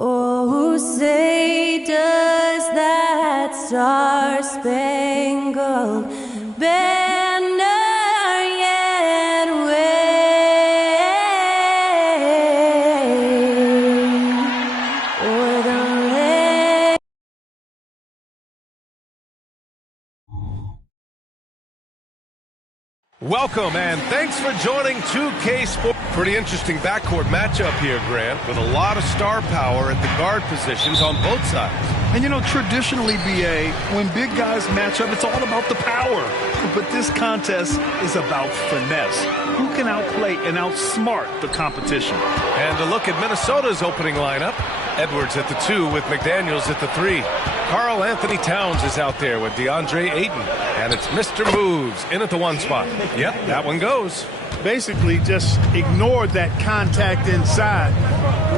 Oh, say does that star-spangled banner yet wave o'er the land? Welcome and thanks for joining 2K Sports. Pretty interesting backcourt matchup here, Grant, with a lot of star power at the guard positions on both sides. And you know, traditionally, BA, when big guys match up, it's all about the power. But this contest is about finesse. Who can outplay and outsmart the competition? And a look at Minnesota's opening lineup. Edwards at the 2 with McDaniels at the 3. Karl Anthony Towns is out there with DeAndre Ayton. And it's Mr. Moves in at the 1 spot. Yep, that one goes. Basically just ignored that contact inside.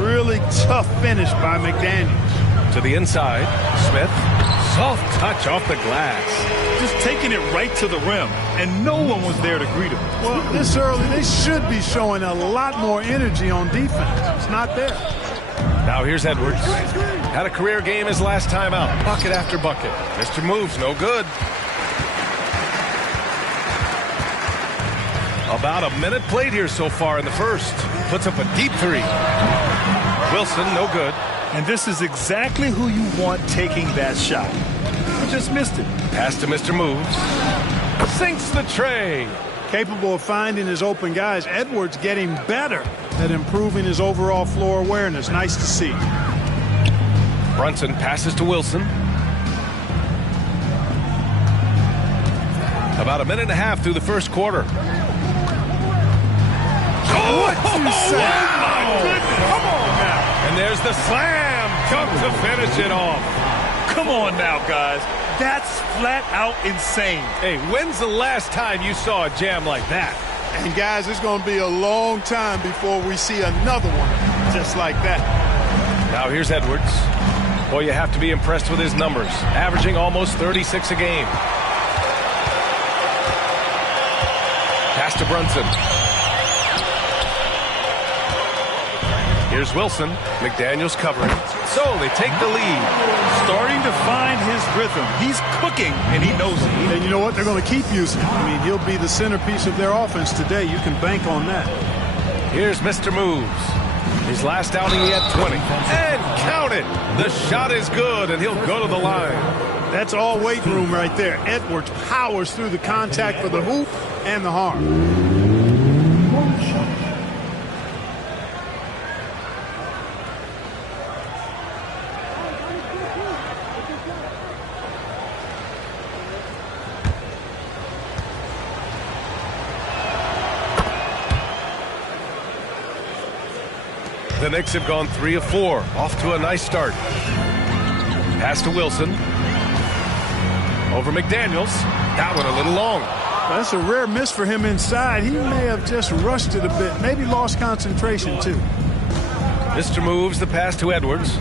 Really tough finish by McDaniels. To the inside, Smith. Soft touch off the glass. Just taking it right to the rim, and no one was there to greet him. Well, this early, they should be showing a lot more energy on defense. It's not there. Now here's Edwards. Had a career game his last time out. Bucket after bucket. Mr. Moves, no good. About a minute played here so far in the first. Puts up a deep 3. Wilson, no good. And this is exactly who you want taking that shot. He just missed it. Pass to Mr. Moves. Sinks the tray. Capable of finding his open guys. Edwards getting better at improving his overall floor awareness. Nice to see. Brunson passes to Wilson. About a minute and a half through the first quarter. What you say? Oh, my goodness. Come on now. And there's the slam dunk to finish it off. Come on now, guys. That's flat out insane. Hey, when's the last time you saw a jam like that? And guys, it's going to be a long time before we see another one just like that. Now here's Edwards. Boy, you have to be impressed with his numbers. Averaging almost 36 a game. Pass to Brunson. Here's Wilson. McDaniels covering. So they take the lead. Starting to find his rhythm. He's cooking, and he knows it. And you know what? They're going to keep using him. I mean, he'll be the centerpiece of their offense today. You can bank on that. Here's Mr. Moves. His last outing, he had 20. And count it. The shot is good, and he'll go to the line. That's all weight room right there. Edwards powers through the contact for the hoop and the harm. The Knicks have gone 3 of 4. Off to a nice start. Pass to Wilson. Over McDaniels. That one a little long. That's a rare miss for him inside. He may have just rushed it a bit. Maybe lost concentration, too. Mr. Moves the pass to Edwards.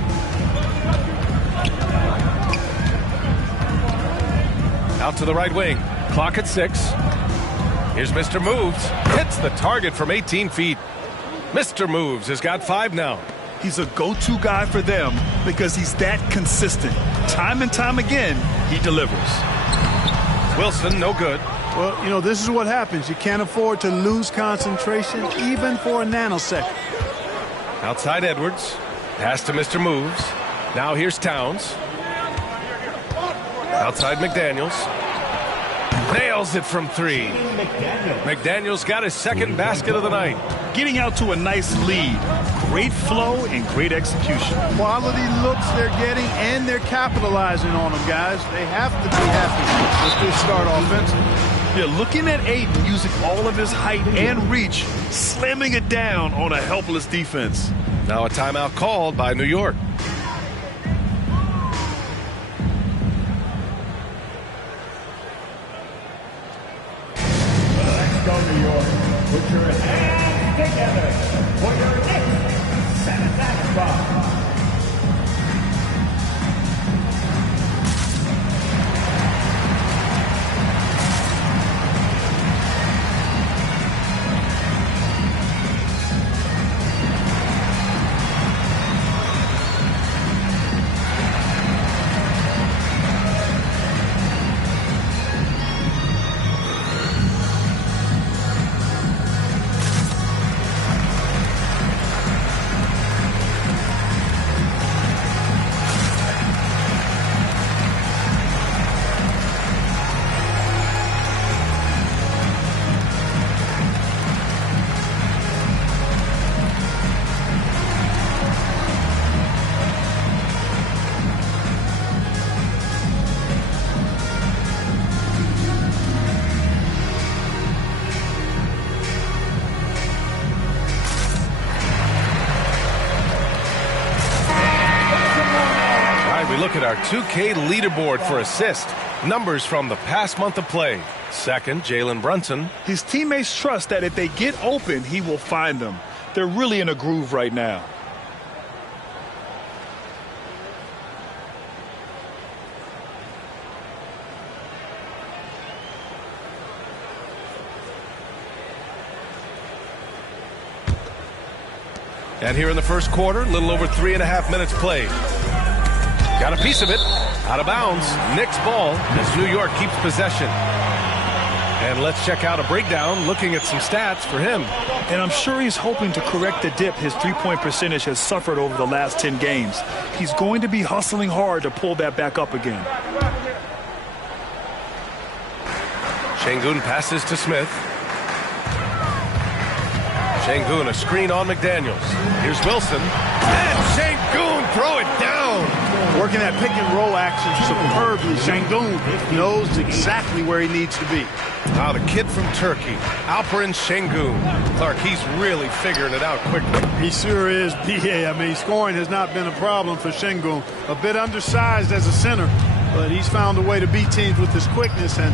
Out to the right wing. Clock at 6. Here's Mr. Moves. Hits the target from 18 feet. Mr. Moves has got 5 now. He's a go-to guy for them because he's that consistent. Time and time again, he delivers. Wilson, no good. Well, you know, this is what happens. You can't afford to lose concentration even for a nanosecond. Outside Edwards. Pass to Mr. Moves. Now here's Towns. Outside McDaniels. Nails it from 3. McDaniels got his second basket of the night. Getting out to a nice lead. Great flow and great execution. Quality looks they're getting, and they're capitalizing on them, guys. They have to be happy with this start offensively. Yeah, looking at Ayton using all of his height and reach, slamming it down on a helpless defense. Now a timeout called by New York. Let's go, New York. Put your hands together for your next 7th spot. our 2K leaderboard for assist. Numbers from the past month of play. Second, Jalen Brunson. His teammates trust that if they get open, he will find them. They're really in a groove right now. And here in the first quarter, a little over 3.5 minutes played. Got a piece of it. Out of bounds. Knicks ball as New York keeps possession. And let's check out a breakdown looking at some stats for him. And I'm sure he's hoping to correct the dip his three-point percentage has suffered over the last 10 games. He's going to be hustling hard to pull that back up again. Şengün passes to Smith. Şengün, a screen on McDaniels. Here's Wilson. And Şengün throw it down. Working that pick and roll action superbly. Şengün knows exactly where he needs to be. Wow, the kid from Turkey, Alperen Şengün. Clark, he's really figuring it out quickly. He sure is, B.A. I mean, scoring has not been a problem for Şengün. A bit undersized as a center, but he's found a way to beat teams with his quickness, and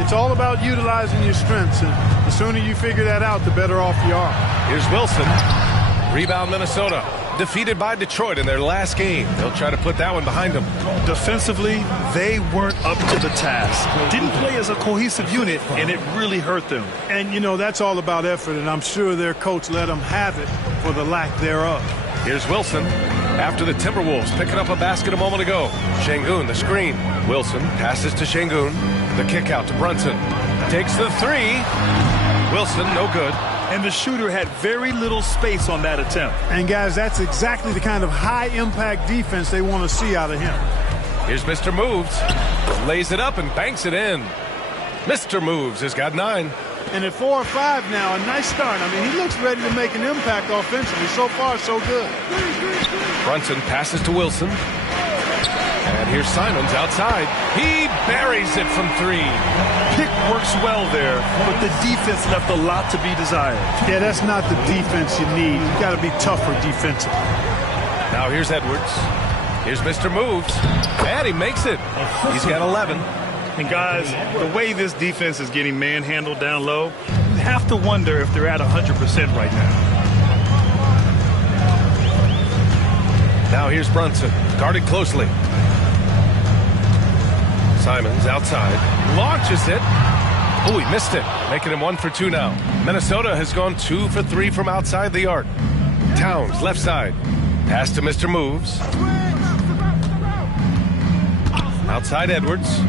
it's all about utilizing your strengths, and the sooner you figure that out, the better off you are. Here's Wilson. Rebound Minnesota. Defeated by Detroit in their last game. They'll try to put that one behind them. Defensively, they weren't up to the task. Didn't play as a cohesive unit, and it really hurt them. And, you know, that's all about effort, and I'm sure their coach let them have it for the lack thereof. Here's Wilson. After the Timberwolves picking up a basket a moment ago. Şengün, the screen. Wilson passes to Şengün. The kick out to Brunson. Takes the three. Wilson, no good. And the shooter had very little space on that attempt. And, guys, that's exactly the kind of high-impact defense they want to see out of him. Here's Mr. Moves. Lays it up and banks it in. Mr. Moves has got 9. And at 4 or 5 now, a nice start. I mean, he looks ready to make an impact offensively. So far, so good. Brunson passes to Wilson. And here's Simons outside. He buries it from 3. Pick works well there, but the defense left a lot to be desired. Yeah, that's not the defense you need. You got to be tougher defensively. Now here's Edwards. Here's Mr. Moves. And he makes it. He's got 11. And guys, the way this defense is getting manhandled down low, you have to wonder if they're at 100% right now. Now here's Brunson, guarded closely. Simons outside, launches it. Oh, he missed it, making him 1 for 2 now. Minnesota has gone 2 for 3 from outside the arc. Towns, left side. Pass to Mr. Moves. Outside Edwards.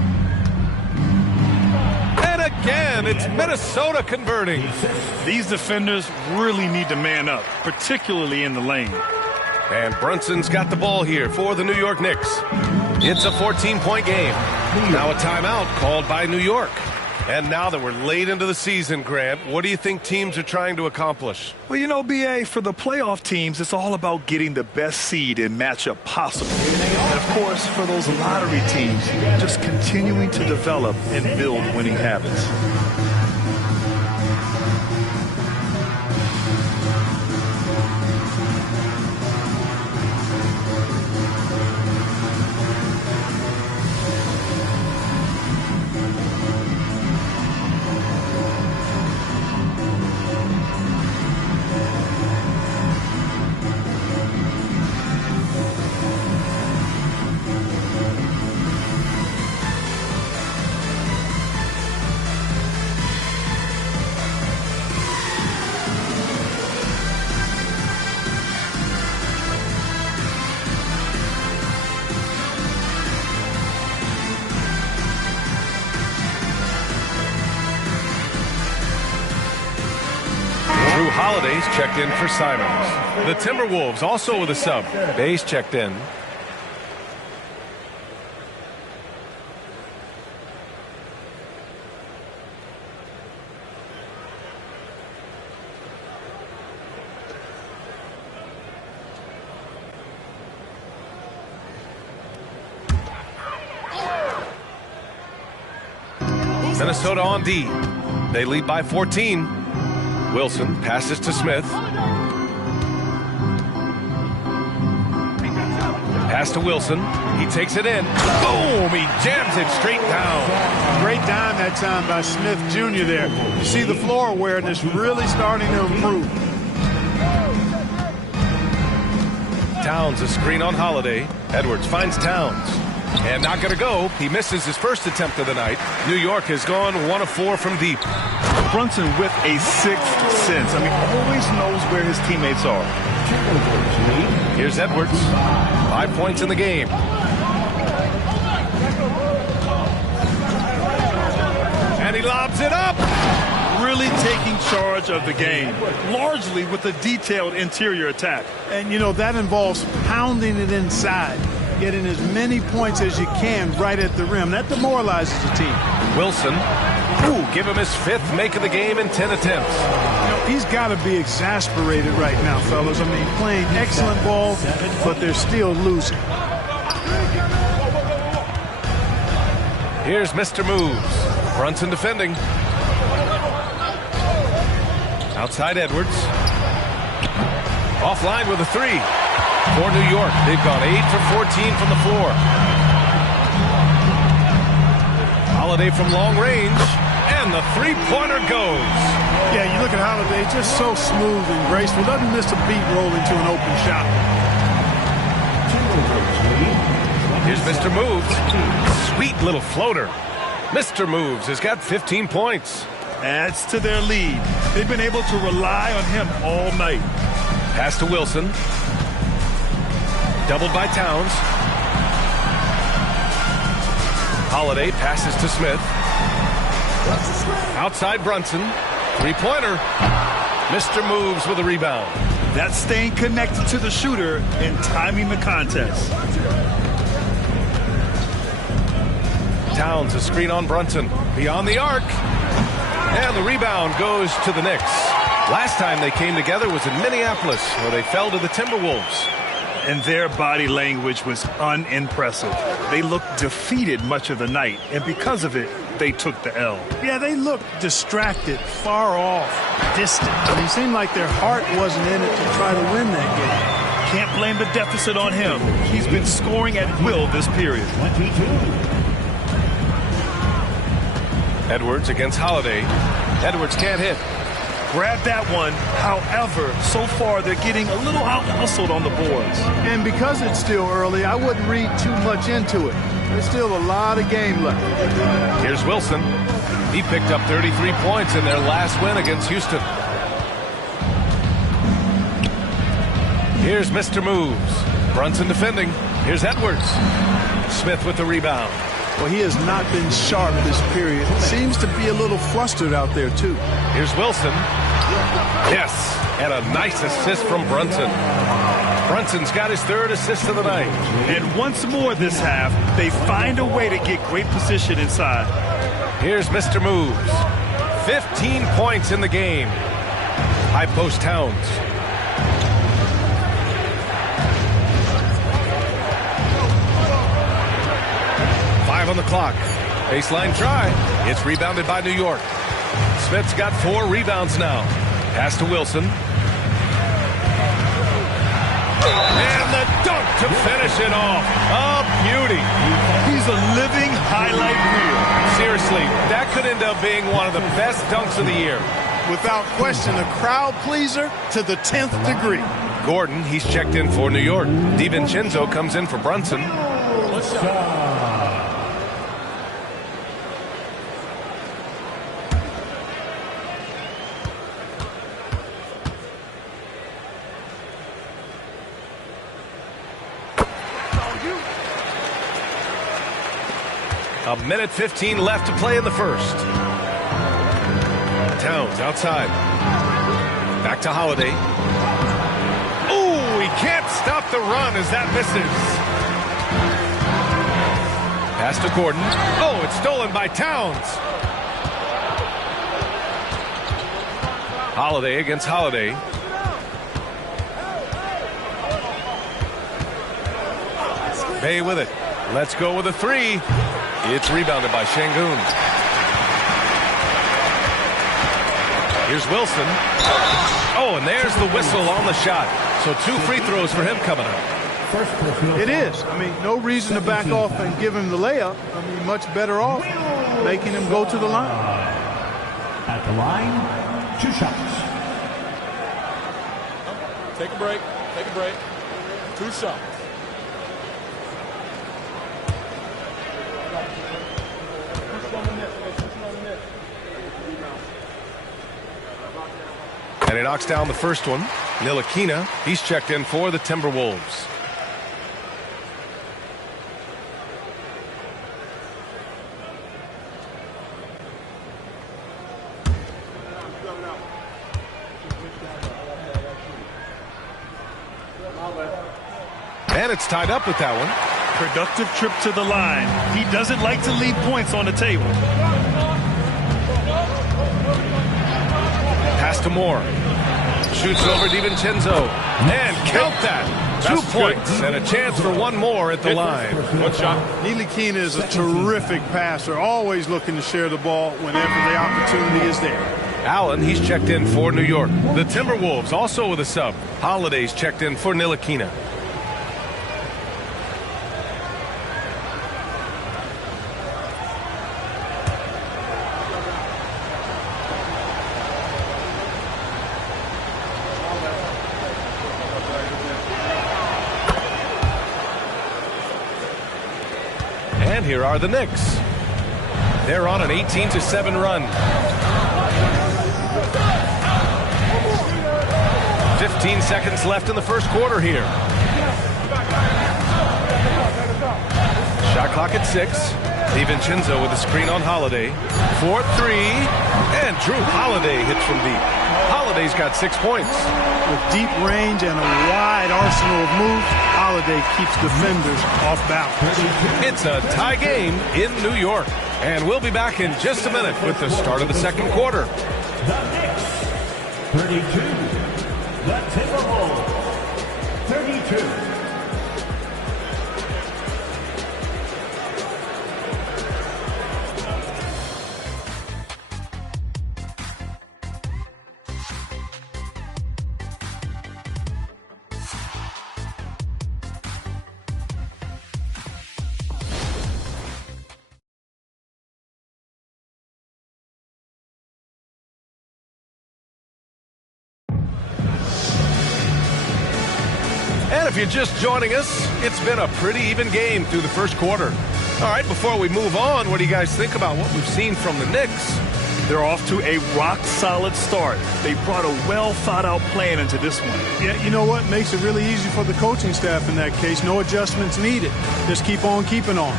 And again, it's Minnesota converting. These defenders really need to man up, particularly in the lane. And Brunson's got the ball here for the New York Knicks. It's a 14-point game. Now a timeout called by New York. And now that we're late into the season, Grant, what do you think teams are trying to accomplish? Well, you know, B.A., for the playoff teams, it's all about getting the best seed and matchup possible. And, of course, for those lottery teams, just continuing to develop and build winning habits. Holiday's checked in for Simons. The Timberwolves also with a sub. Bay's checked in. Minnesota on D. They lead by 14. Wilson passes to Smith. Pass to Wilson. He takes it in. Boom! He jams it straight down. Great dime that time by Smith Jr. there. You see the floor awareness really starting to improve. Towns a screen on Holiday. Edwards finds Towns. And not going to go. He misses his first attempt of the night. New York has gone 1 of 4 from deep. Brunson with a sixth sense. I mean, always knows where his teammates are. Here's Edwards. 5 points in the game. And he lobs it up. Really taking charge of the game, largely with a detailed interior attack. And, you know, that involves pounding it inside, getting as many points as you can right at the rim. That demoralizes the team. Wilson. Ooh, give him his 5th make of the game in 10 attempts. You know, he's got to be exasperated right now, fellas. I mean, playing excellent ball, but they're still losing. Here's Mr. Moves. Brunson defending. Outside Edwards. Offline with a 3 for New York. They've gone 8 for 14 from the floor. Holiday from long range, and the three-pointer goes. Yeah, you look at Holiday, just so smooth and graceful. Doesn't miss a beat roll into an open shot. Here's Mr. Moves. Sweet little floater. Mr. Moves has got 15 points. Adds to their lead. They've been able to rely on him all night. Pass to Wilson. Doubled by Towns. Holiday passes to Smith. Outside Brunson. Three-pointer. Mr. Moves with a rebound. That's staying connected to the shooter and timing the contest. Towns a screen on Brunson. Beyond the arc. And the rebound goes to the Knicks. Last time they came together was in Minneapolis, where they fell to the Timberwolves. And their body language was unimpressive. They looked defeated much of the night, and because of it, they took the L. Yeah, they looked distracted, far off, distant. It seemed like their heart wasn't in it to try to win that game. Can't blame the deficit on him. He's been scoring at will this period. Edwards against Holiday. Edwards can't hit. Grab that one. However, so far they're getting a little out-hustled on the boards. And because it's still early, I wouldn't read too much into it. There's still a lot of game left. Here's Wilson. He picked up 33 points in their last win against Houston. Here's Mr. Moves. Brunson defending. Here's Edwards. Smith with the rebound. Well, he has not been sharp this period. Seems to be a little flustered out there, too. Here's Wilson. Yes, and a nice assist from Brunson. Brunson's got his 3rd assist of the night. And once more this half, they find a way to get great position inside. Here's Mr. Moves. 15 points in the game. High post Towns. On the clock. Baseline try. It's rebounded by New York. Smith's got 4 rebounds now. Pass to Wilson. And the dunk to finish it off. A beauty. He's a living highlight reel. Seriously, that could end up being one of the best dunks of the year. Without question, a crowd pleaser to the 10th degree. Gordon, he's checked in for New York. DiVincenzo comes in for Brunson. A minute 15 left to play in the first. Towns outside. Back to Holiday. Ooh, he can't stop the run as that misses. Pass to Gordon. Oh, it's stolen by Towns. Holiday against Holiday. Bay with it. Let's go with a 3. It's rebounded by Şengün. Here's Wilson. Oh, and there's the whistle on the shot. So 2 free throws for him coming up. first personal It foul. is. I mean, no reason to back off and give him the layup. I mean, much better off making him go to the line. At the line, 2 shots. Take a break. Take a break. 2 shots. And he knocks down the first one. Ntilikina, he's checked in for the Timberwolves. And it's tied up with that one. Productive trip to the line. He doesn't like to leave points on the table. Pass to Moore. Shoots over DiVincenzo. And count that. 2 points and a chance for one more at the line. One shot. Ntilikina is a terrific passer, always looking to share the ball whenever the opportunity is there. Allen, he's checked in for New York. The Timberwolves also with a sub. Holiday's checked in for Ntilikina. And here are the Knicks. They're on an 18-7 run. 15 seconds left in the first quarter here. Shot clock at 6. DiVincenzo with a screen on Holiday. 4-3. And Drew Holiday hits from deep. Holiday's got 6 points. With deep range and a wide arsenal of moves, Holiday keeps defenders off balance. It's a tie game in New York. And we'll be back in just a minute with the start of the second quarter. The Knicks, 32. The Timberwolves, 32. And if you're just joining us, it's been a pretty even game through the first quarter. All right, before we move on, what do you guys think about what we've seen from the Knicks? They're off to a rock-solid start. They brought a well-thought-out plan into this one. Yeah, you know what? Makes it really easy for the coaching staff in that case. No adjustments needed. Just keep on keeping on.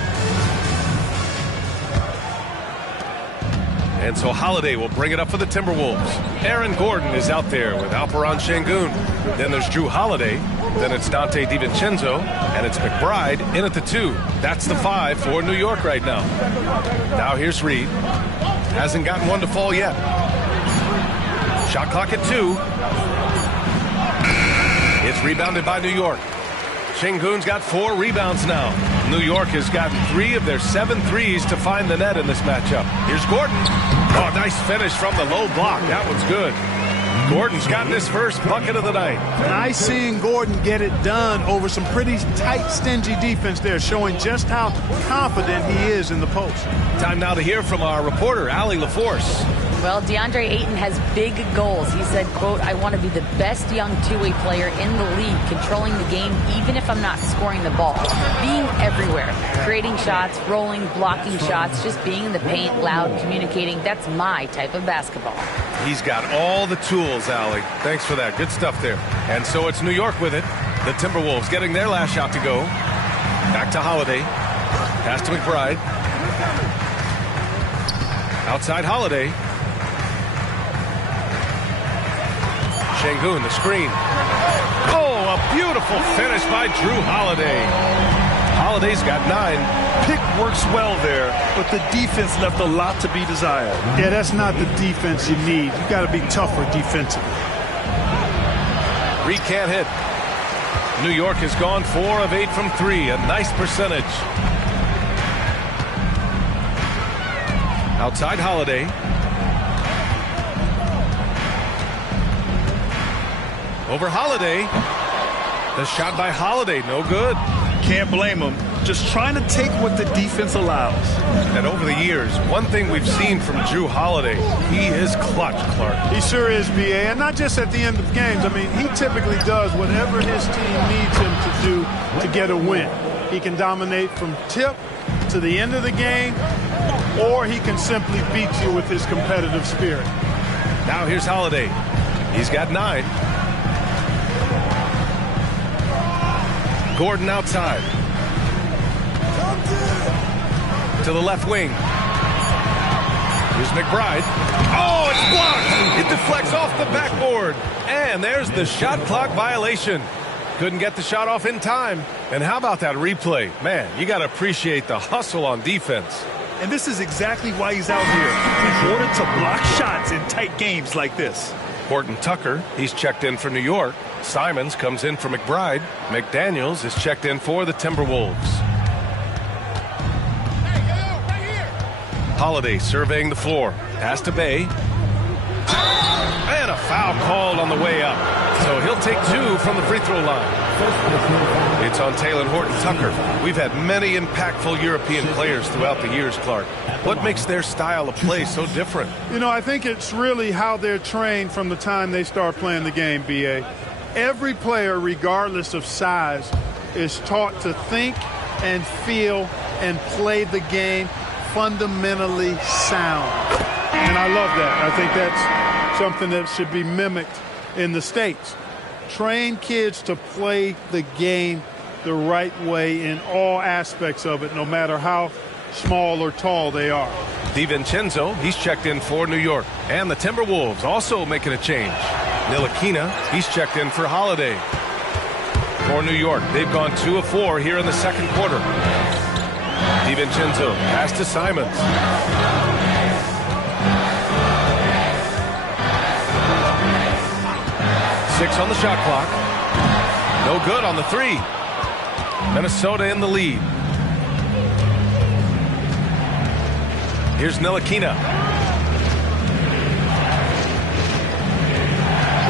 And so Holiday will bring it up for the Timberwolves. Aaron Gordon is out there with Alperen Şengün. Then there's Drew Holiday. Then it's Dante DiVincenzo. And it's McBride in at the 2. That's the 5 for New York right now. Now here's Reed. Hasn't gotten one to fall yet. Shot clock at 2. It's rebounded by New York. Şengün's got 4 rebounds now. New York has gotten 3 of their 7 threes to find the net in this matchup. Here's Gordon. Oh, nice finish from the low block. That one's good. Gordon's gotten his first bucket of the night. Nice seeing Gordon get it done over some pretty tight, stingy defense there, showing just how confident he is in the post. Time now to hear from our reporter, Allie LaForce. Well, DeAndre Ayton has big goals. He said, quote, "I want to be the best young two-way player in the league, controlling the game even if I'm not scoring the ball. Being everywhere, creating shots, rolling, blocking shots, just being in the paint, loud, communicating. That's my type of basketball." He's got all the tools, Allie. Thanks for that. Good stuff there. And so it's New York with it. The Timberwolves getting their last shot to go. Back to Holiday. Pass to McBride. Outside Holiday. Şengün, the screen. Oh, a beautiful finish by Drew Holiday. Holiday's got 9. Pick works well there, but the defense left a lot to be desired. Yeah, that's not the defense you need. You got to be tougher defensively. Reed can't hit. New York has gone 4 of 8 from 3. A nice percentage. Outside Holiday. Over Holiday. The shot by Holiday, no good. Can't blame him. Just trying to take what the defense allows. And over the years, one thing we've seen from Drew Holiday, he is clutch, Clark. He sure is, B.A., and not just at the end of games. I mean, he typically does whatever his team needs him to do to get a win. He can dominate from tip to the end of the game, or he can simply beat you with his competitive spirit. Now here's Holiday. He's got 9. Gordon outside. To the left wing. Here's McBride. Oh, it's blocked. It deflects off the backboard. And there's the shot clock violation. Couldn't get the shot off in time. And how about that replay? Man, you got to appreciate the hustle on defense. And this is exactly why he's out here, in order to block shots in tight games like this. Horton Tucker, he's checked in for New York. Simons comes in for McBride. McDaniels is checked in for the Timberwolves. Holiday surveying the floor. Pass to Bay. And a foul called on the way up. So he'll take 2 from the free throw line. It's on Taylor Horton Tucker. We've had many impactful European players throughout the years, Clark. What makes their style of play so different? You know, I think it's really how they're trained from the time they start playing the game, B.A. Every player, regardless of size, is taught to think and feel and play the game fundamentally sound. And I love that. I think that's something that should be mimicked in the States. Train kids to play the game the right way in all aspects of it, no matter how small or tall they are. DiVincenzo, he's checked in for New York. And the Timberwolves also making a change. Ntilikina, he's checked in for Holiday. For New York, they've gone 2 of 4 here in the second quarter. DiVincenzo, pass to Simons. Six on the shot clock. No good on the 3. Minnesota in the lead. Here's Ntilikina.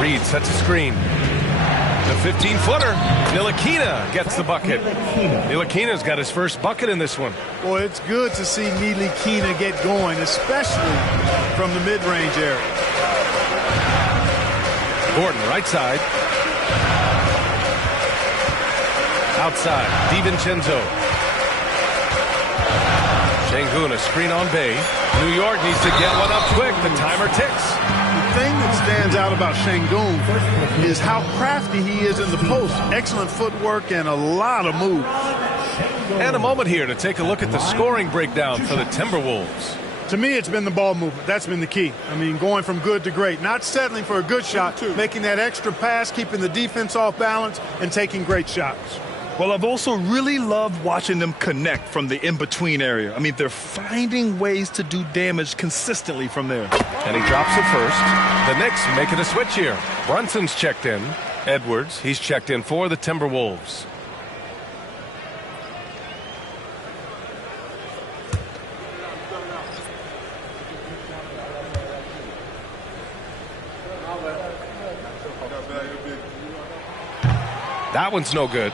Reed sets a screen. The 15-footer. Ntilikina gets the bucket. Ntilikina's got his first bucket in this one. Boy, it's good to see Ntilikina get going, especially from the mid-range area. Gordon, right side. Outside, DiVincenzo. Şengün, a screen on Bay. New York needs to get one up quick. The timer ticks. The thing that stands out about Şengün is how crafty he is in the post. Excellent footwork and a lot of moves. And a moment here to take a look at the scoring breakdown for the Timberwolves. To me, it's been the ball movement. That's been the key. I mean, going from good to great. Not settling for a good shot, making that extra pass, keeping the defense off balance, and taking great shots. Well, I've also really loved watching them connect from the in-between area. I mean, they're finding ways to do damage consistently from there. And he drops it first. The Knicks making a switch here. Brunson's checked in. Edwards, he's checked in for the Timberwolves. That one's no good.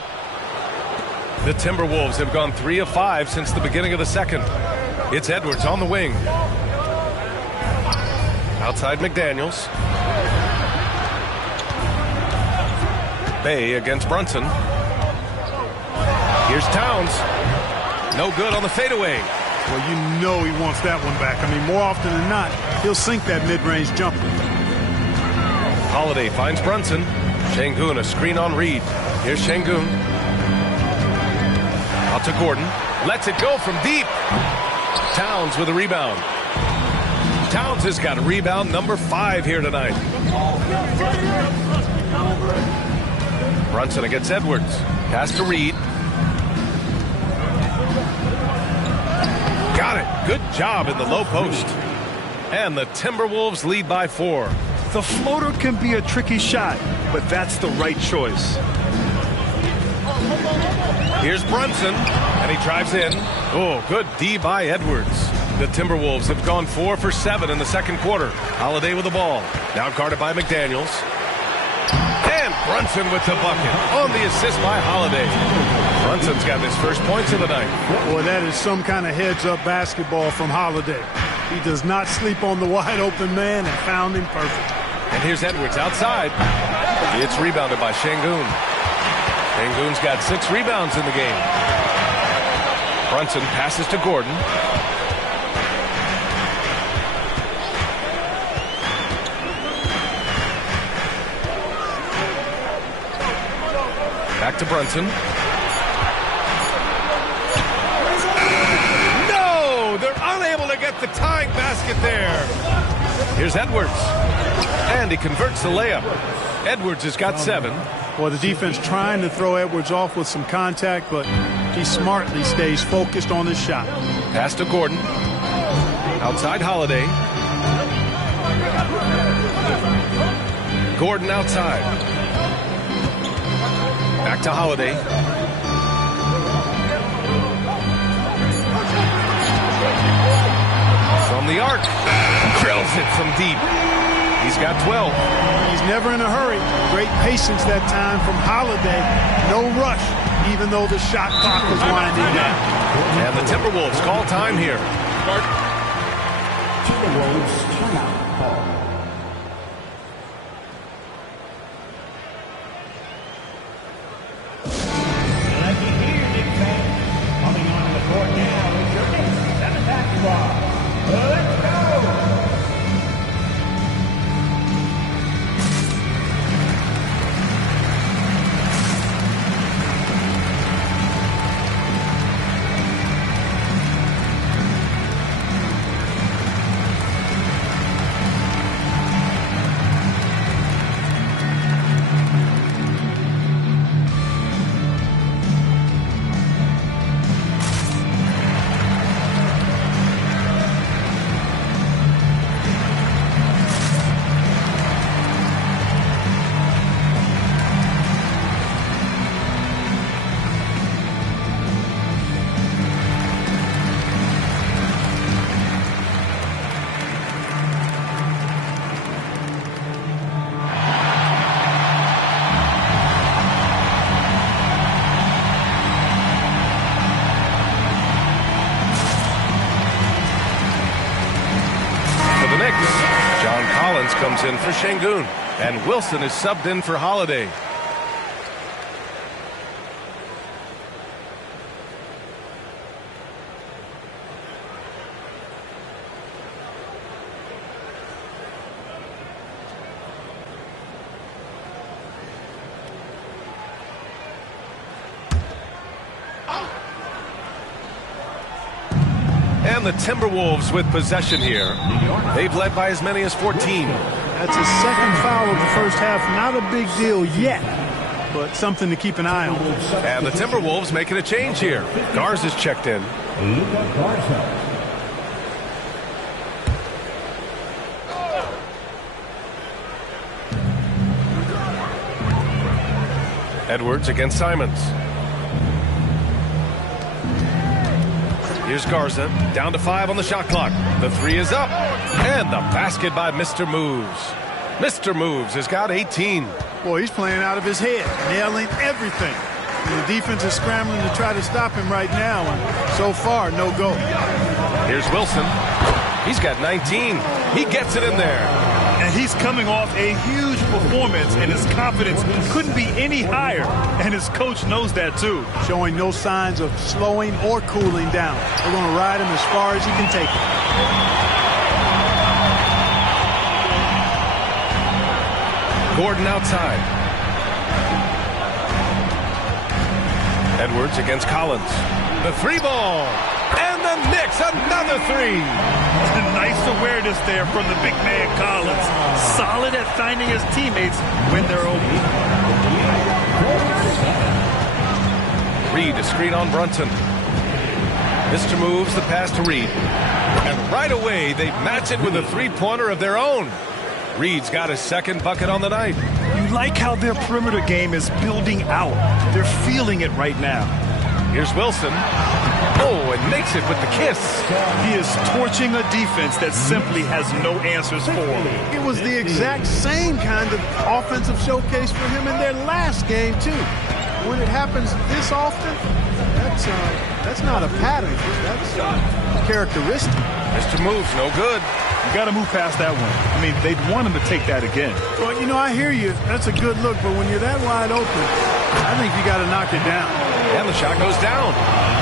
The Timberwolves have gone 3 of 5 since the beginning of the second. It's Edwards on the wing. Outside McDaniels. Bay against Brunson. Here's Towns. No good on the fadeaway. Well, you know he wants that one back. I mean, more often than not, he'll sink that mid-range jumper. Holiday finds Brunson. Şengün, a screen on Reed. Here's Şengün. Out to Gordon. Lets it go from deep. Towns with a rebound. Towns has got a rebound number 5 here tonight. Brunson against Edwards. Pass to Reed. Got it. Good job in the low post. And the Timberwolves lead by 4. The floater can be a tricky shot, but that's the right choice. Here's Brunson, and he drives in. Oh, good D by Edwards. The Timberwolves have gone 4 for 7 in the second quarter. Holiday with the ball. Now guarded by McDaniels. And Brunson with the bucket. On the assist by Holiday. Brunson's got his first points of the night. Boy, that is some kind of heads-up basketball from Holiday. He does not sleep on the wide-open man and found him perfect. And here's Edwards outside. It's rebounded by Şengün. Şengün's got 6 rebounds in the game. Brunson passes to Gordon. Back to Brunson. No! They're unable to get the tying basket there. Here's Edwards. And he converts the layup. Edwards has got 7. Well, the defense trying to throw Edwards off with some contact, but he smartly stays focused on his shot. Pass to Gordon. Outside Holiday. Gordon outside. Back to Holiday. From the arc. Drills it from deep. He's got 12. He's never in a hurry. Great patience that time from Holiday. No rush, even though the shot clock was winding down. And the Timberwolves call time here. Timberwolves timeout call. Lucky here, big fan. Coming onto the court now is your next 7th squad. Let's go! Comes in for Şengün, and Wilson is subbed in for Holiday. And the Timberwolves with possession here. They've led by as many as 14. That's his second foul of the first half. Not a big deal yet, but something to keep an eye on. And the Timberwolves making a change here. Garza's checked in. Edwards against Simons. Here's Garza, down to 5 on the shot clock. The 3 is up, and the basket by Mr. Moves. Mr. Moves has got 18. Boy, he's playing out of his head, nailing everything. And the defense is scrambling to try to stop him right now, and so far, no go. Here's Wilson. He's got 19. He gets it in there. And he's coming off a huge performance, and his confidence couldn't be any higher. And his coach knows that, too. Showing no signs of slowing or cooling down. They're going to ride him as far as he can take it. Gordon outside. Edwards against Collins. The 3 ball. And the Knicks, another 3. Nice awareness there from the big man Collins. Solid at finding his teammates when they're open. Reed, a screen on Brunson. Mr. Moves the pass to Reed. And right away, they match it with a 3-pointer of their own. Reed's got his second bucket on the night. You like how their perimeter game is building out. They're feeling it right now. Here's Wilson. Oh, and makes it with the kiss. He is torching a defense that simply has no answers for him. It was the exact same kind of offensive showcase for him in their last game, too. When it happens this often, that's not a pattern. That's characteristic. Mr. Moves, no good. You got to move past that one. I mean, they'd want him to take that again. Well, you know, I hear you. That's a good look, but when you're that wide open, I think you got to knock it down. And the shot goes down.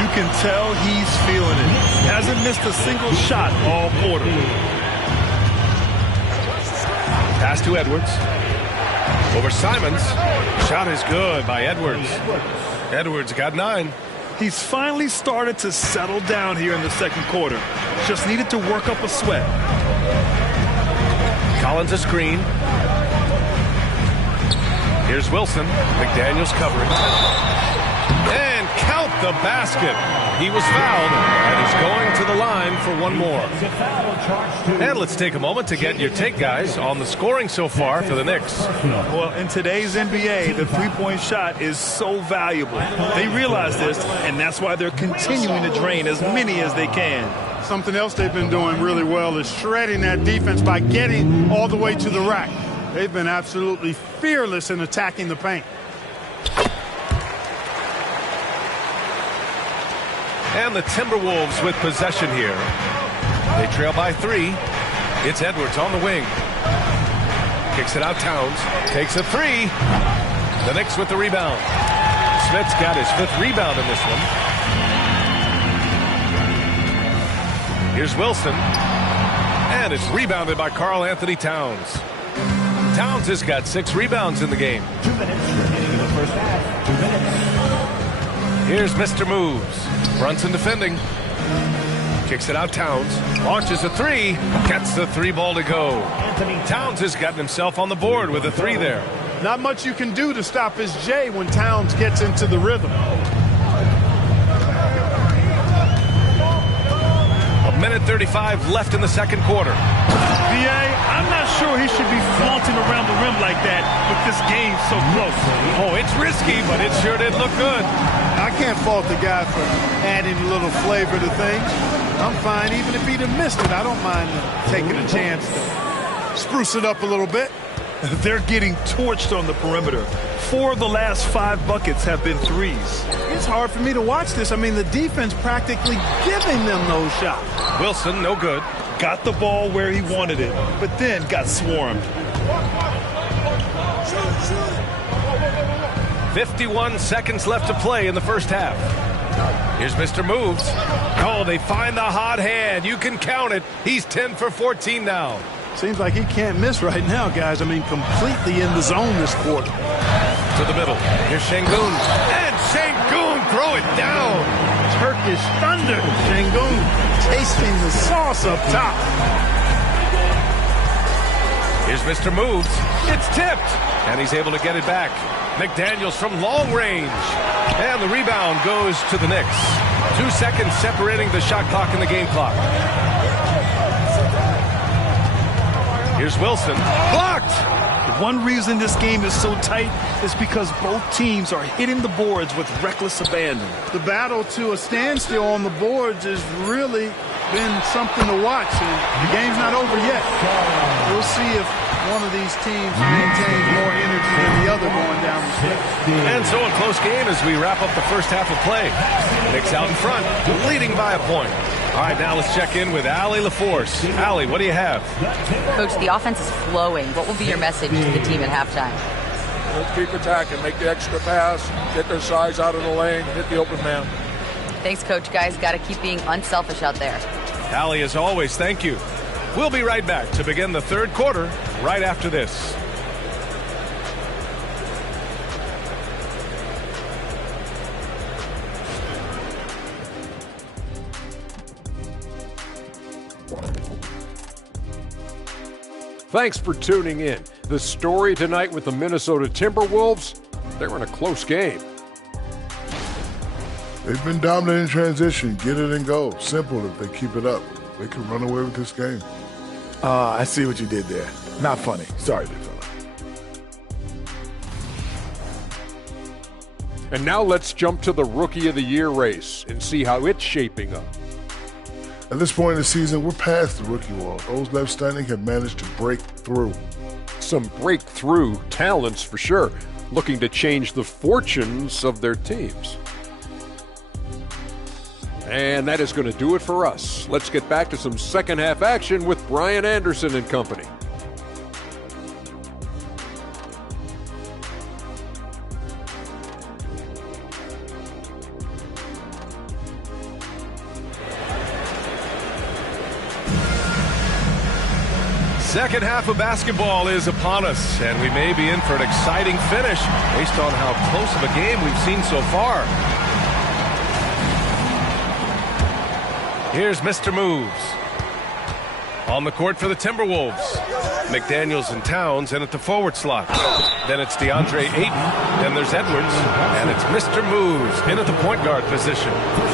You can tell he's feeling it. He hasn't missed a single shot all quarter. Pass to Edwards. Over Simons. Shot is good by Edwards. Edwards got 9. He's finally started to settle down here in the second quarter. Just needed to work up a sweat. Collins a screen. Here's Wilson. McDaniels covering. And count the basket. He was fouled and he's going to the line for one more. And let's take a moment to get your take, guys, on the scoring so far for the Knicks. Well, in today's NBA, the three-point shot is so valuable. They realize this, and that's why they're continuing to drain as many as they can. Something else they've been doing really well is shredding that defense by getting all the way to the rack. They've been absolutely fearless in attacking the paint. And the Timberwolves with possession here. They trail by 3. It's Edwards on the wing. Kicks it out Towns. Takes a 3. The Knicks with the rebound. Smith's got his 5th rebound in this one. Here's Wilson. And it's rebounded by Karl Anthony Towns. Towns has got 6 rebounds in the game. 2 minutes remaining in the first half. 2 minutes. Here's Mr. Moves. Brunson defending. Kicks it out Towns. Launches a 3. Gets the 3 ball to go. Towns has gotten himself on the board with a 3 there. Not much you can do to stop his J when Towns gets into the rhythm. A minute 35 left in the second quarter. B.A., I'm not sure he should be flaunting around the rim like that with this game so close. Oh, it's risky, but it sure did look good. I can't fault the guy for adding a little flavor to things. I'm fine even if he'd have missed it. I don't mind taking a chance to spruce it up a little bit. They're getting torched on the perimeter. 4 of the last 5 buckets have been threes. It's hard for me to watch this. I mean, the defense practically giving them those shots. Wilson, no good. Got the ball where he wanted it, but then got swarmed. 51 seconds left to play in the first half. Here's Mr. Moves. Oh, they find the hot hand. You can count it. He's 10 for 14 now. Seems like he can't miss right now, guys. I mean, completely in the zone this quarter. To the middle. Here's Şengün. And Şengün throw it down. Turkish thunder. Şengün tasting the sauce up top. Here's Mr. Moves. It's tipped. And he's able to get it back. McDaniels from long range. And the rebound goes to the Knicks. 2 seconds separating the shot clock and the game clock. Here's Wilson. Blocked! One reason this game is so tight is because both teams are hitting the boards with reckless abandon. The battle to a standstill on the boards has really been something to watch. And the game's not over yet. We'll see if one of these teams maintains more energy than the other going down the stretch. And so a close game as we wrap up the first half of play. Knicks out in front, leading by a point. All right, now let's check in with Allie LaForce. Allie, what do you have? Coach, the offense is flowing. What will be your message to the team at halftime? Let's keep attacking, make the extra pass, get their size out of the lane, hit the open man. Thanks, Coach. Guys, got to keep being unselfish out there. Allie, as always, thank you. We'll be right back to begin the third quarter right after this. Thanks for tuning in. The story tonight with the Minnesota Timberwolves, they're in a close game. They've been dominant in transition. Get it and go. Simple. If they keep it up, they can run away with this game. I see what you did there. Not funny. Sorry, big fella. And now let's jump to the Rookie of the Year race and see how it's shaping up. At this point in the season, we're past the rookie wall. Those left standing have managed to break through. Some breakthrough talents for sure, looking to change the fortunes of their teams. And that is going to do it for us. Let's get back to some second half action with Brian Anderson and company. Second half of basketball is upon us, and we may be in for an exciting finish based on how close of a game we've seen so far. Here's Mr. Moves. On the court for the Timberwolves. McDaniels and Towns in at the forward slot. Then it's DeAndre Ayton. Then there's Edwards. And it's Mr. Moves in at the point guard position.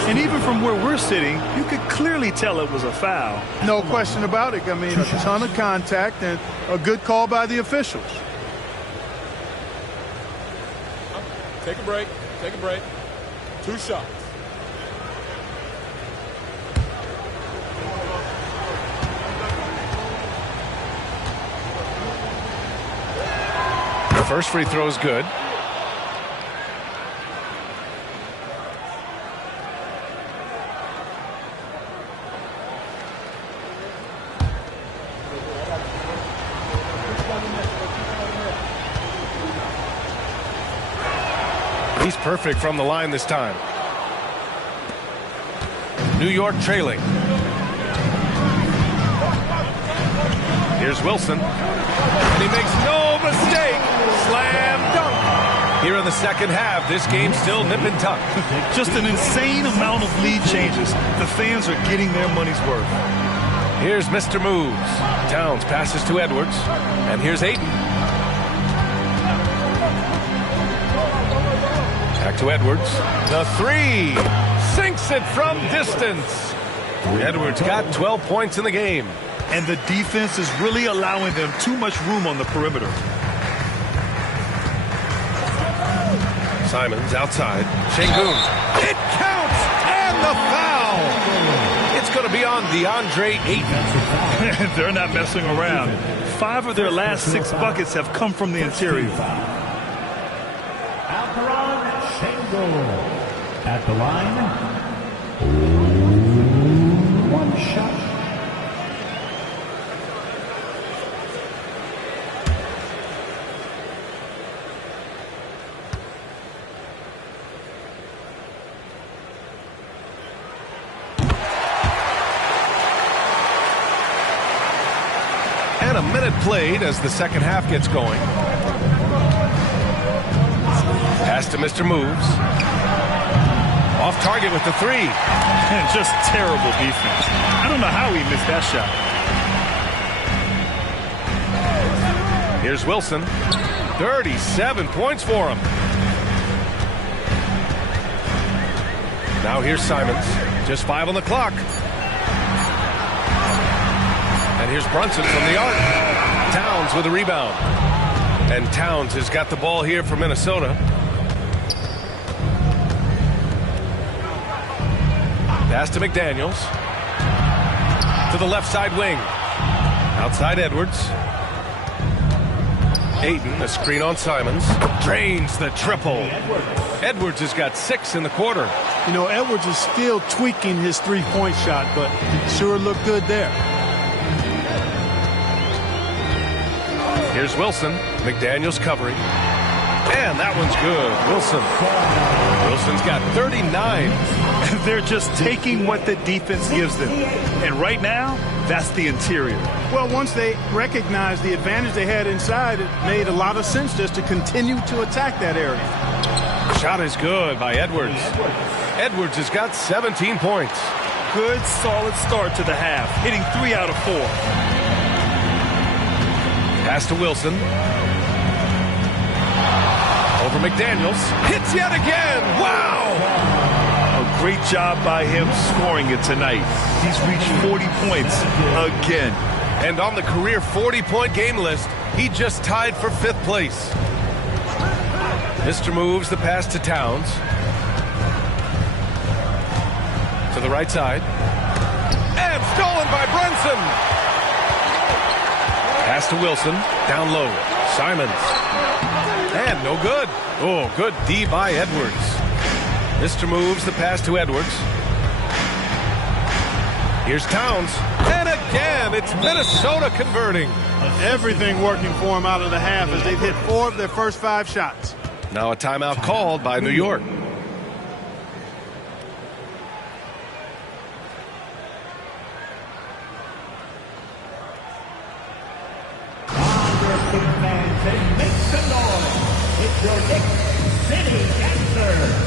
And even from where we're sitting, you could clearly tell it was a foul. No question about it. I mean, a ton of contact and a good call by the officials. Take a break. Take a break. 2 shots. The first free throw is good. He's perfect from the line this time. New York trailing. Here's Wilson. And he makes no mistake. Slam dunk. Here in the second half, this game's still nip and tuck. Just an insane amount of lead changes. The fans are getting their money's worth. Here's Mr. Moves. Towns passes to Edwards. And here's Ayton. Back to Edwards. The three. Sinks it from distance. Edwards got 12 points in the game. And the defense is really allowing them too much room on the perimeter. Simons outside. Şengün. It counts! And the foul! It's going to be on DeAndre Ayton. They're not messing around. 5 of their last 6 buckets have come from the interior. Şengün at the line. 1 shot. And a minute played as the second half gets going. Pass to Mr. Moves. Off target with the three. And just terrible defense. I don't know how he missed that shot. Here's Wilson. 37 points for him. Now here's Simons. Just 5 on the clock. And here's Brunson from the arc. Towns with a rebound. And Towns has got the ball here for Minnesota. Pass to McDaniels. To the left side wing. Outside Edwards. Ayton, a screen on Simons. Drains the triple. Edwards has got 6 in the quarter. You know, Edwards is still tweaking his three-point shot, but it sure looked good there. Here's Wilson. McDaniels covering. And that one's good. Wilson's got 39. They're just taking what the defense gives them. And right now, that's the interior. Well, once they recognized the advantage they had inside, it made a lot of sense just to continue to attack that area. Shot is good by Edwards. Edwards has got 17 points. Good, solid start to the half, hitting 3 out of 4. Pass to Wilson. Over McDaniels. Hits yet again. Wow! A great job by him scoring it tonight. He's reached 40 points again. And on the career 40-point game list, he just tied for 5th place. Mr. Moves the pass to Towns. To the right side. And stolen by Brunson. Pass to Wilson. Down low. Simons. And no good. Oh, good D by Edwards. Mr. Moves the pass to Edwards. Here's Towns. And again, it's Minnesota converting. Everything working for him out of the half as they've hit 4 of their first 5 shots. Now a timeout called by New York. Fans and make some noise. It's your Knicks City Dancer.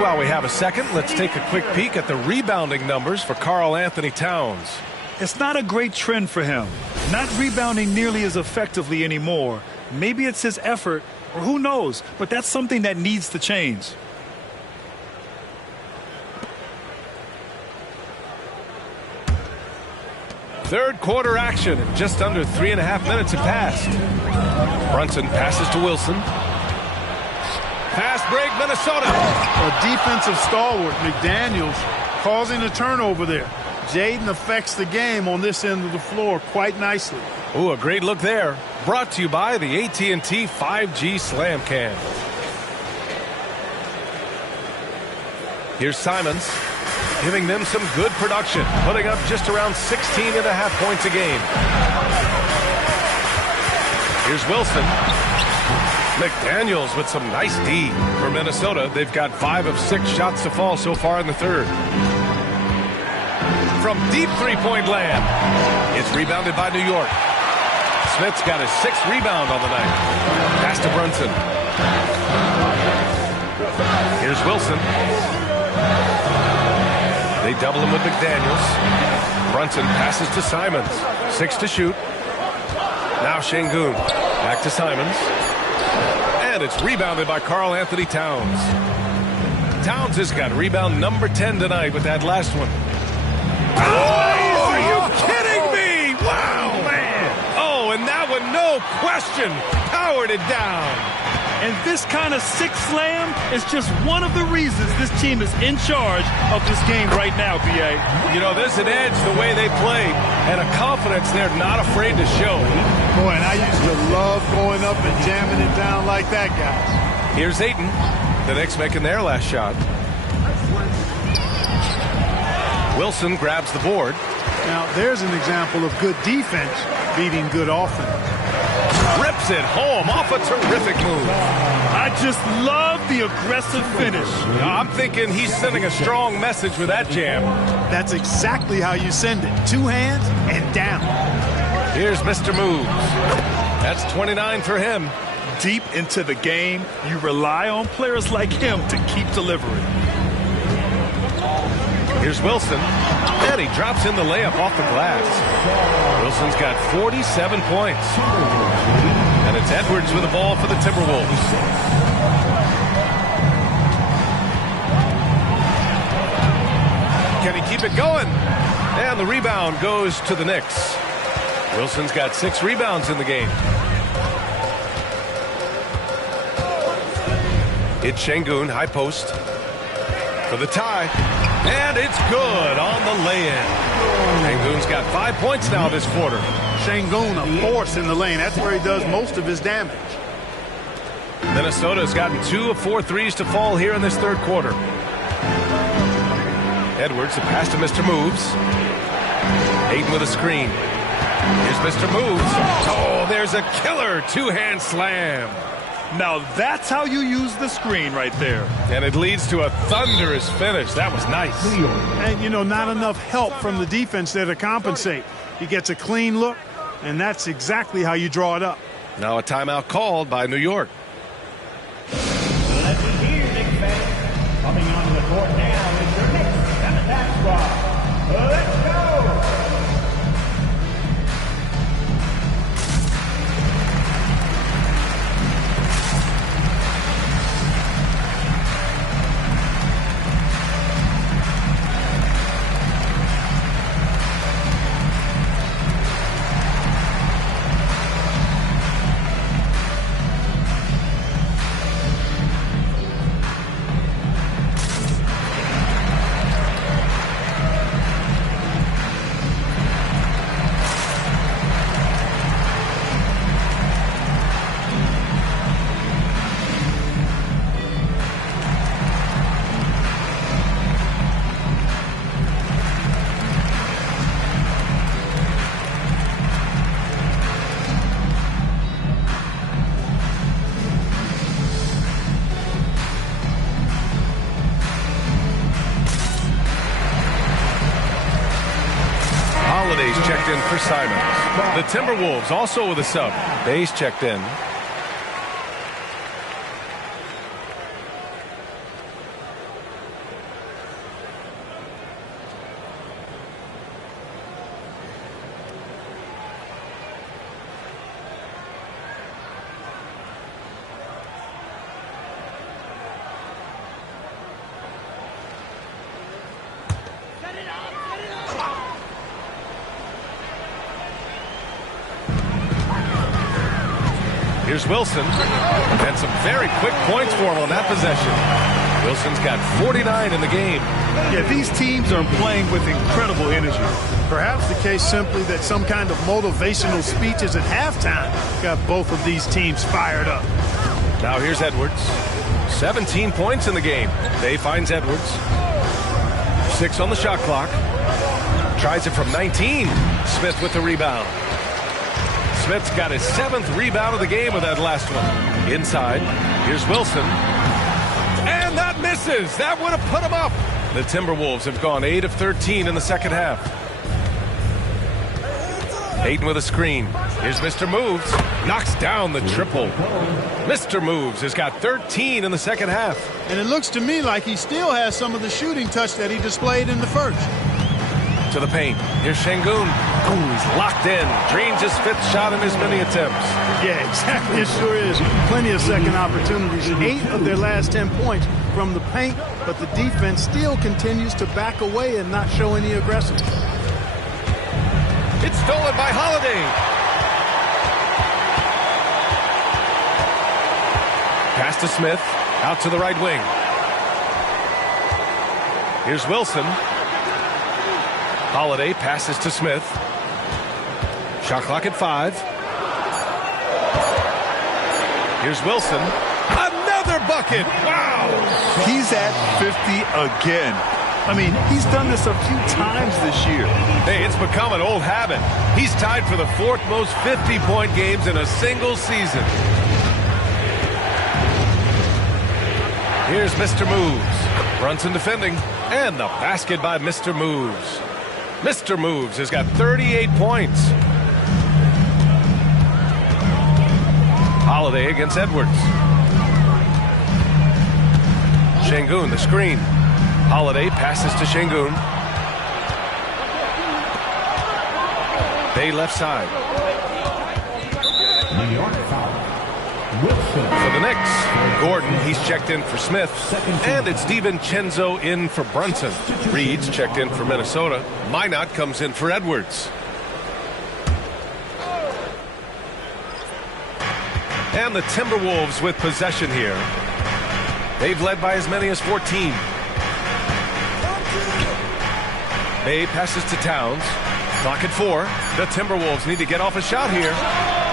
While we have a second, let's take a quick peek at the rebounding numbers for Karl Anthony Towns. It's not a great trend for him. Not rebounding nearly as effectively anymore. Maybe it's his effort, or who knows, but that's something that needs to change. Third quarter action. Just under 3.5 minutes have passed. Brunson passes to Wilson. Fast break, Minnesota. A defensive stalwart, McDaniels, causing a turnover there. Jaden affects the game on this end of the floor quite nicely. Ooh, a great look there. Brought to you by the AT&T 5G Slam Cam. Here's Simons, giving them some good production, putting up just around 16.5 points a game. Here's Wilson. McDaniels with some nice D. For Minnesota, they've got 5 of 6 shots to fall so far in the third. From deep three-point layup. It's rebounded by New York. Smith's got his 6th rebound on the night. Pass to Brunson. Here's Wilson. They double him with McDaniels. Brunson passes to Simons. 6 to shoot. Now Şengün. Back to Simons. And it's rebounded by Karl Anthony Towns. Towns has got rebound number 10 tonight with that last one. Oh, are you kidding me? Wow, man. Oh, and that one, no question, powered it down. And this kind of sick slam is just one of the reasons this team is in charge of this game right now, B.A. You know, there's an edge the way they play and a confidence they're not afraid to show. Boy, and I used to love going up and jamming it down like that, guys. Here's Ayton. The Knicks making their last shot. Wilson grabs the board. Now, there's an example of good defense beating good offense. Rips it home off a terrific move. I just love the aggressive finish. I'm thinking he's sending a strong message with that jam. That's exactly how you send it. 2 hands and down. Here's Mr. Moves. That's 29 for him. Deep into the game, you rely on players like him to keep delivering. Here's Wilson. And he drops in the layup off the glass. Wilson's got 47 points. And it's Edwards with the ball for the Timberwolves. Can he keep it going? And the rebound goes to the Knicks. Wilson's got 6 rebounds in the game. It's Şengün, high post. For the tie. And it's good on the lay-in. Şengün's got 5 points now this quarter. Şengün, a force in the lane. That's where he does most of his damage. Minnesota's gotten 2 of 4 threes to fall here in this third quarter. Edwards, the pass to Mr. Moves. Ayton with a screen. Here's Mr. Moves. Oh, there's a killer 2-hand slam. Now that's how you use the screen right there. And it leads to a thunderous finish. That was nice. And, you know, not enough help from the defense there to compensate. He gets a clean look, and that's exactly how you draw it up. Now a timeout called by New York. Let's hear Knicks fans. Coming onto the court now is your Knicks and attack squad. Let's go! Checked in for Simons. The Timberwolves also with a sub. Bayes checked in. Here's Wilson, and some very quick points for him on that possession. Wilson's got 49 in the game. Yeah, these teams are playing with incredible energy. Perhaps the case simply that some kind of motivational speeches at halftime got both of these teams fired up. Now here's Edwards. 17 points in the game. Bay finds Edwards. 6 on the shot clock. Tries it from 19. Smith with the rebound. Smith's got his 7th rebound of the game with that last one. Inside, here's Wilson. And that misses. That would have put him up. The Timberwolves have gone 8 of 13 in the second half. Ayton with a screen. Here's Mr. Moves. Knocks down the triple. Mr. Moves has got 13 in the second half. And it looks to me like he still has some of the shooting touch that he displayed in the first. To the paint. Here's Şengün. Ooh, he's locked in. Dreams his 5th shot in as many attempts. Yeah, exactly. It sure is. Plenty of second opportunities. 8 of their last 10 points from the paint, but the defense still continues to back away and not show any aggression. It's stolen by Holiday. Pass to Smith. Out to the right wing. Here's Wilson. Holiday passes to Smith. Shot clock at 5. Here's Wilson. Another bucket. Wow. He's at 50 again. I mean, he's done this a few times this year. Hey, it's become an old habit. He's tied for the 4th most 50-point games in a single season. Here's Mr. Moves. Brunson defending. And the basket by Mr. Moves. Mr. Moves has got 38 points. Holiday against Edwards. Şengün, the screen. Holiday passes to Şengün. Bay left side. New York foul. Wilson. For the Knicks, Gordon, he's checked in for Smith. And it's DiVincenzo in for Brunson. Reed's checked in for Minnesota. Minot comes in for Edwards. And the Timberwolves with possession here. They've led by as many as 14. Bay passes to Towns. Clock at 4. The Timberwolves need to get off a shot here.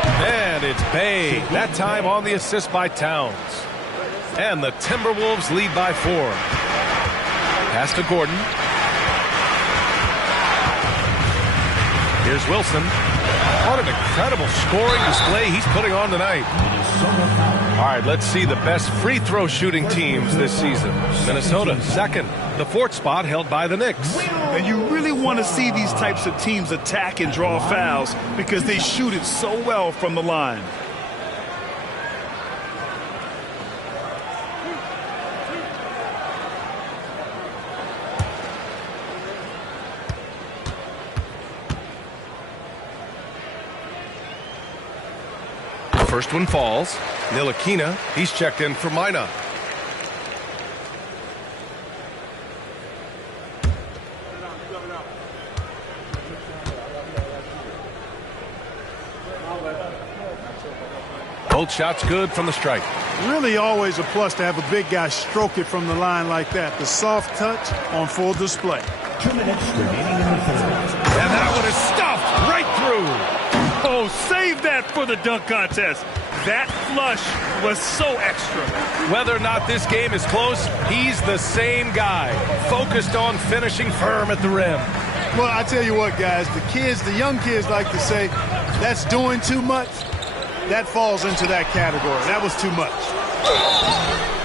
And it's Bay. That time on the assist by Towns. And the Timberwolves lead by 4. Pass to Gordon. Here's Wilson. What an incredible scoring display he's putting on tonight. All right, let's see the best free throw shooting teams this season. Minnesota, 2nd. The 4th spot held by the Knicks. And you really want to see these types of teams attack and draw fouls because they shoot it so well from the line. First one falls. Nilakina, he's checked in for Minot. Both shots good from the strike. Really always a plus to have a big guy stroke it from the line like that. The soft touch on full display. 2 minutes remaining in the third. And that one is stuffed right through. Oh, save that for the dunk contest. That flush was so extra. Whether or not this game is close, he's the same guy, focused on finishing firm at the rim. Well, I tell you what, guys, the young kids like to say, that's doing too much. That falls into that category. That was too much.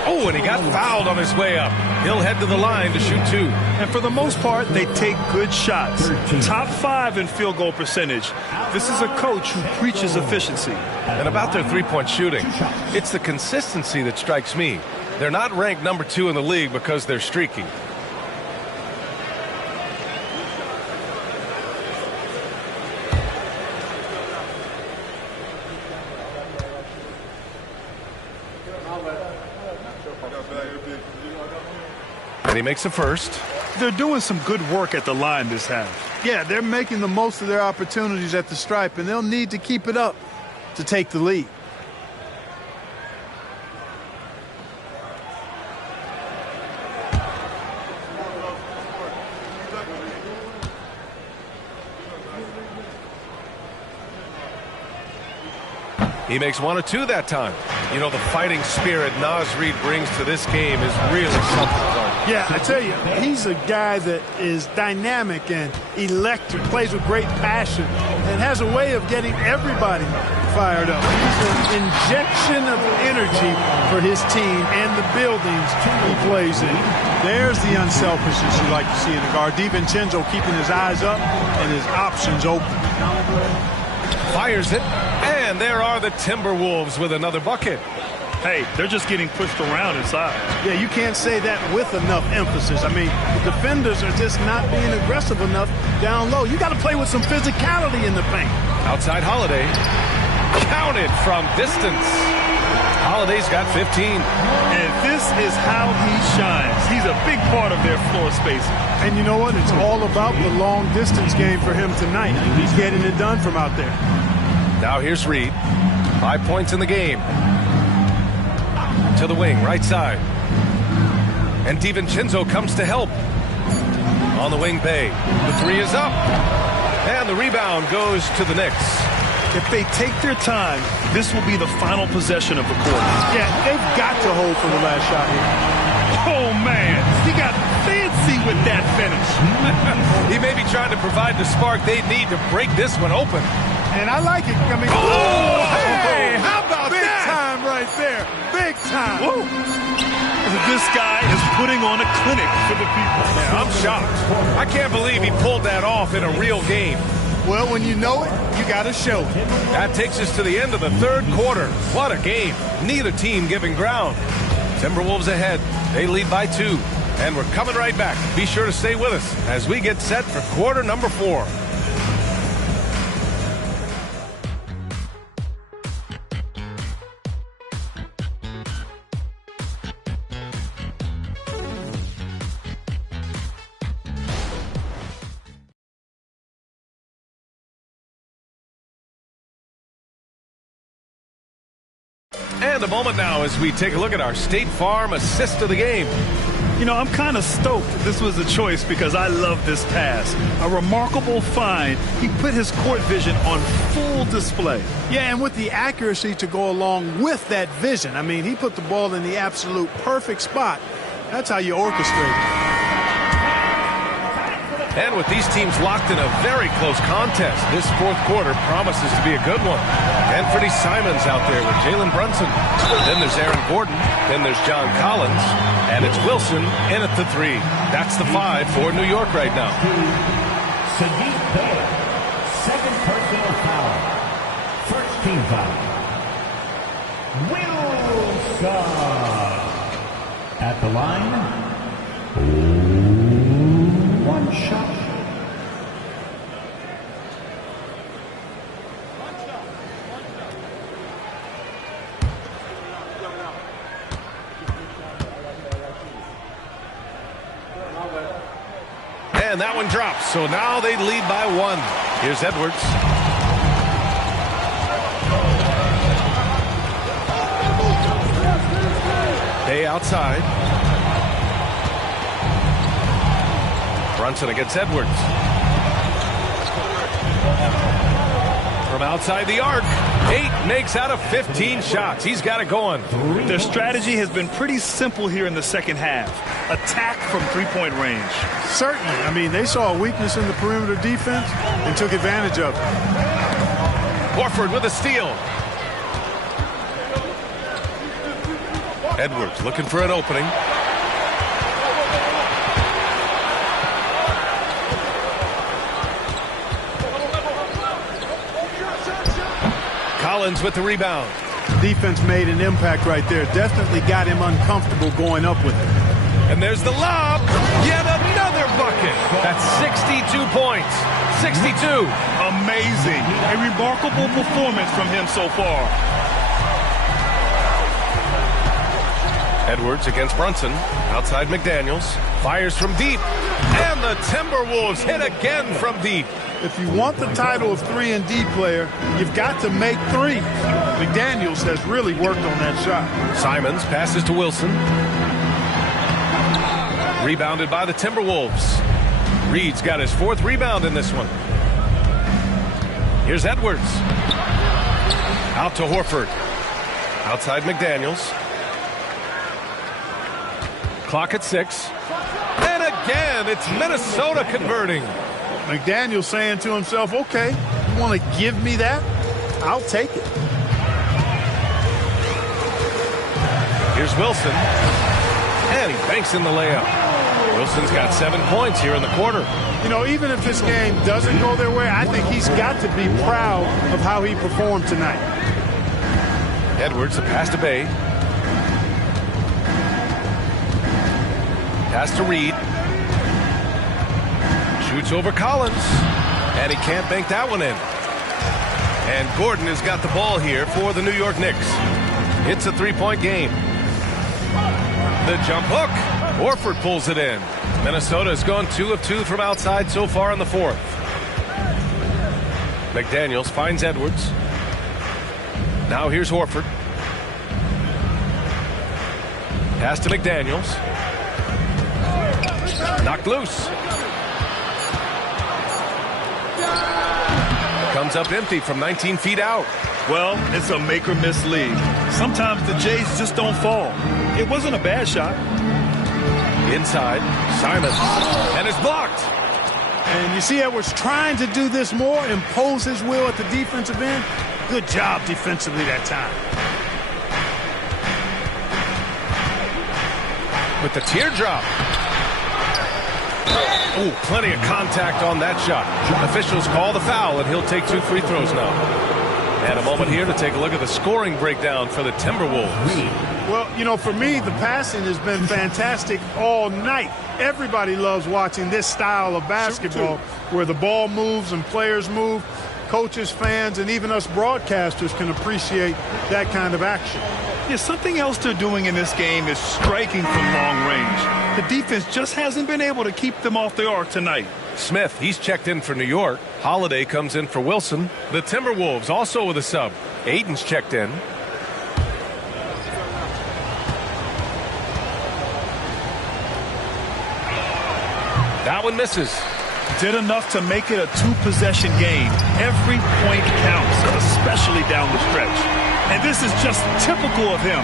Oh, and he got fouled on his way up. He'll head to the line to shoot 2. And for the most part, they take good shots. Top 5 in field goal percentage. This is a coach who preaches efficiency. And about their three-point shooting, it's the consistency that strikes me. They're not ranked number 2 in the league because they're streaky. And he makes the first. They're doing some good work at the line this half. Yeah, they're making the most of their opportunities at the stripe, and they'll need to keep it up to take the lead. He makes 1 or 2 that time. You know, the fighting spirit Naz Reid brings to this game is really something. Yeah, I tell you, he's a guy that is dynamic and electric, plays with great passion, and has a way of getting everybody fired up. He's an injection of energy for his team and the buildings he plays in. There's the unselfishness you like to see in a guard. DiVincenzo keeping his eyes up and his options open. Fires it, and there are the Timberwolves with another bucket. Hey, they're just getting pushed around inside. Yeah, you can't say that with enough emphasis. I mean, the defenders are just not being aggressive enough down low. You got to play with some physicality in the paint. Outside Holiday, counted from distance. Holiday's got 15. And this is how he shines. He's a big part of their floor space. And you know what? It's all about the long distance game for him tonight. He's getting it done from out there. Now here's Reid. 5 points in the game. To the wing, right side. And DiVincenzo comes to help. On the wing, Bay. The 3 is up. And the rebound goes to the Knicks. If they take their time, this will be the final possession of the quarter. Yeah, they've got to hold for the last shot here. Oh, man. He got fancy with that finish. He may be trying to provide the spark they need to break this one open. And I like it. I mean, hey, how about big that? Time right there. Big time. Whoa. This guy is putting on a clinic for the people. Man, I'm shocked. I can't believe he pulled that off in a real game. Well, when you know it, you got to show it. That takes us to the end of the third quarter. What a game. Neither team giving ground. Timberwolves ahead. They lead by 2. And we're coming right back. Be sure to stay with us as we get set for quarter number 4. And a moment now as we take a look at our State Farm assist of the game. You know, I'm kind of stoked this was a choice because I love this pass. A remarkable find. He put his court vision on full display. Yeah, and with the accuracy to go along with that vision. I mean, he put the ball in the absolute perfect spot. That's how you orchestrate it. And with these teams locked in a very close contest, this fourth quarter promises to be a good one. Anthony Simons out there with Jalen Brunson. Then there's Aaron Gordon. Then there's John Collins. And it's Wilson in at the 3. That's the 5 for New York right now. Sadiq Bey, second personal foul. First team foul. Wilson at the line. 1 shot. and that one drops. So now they lead by 1. Here's Edwards. Day outside. Brunson against Edwards. From outside the arc, 8 makes out of 15 shots. He's got it going. Their strategy has been pretty simple here in the second half. Attack from three-point range. Certainly. I mean, they saw a weakness in the perimeter defense and took advantage of it. Horford with a steal. Edwards looking for an opening. Collins with the rebound. Defense made an impact right there. Definitely got him uncomfortable going up with it. And there's the lob. Yet another bucket. That's 62 points. 62. Amazing. A remarkable performance from him so far. Edwards against Brunson. Outside McDaniels. Fires from deep. And the Timberwolves hit again from deep. If you want the title of 3-and-D player, you've got to make threes. McDaniels has really worked on that shot. Simons passes to Wilson. Rebounded by the Timberwolves. Reed's got his 4th rebound in this one. Here's Edwards. Out to Horford. Outside McDaniels. Clock at 6. And again, it's Minnesota converting. McDaniel saying to himself, okay, you want to give me that? I'll take it. Here's Wilson. And he banks in the layup. Wilson's got 7 points here in the quarter. You know, even if this game doesn't go their way, I think he's got to be proud of how he performed tonight. Edwards, a pass to Bay. Pass to Reed. Shoots over Collins. And he can't bank that one in. And Gordon has got the ball here for the New York Knicks. It's a 3-point game. The jump hook. Horford pulls it in. Minnesota has gone 2 of 2 from outside so far in the 4th. McDaniels finds Edwards. Now here's Horford. Pass to McDaniels. Knocked loose. Comes up empty from 19 feet out. Well, it's a make-or-miss league. Sometimes the Jays just don't fall. It wasn't a bad shot. Inside, Simons. And it's blocked. And you see Edwards trying to do this more, impose his will at the defensive end. Good job defensively that time. With the teardrop. Ooh, plenty of contact on that shot. Officials call the foul, and he'll take 2 free throws now. And a moment here to take a look at the scoring breakdown for the Timberwolves. Well, you know, for me, the passing has been fantastic all night. Everybody loves watching this style of basketball where the ball moves and players move. Coaches, fans, and even us broadcasters can appreciate that kind of action. Yeah, something else they're doing in this game is striking from long range. The defense just hasn't been able to keep them off the arc tonight. Smith, he's checked in for New York. Holiday comes in for Wilson. The Timberwolves also with a sub. Aiden's checked in. That one misses. Did enough to make it a 2-possession game. Every point counts, especially down the stretch. And this is just typical of him.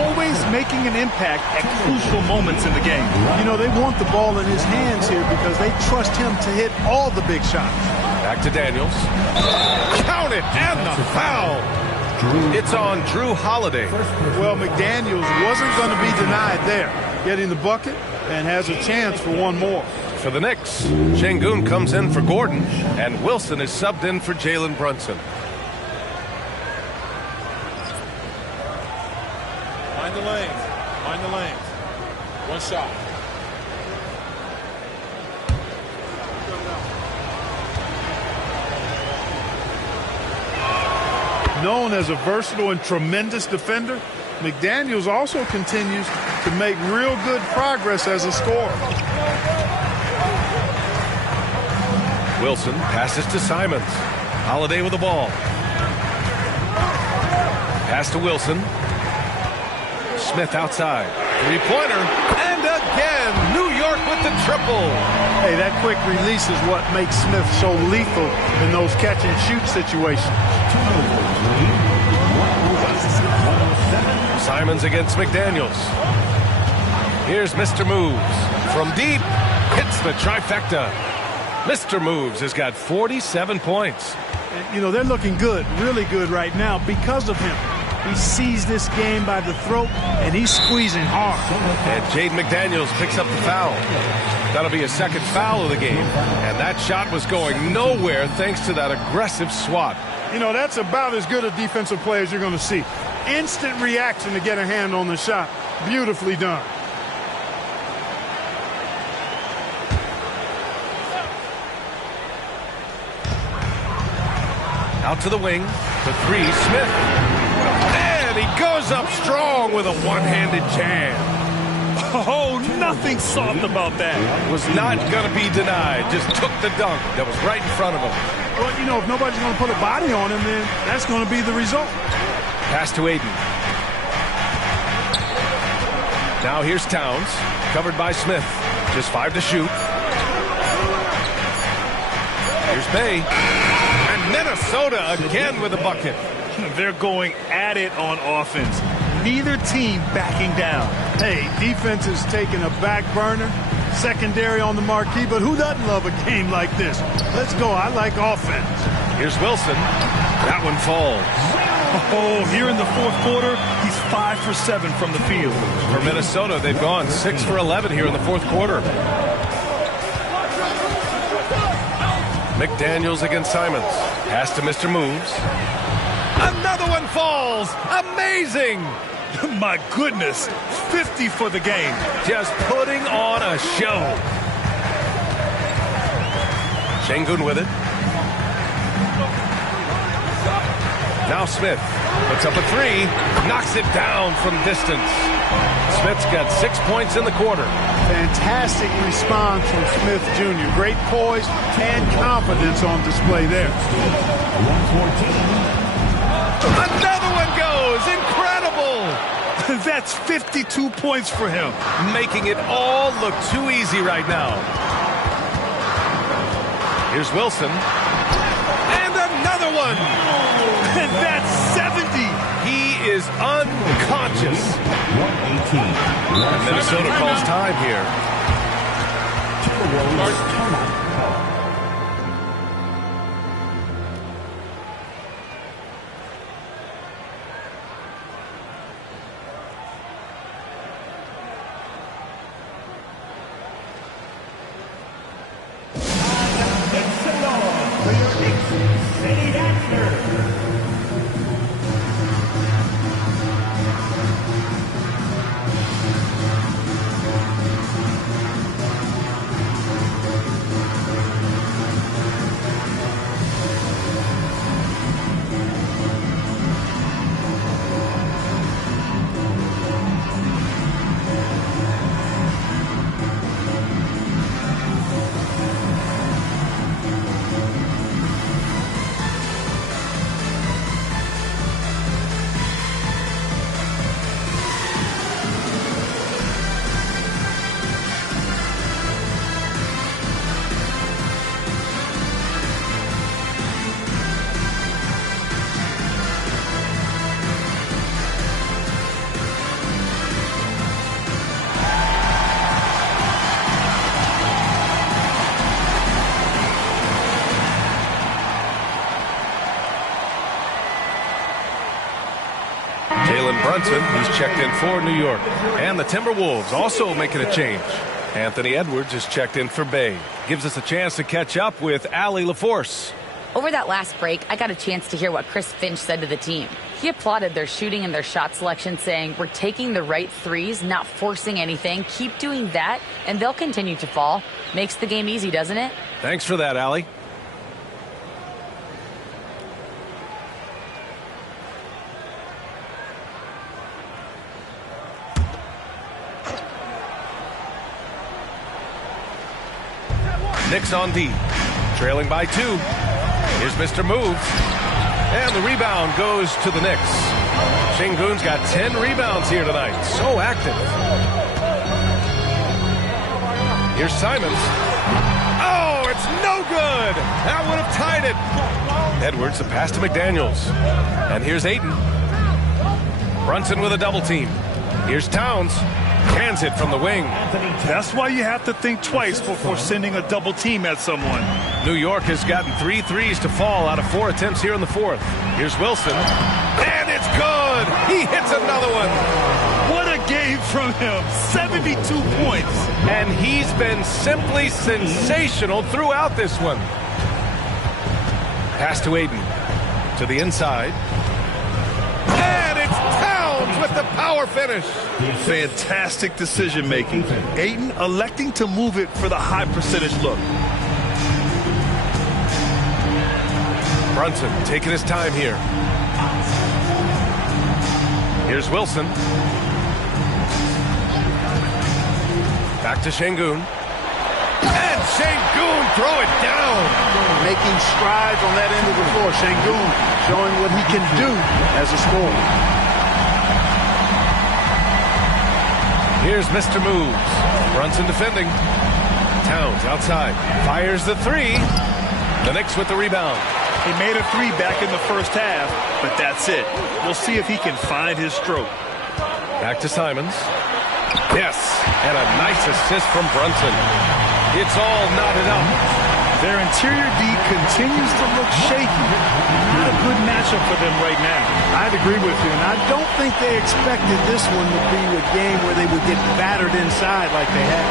Always making an impact at crucial moments in the game. You know, they want the ball in his hands here because they trust him to hit all the big shots. Back to Daniels. Count it, and the foul. It's on Drew Holiday. Well, McDaniels wasn't going to be denied there. Getting the bucket and has a chance for one more. For the Knicks, Şengün comes in for Gordon, and Wilson is subbed in for Jalen Brunson. Mind the lanes. Mind the lanes. One shot. Known as a versatile and tremendous defender, McDaniels also continues to make real good progress as a scorer. Wilson passes to Simons. Holiday with the ball. Pass to Wilson. Smith outside. Three-pointer. And again, New York with the triple. Hey, that quick release is what makes Smith so lethal in those catch-and-shoot situations. Simons against McDaniels. Here's Mr. Moves. From deep, hits the trifecta. Mr. Moves has got 47 points. You know, they're looking good, really good right now because of him. He sees this game by the throat, and he's squeezing hard. And Jaden McDaniels picks up the foul. That'll be a second foul of the game. And that shot was going nowhere thanks to that aggressive swat. You know, that's about as good a defensive play as you're going to see. Instant reaction to get a hand on the shot. Beautifully done. Out to the wing. The three, Smith. And he goes up strong with a one-handed jam. Oh, nothing soft about that. Was not going to be denied. Just took the dunk that was right in front of him. Well, you know, if nobody's going to put a body on him, then that's going to be the result. Pass to Aiden. Now here's Towns. Covered by Smith. Just 5 to shoot. Here's Bay. And Minnesota again with a bucket. They're going at it on offense. Neither team backing down. Hey, defense is taking a back burner. Secondary on the marquee, but who doesn't love a game like this? Let's go. I like offense. Here's Wilson. That one falls. Oh, here in the fourth quarter, he's 5 for 7 from the field. For Minnesota, they've gone 6 for 11 here in the fourth quarter. McDaniels against Simons. Pass to Mr. Moves. Another one falls. Amazing. My goodness, 50 for the game. Just putting on a show. Şengün with it. Now Smith puts up a three, knocks it down from distance. Smith's got 6 points in the quarter. Fantastic response from Smith Jr. Great poise and confidence on display there. Another one goes. Incredible. That's 52 points for him. Making it all look too easy right now. Here's Wilson. And another one. And that's 70. He is unconscious. 118. And Minnesota calls time here. Timberwolves timeout call. Brunson, he's checked in for New York. And the Timberwolves also making a change. Anthony Edwards is checked in for Bay. Gives us a chance to catch up with Allie LaForce. Over that last break, I got a chance to hear what Chris Finch said to the team. He applauded their shooting and their shot selection, saying, "We're taking the right threes, not forcing anything. Keep doing that, and they'll continue to fall." Makes the game easy, doesn't it? Thanks for that, Allie. Knicks on D. Trailing by 2. Here's Mr. Moves. And the rebound goes to the Knicks. Şengün's got 10 rebounds here tonight. So active. Here's Simons. Oh, it's no good. That would have tied it. Edwards, the pass to McDaniels. And here's Ayton. Brunson with a double team. Here's Towns. Hands it from the wing. That's why you have to think twice before sending a double team at someone. New York has gotten 3 threes to fall out of 4 attempts here in the fourth. Here's Wilson. And it's good. He hits another one. What a game from him. 72 points. And he's been simply sensational throughout this one. Pass to Ayton. To the inside. And it's Towns with the power finish. Fantastic decision making. Ayton electing to move it for the high percentage look. Brunson taking his time here. Here's Wilson. Back to Şengün. And Şengün throw it down. Making strides on that end of the floor. Şengün showing what he can do as a scorer. Here's Mr. Moves. Brunson defending. Towns outside. Fires the 3. The Knicks with the rebound. He made a 3 back in the first half, but that's it. We'll see if he can find his stroke. Back to Simons. Yes, and a nice assist from Brunson. It's all knotted up. Their interior D continues to look shaky. Not a good matchup for them right now. I'd agree with you, and I don't think they expected this one to be a game where they would get battered inside like they have.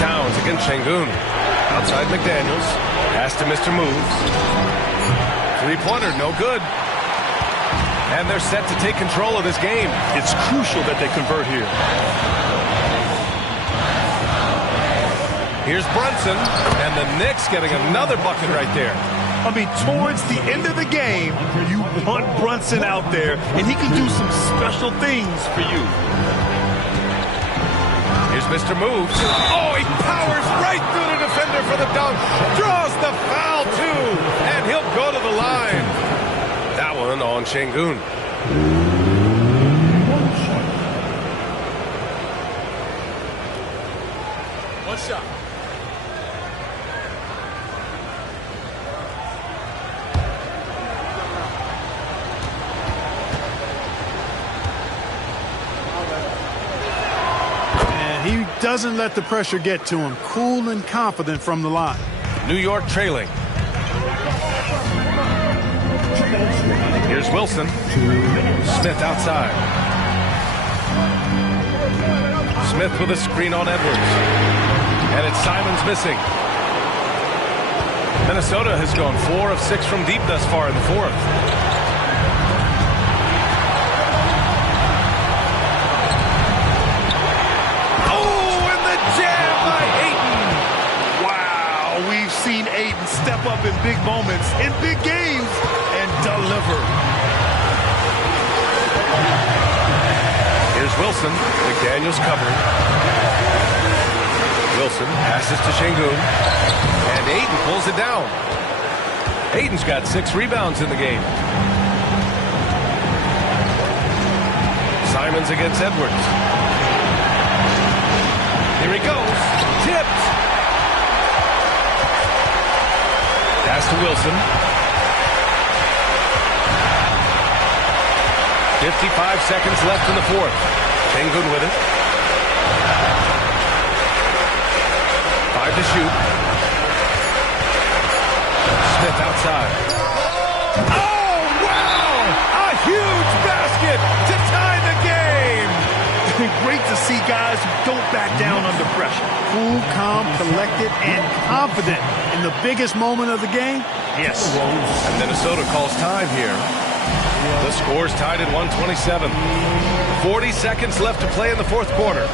Towns against Şengün. Outside McDaniels. Pass to Mr. Moves. 3-pointer, no good. And they're set to take control of this game. It's crucial that they convert here. Here's Brunson, and the Knicks getting another bucket right there. I mean, towards the end of the game, you want Brunson out there, and he can do some special things for you. Here's Mr. Moves. Oh, he powers right through the defender for the dunk. Draws the foul, too, and he'll go to the line. That one on Şengün. One shot. He doesn't let the pressure get to him. Cool and confident from the line. New York trailing. Here's Wilson. Smith outside. Smith with a screen on Edwards. And it's Simons missing. Minnesota has gone 4 of 6 from deep thus far in the fourth. Seen Ayton step up in big moments, in big games, and deliver. Here's Wilson. McDaniels covering. Wilson passes to Şengün. And Ayton pulls it down. Ayton's got 6 rebounds in the game. Simons against Edwards. Here he goes. Tipped. Pass to Wilson. 55 seconds left in the fourth. Şengün with it. 5 to shoot. Smith outside. Oh, wow! A huge basket to tie the game! Great to see guys who don't back down under pressure. Cool, calm, collected, and confident in the biggest moment of the game. Yes. And Minnesota calls time here. The score's tied at 127. 40 seconds left to play in the fourth quarter.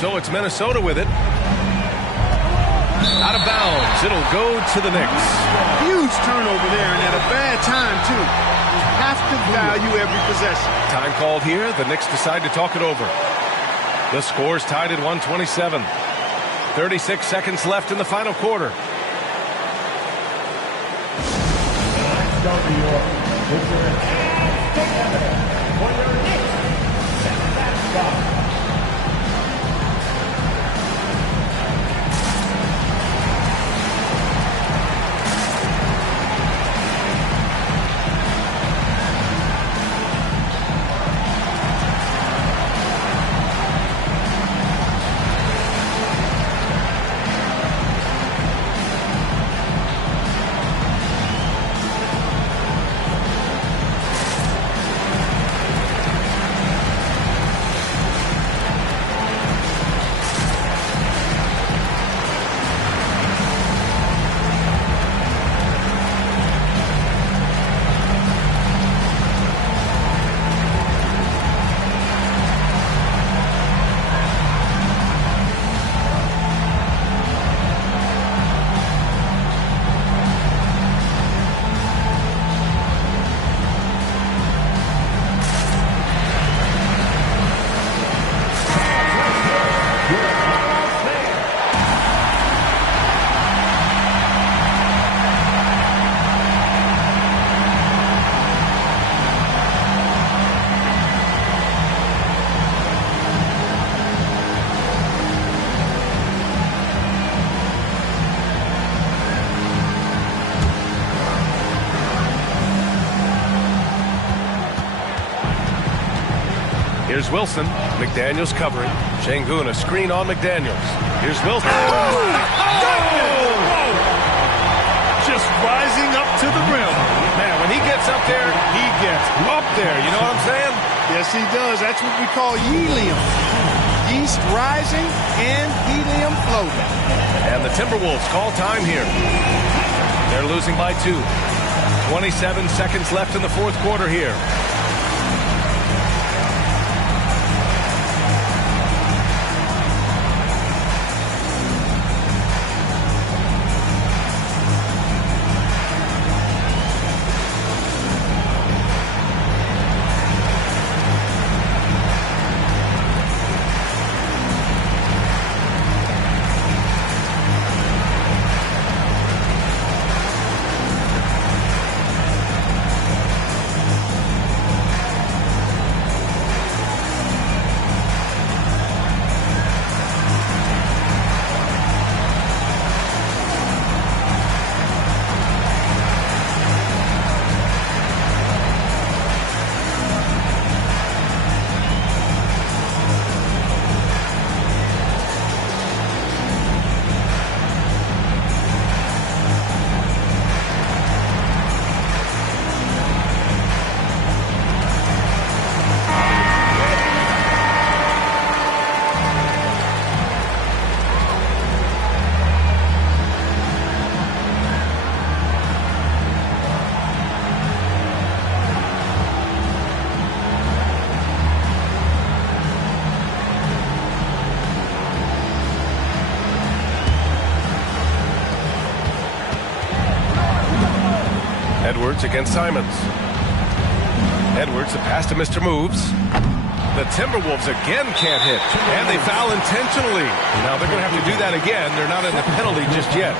so it's Minnesota with it. Out of bounds. It'll go to the Knicks. Huge turnover there, and at a bad time, too. You have to value every possession. Time called here. The Knicks decide to talk it over. The score's tied at 127. 36 seconds left in the final quarter. Let's go, New York. Put your hands together for your Knicks. Basketball. Here's Wilson. McDaniels covering. Şengün, a screen on McDaniels. Here's Wilson. Just rising up to the rim. Man, when he gets up there, he gets up there. You know what I'm saying? Yes, he does. That's what we call helium. Yeast rising and helium floating. And the Timberwolves call time here. They're losing by 2. 27 seconds left in the fourth quarter here. Edwards against Simons. Edwards, the pass to Mr. Moves. The Timberwolves again can't hit, and they foul intentionally. Now they're going to have to do that again. They're not in the penalty just yet.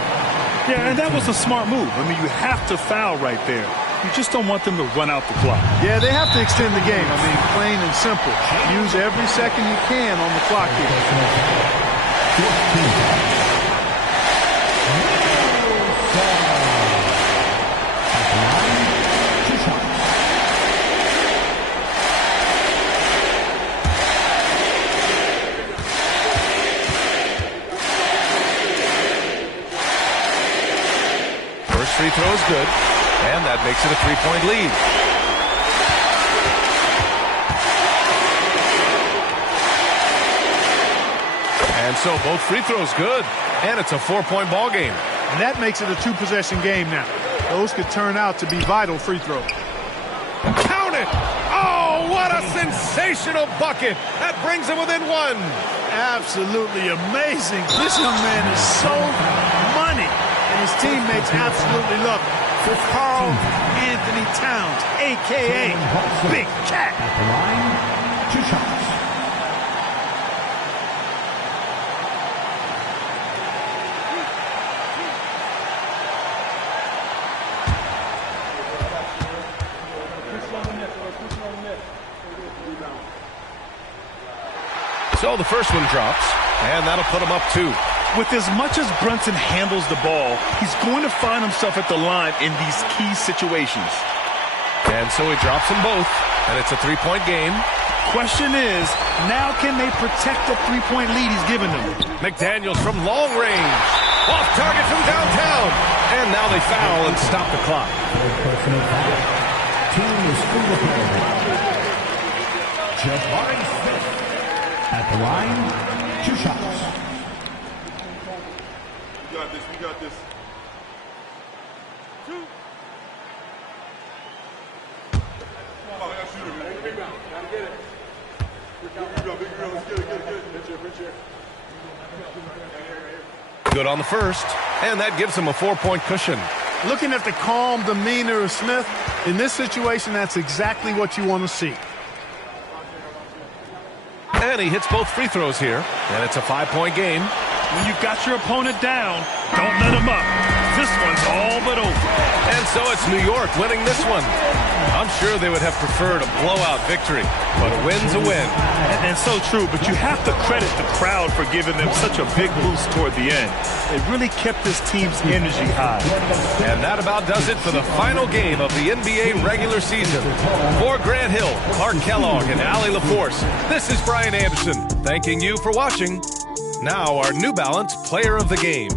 Yeah, and that was a smart move. I mean, you have to foul right there. You just don't want them to run out the clock. Yeah, they have to extend the game. I mean, plain and simple. Use every second you can on the clock here. First free throw is good, and that makes it a 3-point lead. And so both free throws good, and it's a 4-point ball game. And that makes it a 2-possession game now. Those could turn out to be vital free throws. Count it! Oh, what a sensational bucket! That brings him within one. Absolutely amazing. This young man is so money, and his teammates absolutely love him. For Carl Anthony Towns, a.k.a. Big Cat. At the line, 2 shots. So the first one drops, and that'll put him up 2. With as much as Brunson handles the ball, he's going to find himself at the line in these key situations. And so he drops them both, and it's a 3-point game. Question is, now can they protect the 3-point lead he's given them? McDaniels from long range. Off target from downtown. And now they foul and stop the clock. Personal foul. Team is full of Jabari Smith. At the line, 2 shots. We got this. We got this. 2. Oh, I got to shoot it, man. Big round. Gotta get it. Big round. Let's get it. Good shit. Good on the first, and that gives him a 4-point cushion. Looking at the calm demeanor of Smith, in this situation, that's exactly what you want to see. And he hits both free throws here, and it's a 5-point game. When you've got your opponent down, don't let him up. This one's all but over. And so it's New York winning this one. I'm sure they would have preferred a blowout victory, but a win's a win. And so true, but you have to credit the crowd for giving them such a big boost toward the end. It really kept this team's energy high. And that about does it for the final game of the NBA regular season. For Grant Hill, Clark Kellogg, and Allie LaForce, this is Brian Anderson, thanking you for watching. Now our New Balance Player of the Game.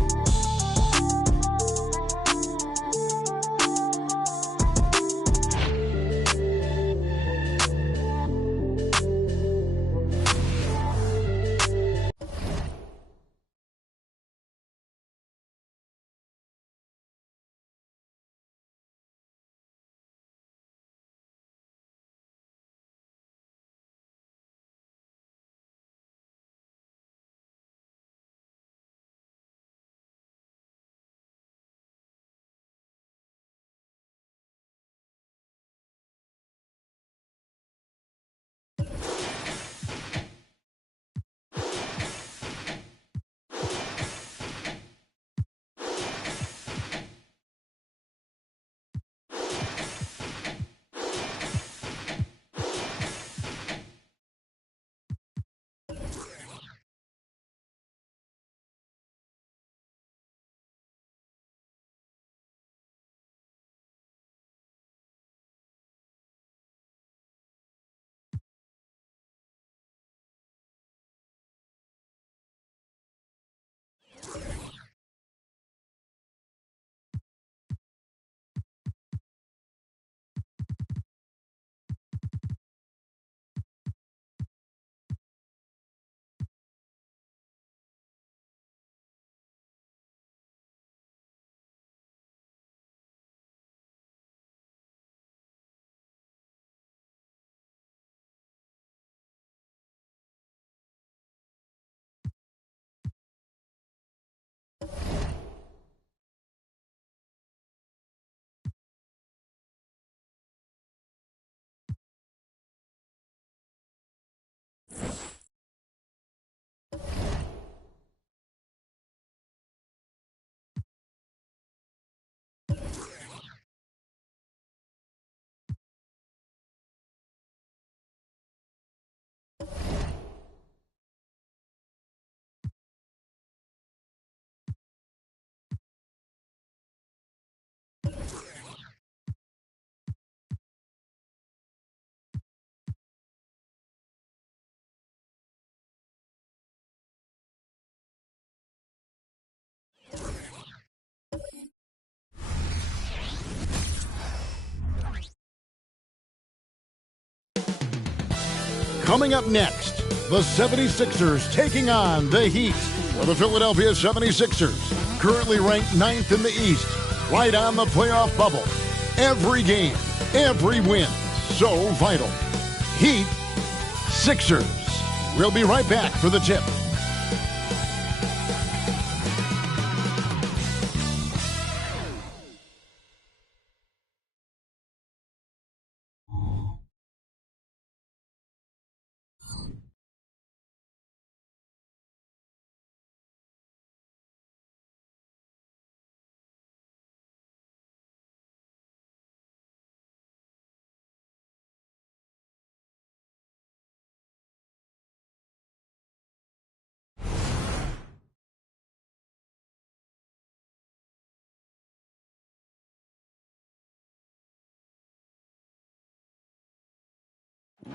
Coming up next, the 76ers taking on the Heat. For the Philadelphia 76ers, currently ranked 9th in the East, right on the playoff bubble. Every game, every win, so vital. Heat, Sixers. We'll be right back for the tip.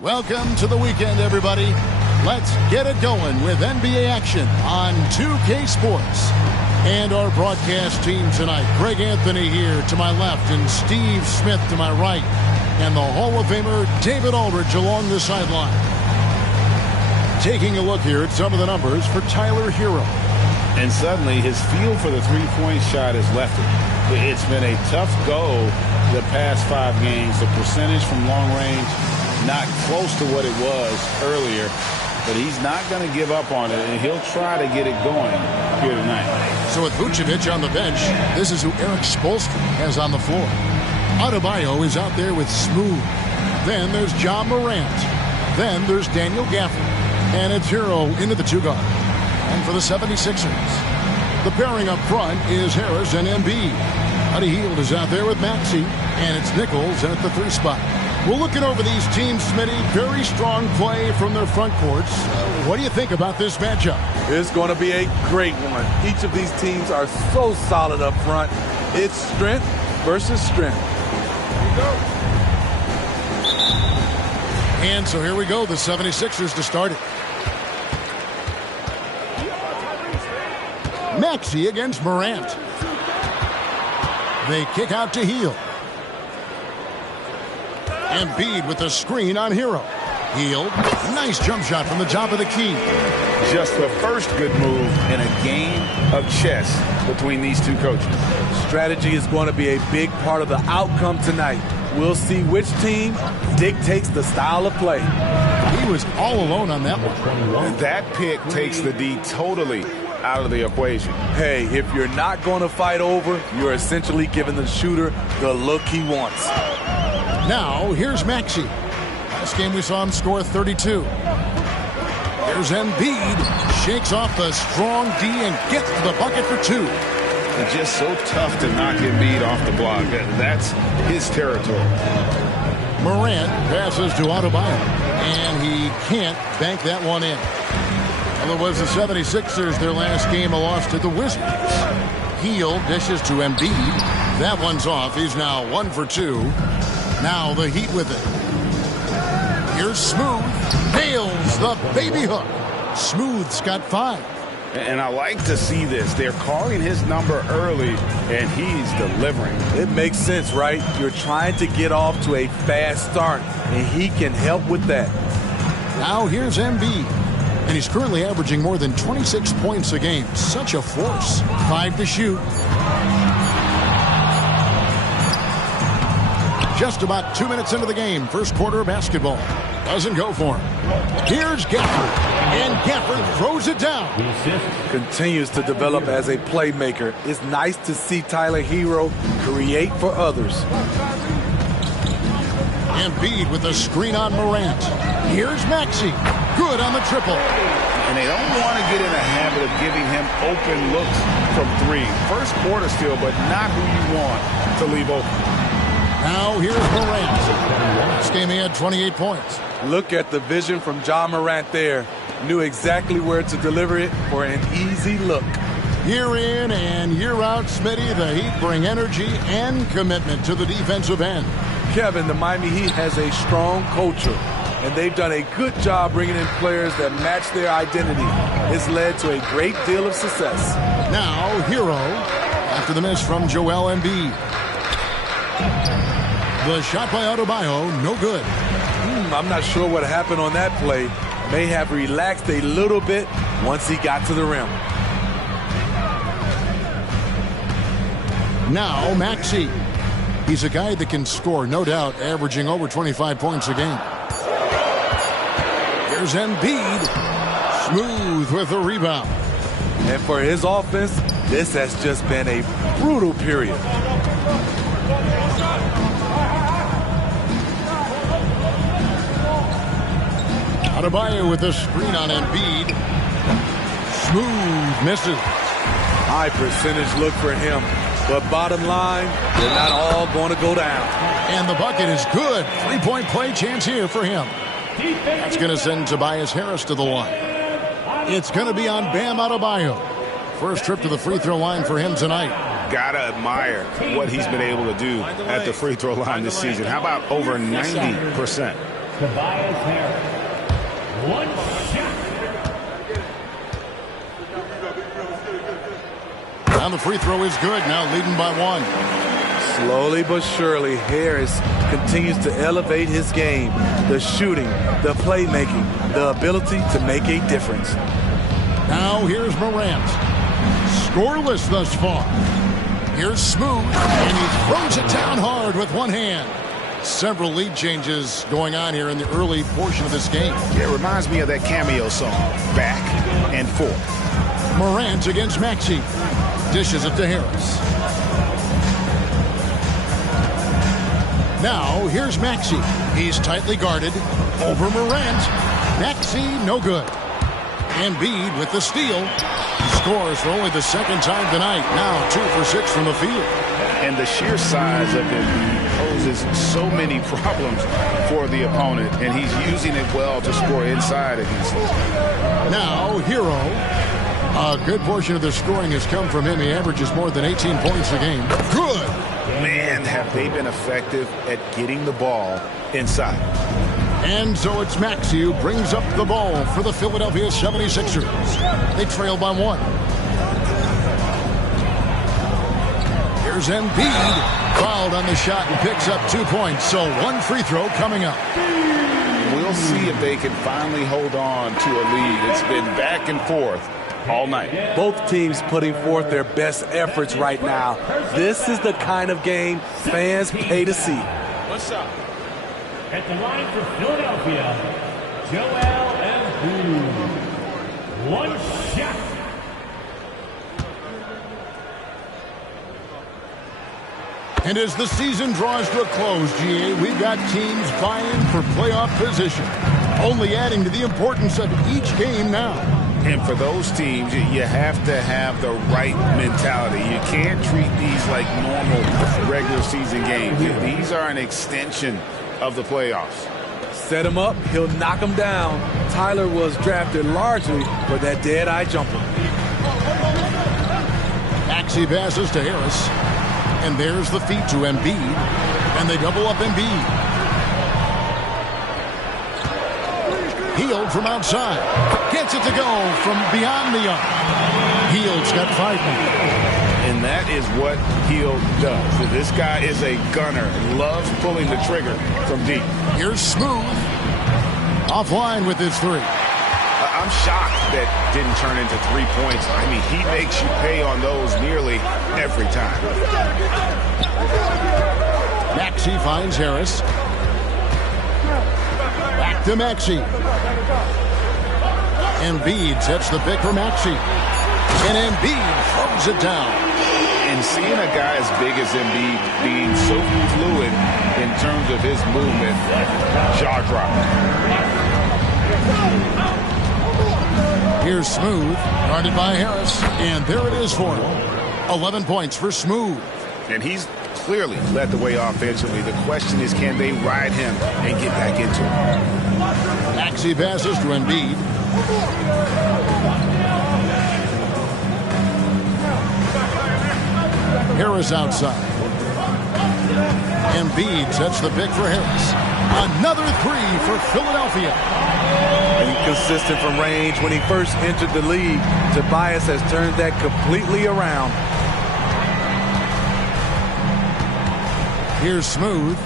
Welcome to the weekend, everybody. Let's get it going with NBA action on 2K Sports. And our broadcast team tonight, Greg Anthony here to my left and Steve Smith to my right. And the Hall of Famer David Aldridge along the sideline. Taking a look here at some of the numbers for Tyler Hero. And suddenly his feel for the three-point shot has left him. It's been a tough go the past 5 games. The percentage from long range not close to what it was earlier. But he's not going to give up on it, and he'll try to get it going here tonight. So with Vucevic on the bench, this is who Eric Spoelstra has on the floor. Adebayo is out there with Smooth. Then there's John Morant. Then there's Daniel Gafford. And it's Hero into the 2-guard. And for the 76ers, the pairing up front is Harris and Embiid. Buddy Hield is out there with Maxey. And it's Nichols at the 3 spot. We're looking over these teams, Smitty. Very strong play from their front courts. What do you think about this matchup? It's going to be a great one. Each of these teams are so solid up front. It's strength versus strength. Here we go. And so here we go, the 76ers to start it. Maxey against Morant. They kick out to Hield. Embiid with the screen on Hero. Hield, nice jump shot from the top of the key. Just the first good move in a game of chess between these two coaches. Strategy is going to be a big part of the outcome tonight. We'll see which team dictates the style of play. He was all alone on that one. That pick takes the D totally out of the equation. Hey, if you're not going to fight over, you're essentially giving the shooter the look he wants. Now, here's Maxey. Last game we saw him score 32. Here's Embiid. Shakes off the strong D and gets to the bucket for 2. It's just so tough to knock Embiid off the block. That's his territory. Morant passes to Adebayo, and he can't bank that one in. Well, it was the 76ers, their last game, a loss to the Wizards. Hield dishes to Embiid. That one's off. He's now 1 for 2. Now the Heat with it. Here's Smooth. Nails the baby hook. Smooth's got 5. And I like to see this. They're calling his number early, and he's delivering. It makes sense, right? You're trying to get off to a fast start, and he can help with that. Now here's Embiid. And he's currently averaging more than 26 points a game. Such a force. 5 to shoot. Just about 2 minutes into the game. First quarter of basketball. Doesn't go for him. Here's Gafford. And Gafford throws it down. Continues to develop as a playmaker. It's nice to see Tyler Hero create for others. Embiid with a screen on Morant. Here's Maxey. Good on the triple. And they don't want to get in a habit of giving him open looks from 3. First quarter still, but not who you want to leave open. Now here's Morant. This game he had 28 points. Look at the vision from John Morant there. Knew exactly where to deliver it for an easy look. Year in and year out, Smitty, the Heat bring energy and commitment to the defensive end. Kevin, the Miami Heat has a strong culture, and they've done a good job bringing in players that match their identity. It's led to a great deal of success. Now, Hero, after the miss from Joel Embiid. The shot by Adebayo, no good. I'm not sure what happened on that play. May have relaxed a little bit once he got to the rim. Now, Maxey. He's a guy that can score, no doubt, averaging over 25 points a game. Here's Embiid. Smooth with the rebound. And for his offense, this has just been a brutal period. Adebayo with the screen on Embiid. Smooth misses. High percentage look for him. But bottom line, they're not all going to go down. And the bucket is good. 3-point play chance here for him. That's going to send Tobias Harris to the line. It's going to be on Bam Adebayo. First trip to the free throw line for him tonight. Gotta admire what he's been able to do at the free throw line this season. How about over 90%? Tobias Harris. One shot. And the free throw is good, now leading by 1. Slowly but surely, Harris continues to elevate his game. The shooting, the playmaking, the ability to make a difference. Now here's Morant. Scoreless thus far. Here's Smooth, and he throws it down hard with one hand. Several lead changes going on here in the early portion of this game. It reminds me of that cameo song, Back and Forth. Morant against Maxey. Dishes it to Harris. Now, here's Maxey. He's tightly guarded. Over Morant. Maxey, no good. Embiid with the steal. He scores for only the second time tonight. Now 2 for 6 from the field. And the sheer size of Embiid poses so many problems for the opponent, and he's using it well to score inside against them. Now, Hero. A good portion of their scoring has come from him. He averages more than 18 points a game. Good. Man, have they been effective at getting the ball inside. And so it's Maxey who brings up the ball for the Philadelphia 76ers. They trail by 1. Here's Embiid. Fouled on the shot and picks up 2 points. So 1 free throw coming up. We'll see if they can finally hold on to a lead. It's been back and forth all night. Both teams putting forth their best efforts right now. This is the kind of game fans pay to see. What's up? At the line for Philadelphia, Joel Embiid. One shot. And as the season draws to a close, GA, we've got teams vying for playoff position, only adding to the importance of each game now. And for those teams, you have to have the right mentality. You can't treat these like normal regular season games. These are an extension of the playoffs. Set him up, he'll knock him down. Tyler was drafted largely for that dead-eye jumper. Maxey passes to Harris. And there's the feed to Embiid. And they double up Embiid. Hield from outside. Gets it to go from beyond the arc. Hield's got 5 now. And that is what Hield does. This guy is a gunner. Loves pulling the trigger from deep. Here's Smooth. Offline with his 3. I'm shocked that didn't turn into 3 points. I mean, he makes you pay on those nearly every time. Maxey finds Harris. Back to Maxey. Embiid sets the pick for Maxey. And Embiid throws it down. And seeing a guy as big as Embiid being so fluid in terms of his movement, jaw-dropping. Here's Smooth, guarded by Harris, and there it is for him. 11 points for Smooth. And he's clearly led the way offensively. The question is, can they ride him and get back into it? Maxey passes to Embiid. Harris outside. Embiid sets the pick for Harris. Another 3 for Philadelphia. Consistent from range. When he first entered the league, Tobias has turned that completely around. Here's Smooth.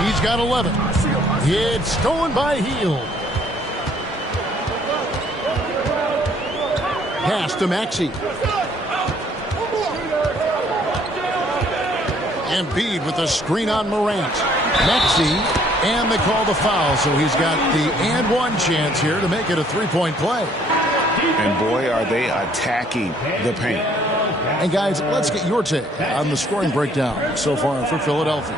He's got 11. It's stolen by Hield. Pass to Maxey. Embiid with the screen on Morant. Maxey. And they call the foul, so he's got the and one chance here to make it a 3-point play. And boy, are they attacking the paint. And guys, let's get your take on the scoring breakdown so far for Philadelphia.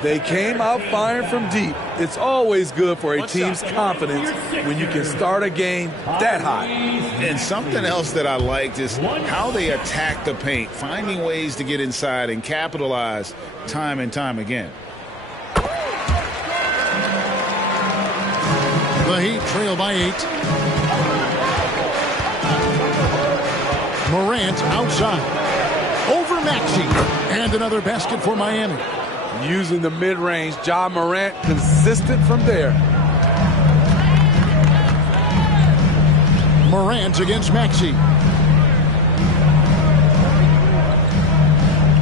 They came out firing from deep. It's always good for a team's confidence when you can start a game that hot. And something else that I liked is how they attack the paint, finding ways to get inside and capitalize time and time again. The Heat trail by 8. Morant outside. Over Maxey. And another basket for Miami. Using the mid-range, Ja Morant consistent from there. Morant against Maxey.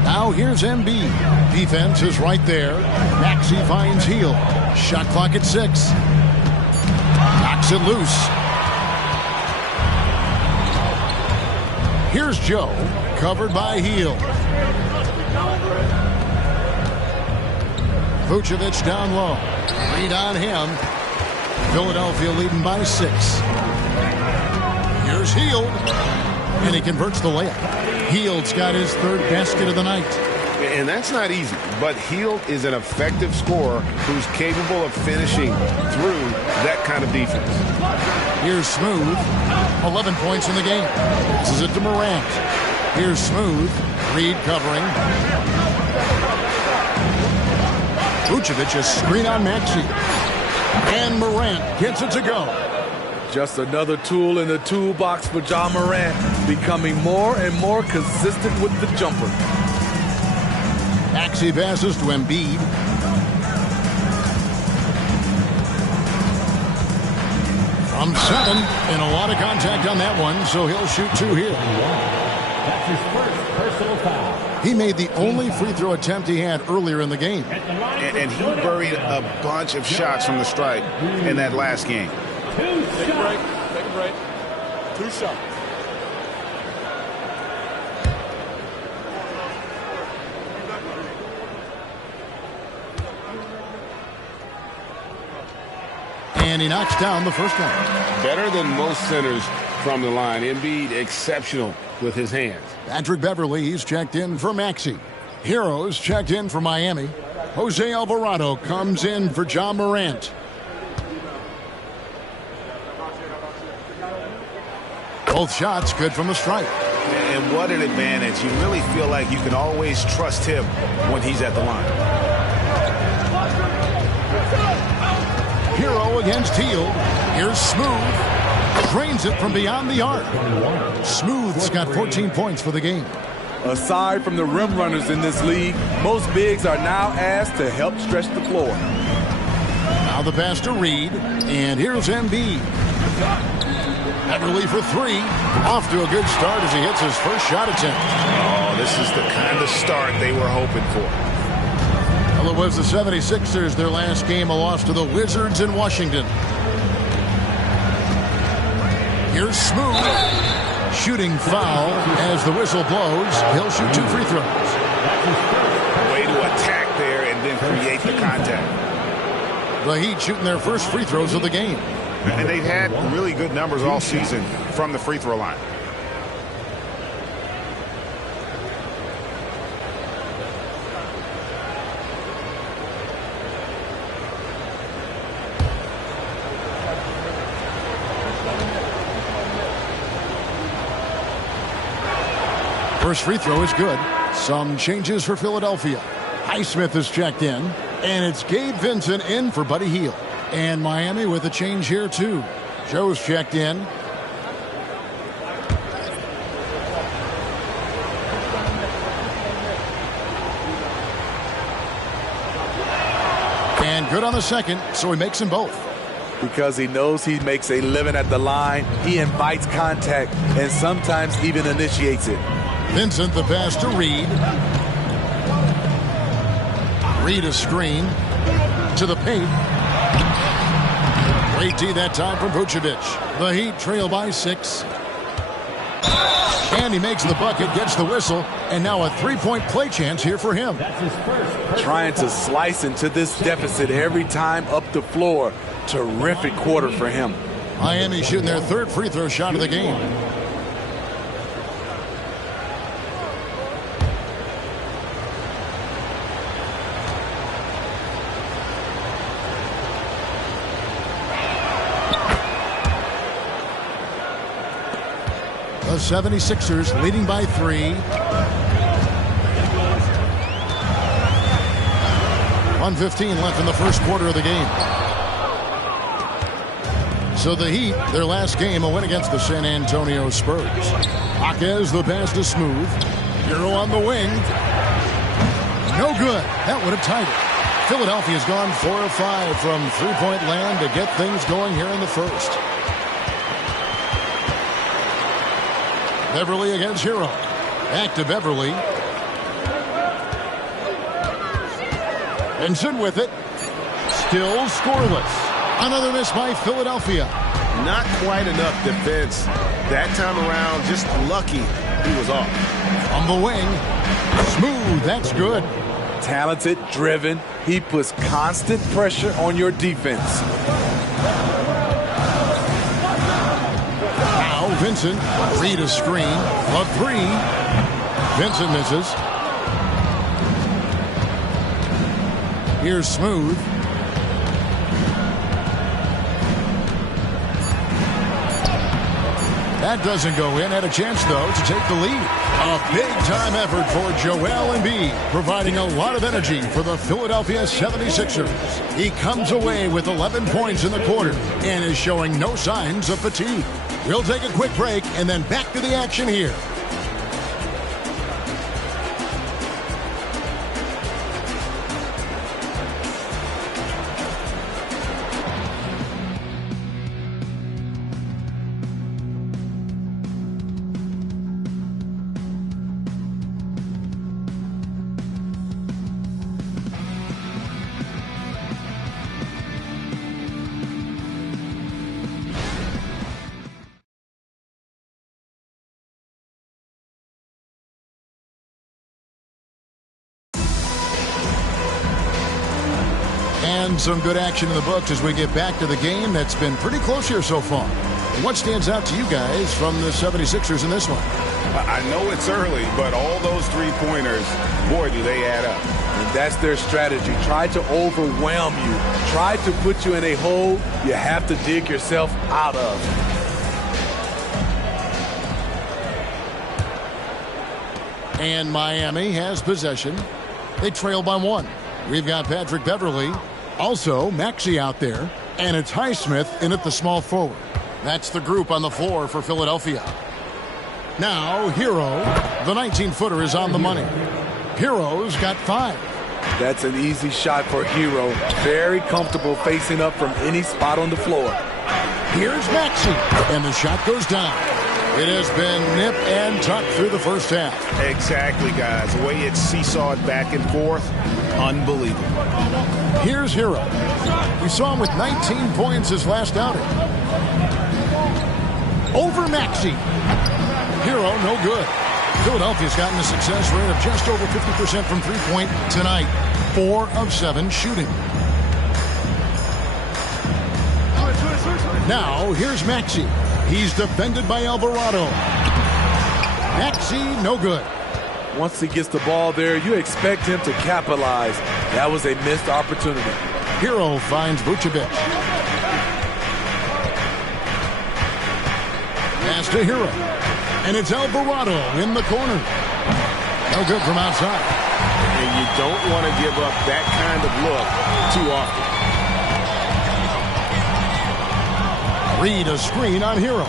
Now here's Embiid. Defense is right there. Maxey finds Hield. Shot clock at 6. Knocks it loose. Here's Joe, covered by Hield. Vucevic down low. Lead on him. Philadelphia leading by 6. Here's Hield. And he converts the layup. Hield's got his 3rd basket of the night. And that's not easy, but Hield is an effective scorer who's capable of finishing through that kind of defense. Here's Smooth. 11 points in the game. This is it to Morant. Here's Smooth. Reed covering. Vucevic a screen on Maxey. And Morant gets it to go. Just another tool in the toolbox for Ja Morant, becoming more and more consistent with the jumper. Maxey passes to Embiid. From 7, and a lot of contact on that one, so he'll shoot 2 here. That's his first personal foul. He made the only free throw attempt he had earlier in the game. And he buried a bunch of shots from the stripe in that last game. Take a break. Take a break. 2 shots. And he knocks down the first one. Better than most centers from the line. Embiid exceptional with his hands. Patrick Beverly, he's checked in for Maxey. Heroes checked in for Miami. Jose Alvarado comes in for Ja Morant. Both shots good from the stripe. And what an advantage. You really feel like you can always trust him when he's at the line. Hero against Hield. Here's Smooth. Drains it from beyond the arc. Smooth's got 14 points for the game. Aside from the rim runners in this league, most bigs are now asked to help stretch the floor. Now the pass to Reed. And here's Embiid. Beverly for 3. Off to a good start as he hits his first shot attempt. Oh, this is the kind of start they were hoping for. Well, it was the 76ers, their last game, a loss to the Wizards in Washington. Here's Smooth. Shooting foul as the whistle blows. He'll shoot 2 free throws. Way to attack there and then create the contact. The Heat shooting their first free throws of the game. And they've had really good numbers all season from the free throw line. First free throw is good. Some changes for Philadelphia. Highsmith is checked in. And it's Gabe Vincent in for Buddy Hield. And Miami with a change here, too. Joe's checked in. And good on the second, so he makes them both. Because he knows he makes a living at the line, he invites contact and sometimes even initiates it. Vincent the pass to Reed. Reed a screen to the paint. Great D that time from Vucevic. The Heat trail by 6. And he makes the bucket, gets the whistle, and now a 3-point play chance here for him. Trying to slice into this deficit every time up the floor. Terrific quarter for him. Miami shooting their 3rd free throw shot of the game. The 76ers leading by 3. 1:15 left in the first quarter of the game. So the Heat, their last game, a win against the San Antonio Spurs. Jaquez the pass to Smooth. Hero on the wing. No good. That would have tied it. Philadelphia's gone 4 of 5 from three-point land to get things going here in the first. Beverly against Hero. Back to Beverly. Benson with it. Still scoreless. Another miss by Philadelphia. Not quite enough defense. That time around, just lucky he was off. From the wing. Smooth. That's good. Talented, driven. He puts constant pressure on your defense. Now Vincent. Read a screen. A three. Vincent misses. Here's Smooth. That doesn't go in. Had a chance, though, to take the lead. A big-time effort for Joel Embiid, providing a lot of energy for the Philadelphia 76ers. He comes away with 11 points in the quarter and is showing no signs of fatigue. We'll take a quick break and then back to the action here. And some good action in the books as we get back to the game that's been pretty close here so far. And what stands out to you guys from the 76ers in this one? I know it's early, but all those three-pointers, boy, do they add up. And that's their strategy. Try to overwhelm you. Try to put you in a hole you have to dig yourself out of. And Miami has possession. They trail by one. We've got Patrick Beverly. Also, Maxey out there. And it's Highsmith in at the small forward. That's the group on the floor for Philadelphia. Now, Hero. The 19-footer is on the money. Hero's got 5. That's an easy shot for Hero. Very comfortable facing up from any spot on the floor. Here's Maxey. And the shot goes down. It has been nip and tuck through the first half. Exactly, guys. The way it's seesawed back and forth, unbelievable. Here's Hero. We saw him with 19 points his last outing. Over Maxey. Hero, no good. Philadelphia's gotten a success rate of just over 50% from three-point tonight. 4 of 7 shooting. Now, here's Maxey. He's defended by Alvarado. Maxey, no good. Once he gets the ball there, you expect him to capitalize. That was a missed opportunity. Hero finds Vucevic. Pass to Hero. And it's Alvarado in the corner. No good from outside. And you don't want to give up that kind of look too often. Read a screen on Hero.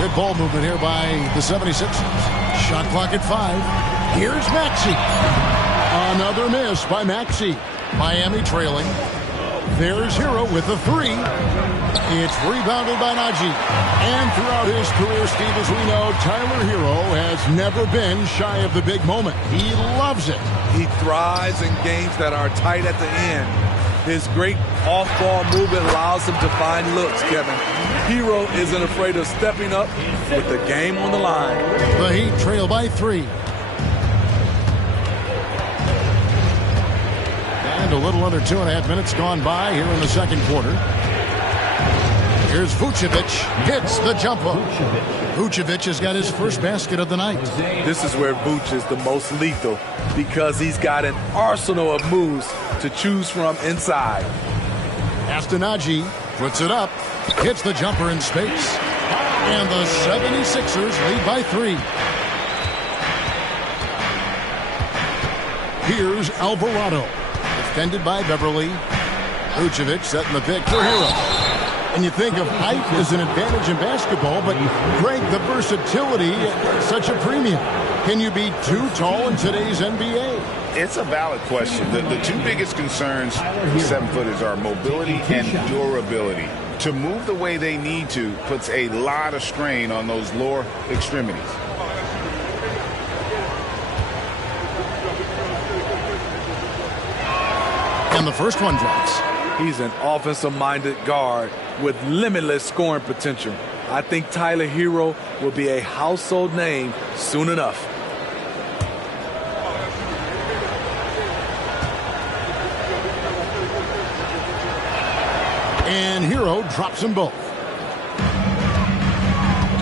Good ball movement here by the 76ers. Shot clock at 5. Here's Maxey. Another miss by Maxey. Miami trailing. There's Hero with a 3. It's rebounded by Najee. And throughout his career, Steve, as we know, Tyler Hero has never been shy of the big moment. He loves it. He thrives in games that are tight at the end. His great off-ball movement allows him to find looks, Kevin. Hero isn't afraid of stepping up with the game on the line. The Heat trail by 3. And a little under 2.5 minutes gone by here in the second quarter. Here's Vucevic. Hits the jumper. Vucevic has got his first basket of the night. This is where Vuce is the most lethal because he's got an arsenal of moves to choose from inside. Najee puts it up. Hits the jumper in space. And the 76ers lead by 3. Here's Alvarado. Defended by Beverly. Vucevic setting the pick for Hero. And you think of height as an advantage in basketball, but Greg, the versatility, such a premium. Can you be too tall in today's NBA? It's a valid question. The two biggest concerns for 7-footers are mobility and durability. To move the way they need to puts a lot of strain on those lower extremities. And the first one drops. He's an offensive-minded guard with limitless scoring potential. I think Tyler Hero will be a household name soon enough. And Hero drops them both.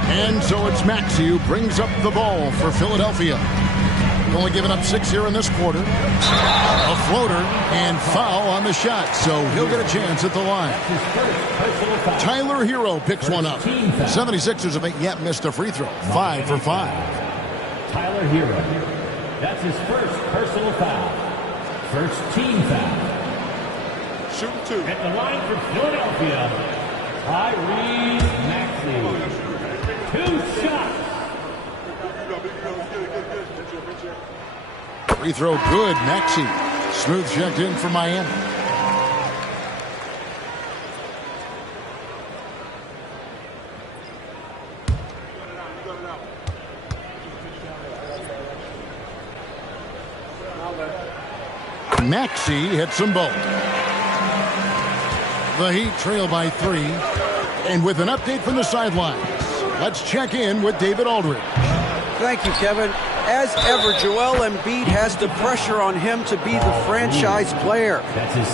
And so it's Maxey who brings up the ball for Philadelphia. Only giving up 6 here in this quarter. A floater and foul on the shot, so he'll get a chance at the line. Tyler Hero picks one up. 76ers haven't yet missed a free throw. 5 for 5. Tyler Hero. That's his first personal foul. First team foul. Shooting 2. At the line for Philadelphia, Tyrese Maxey. 2 shots. Free throw good, Maxey. Smooth checked in for Miami. Maxey hits them both. The Heat trail by 3. And with an update from the sidelines, let's check in with David Aldridge. Thank you, Kevin. As ever, Joel Embiid has the pressure on him to be the franchise player.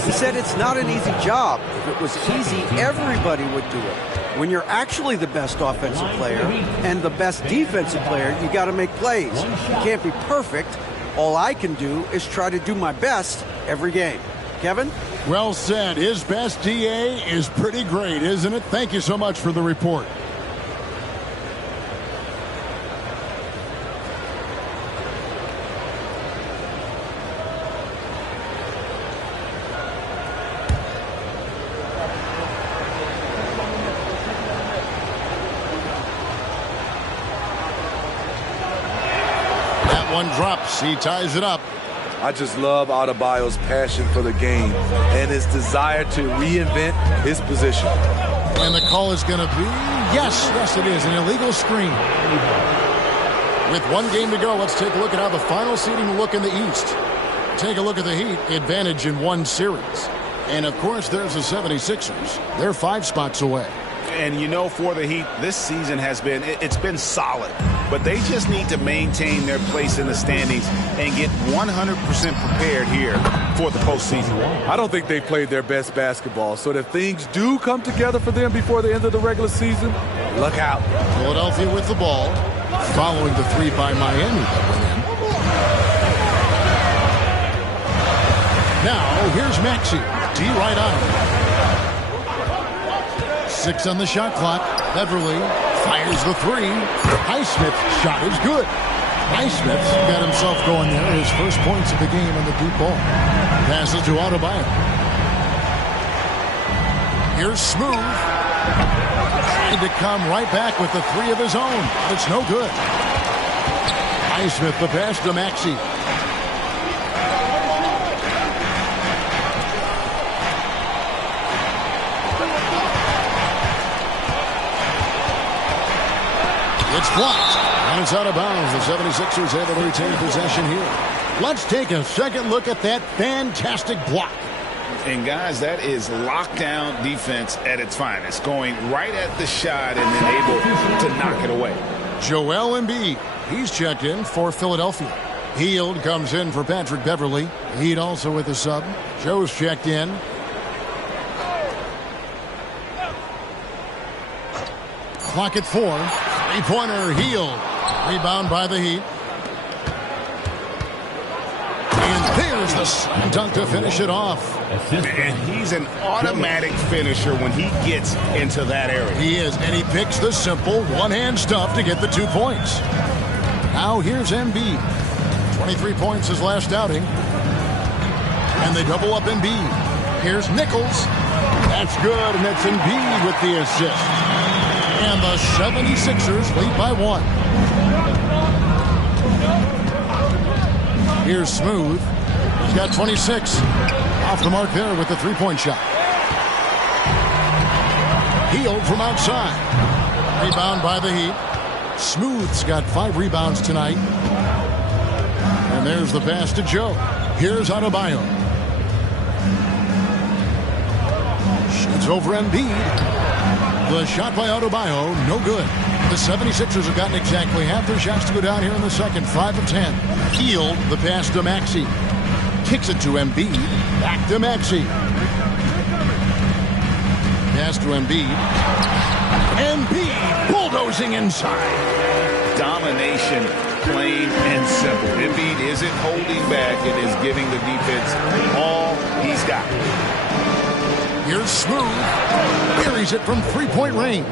He said it's not an easy job. If it was easy, everybody would do it. When you're actually the best offensive player and the best defensive player, you got to make plays. You can't be perfect. All I can do is try to do my best every game. Kevin? Well said. His best DA is pretty great, isn't it? Thank you so much for the report. One drops. He ties it up. I just love Adebayo's passion for the game and his desire to reinvent his position. And the call is going to be, yes, it is, an illegal screen. With 1 game to go, let's take a look at how the final seeding will look in the East. Take a look at the Heat, advantage in 1 series. And, of course, there's the 76ers. They're 5 spots away. And, you know, for the Heat, this season has been, it's been solid. But they just need to maintain their place in the standings and get 100% prepared here for the postseason. I don't think they played their best basketball. So if things do come together for them before the end of the regular season, look out. Philadelphia with the ball, following the 3 by Miami that went in. Now, here's Maxey. D right on. 6 on the shot clock. Beverly fires the 3. Highsmith's shot is good. Highsmith got himself going there. His first points of the game on the deep ball. Passes to Adebayo. Here's Smooth. Trying to come right back with the 3 of his own. But it's no good. Highsmith the pass to Maxey. It's blocked, and it's out of bounds. The 76ers able to retain possession here. Let's take a second look at that fantastic block. And, guys, that is lockdown defense at its finest. Going right at the shot and then able to knock it away. Joel Embiid, he's checked in for Philadelphia. Hield comes in for Patrick Beverly. Heat also with the sub. Joe's checked in. Clock at 4. Three-pointer, Hield. Rebound by the Heat. And there's the slam dunk to finish it off. And he's an automatic finisher when he gets into that area. He is, and he picks the simple one-hand stuff to get the 2 points. Now here's Embiid. 23 points his last outing. And they double up Embiid. Here's Nichols. That's good, and that's Embiid with the assist. And the 76ers lead by 1. Here's Smooth. He's got 26. Off the mark there with the 3-point shot. Healed from outside. Rebound by the Heat. Smooth's got 5 rebounds tonight. And there's the pass to Joe. Here's Adebayo. Shoots over Embiid. The shot by Adebayo, no good. The 76ers have gotten exactly half their shots to go down here in the second, 5 of 10. Healed, the pass to Maxey. Kicks it to Embiid. Back to Maxey. Pass to Embiid. Embiid bulldozing inside. Domination, plain and simple. Embiid isn't holding back and is giving the defense all he's got. Here's Smooth. Buries it from three-point range.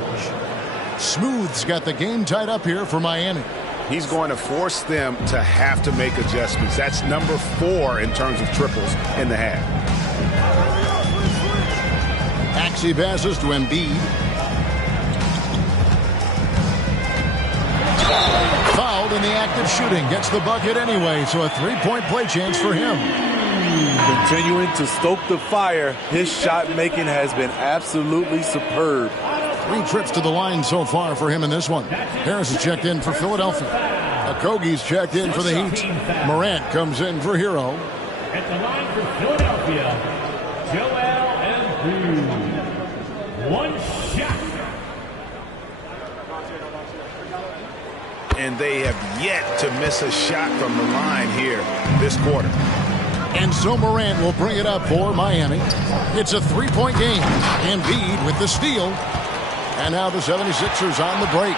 Smooth's got the game tied up here for Miami. He's going to force them to have to make adjustments. That's number 4 in terms of triples in the half. Maxey passes to Embiid. Fouled in the act of shooting. Gets the bucket anyway, so a 3-point play chance for him. Continuing to stoke the fire, his shot making has been absolutely superb. 3 trips to the line so far for him in this one. Harris is checked in for Philadelphia. Okogie's checked in for the Heat. Morant comes in for Hero. At the line for Philadelphia, Joel Embiid. 1 shot. And they have yet to miss a shot from the line here this quarter. And so Morant will bring it up for Miami. It's a 3-point game. Embiid with the steal. And now the 76ers on the break.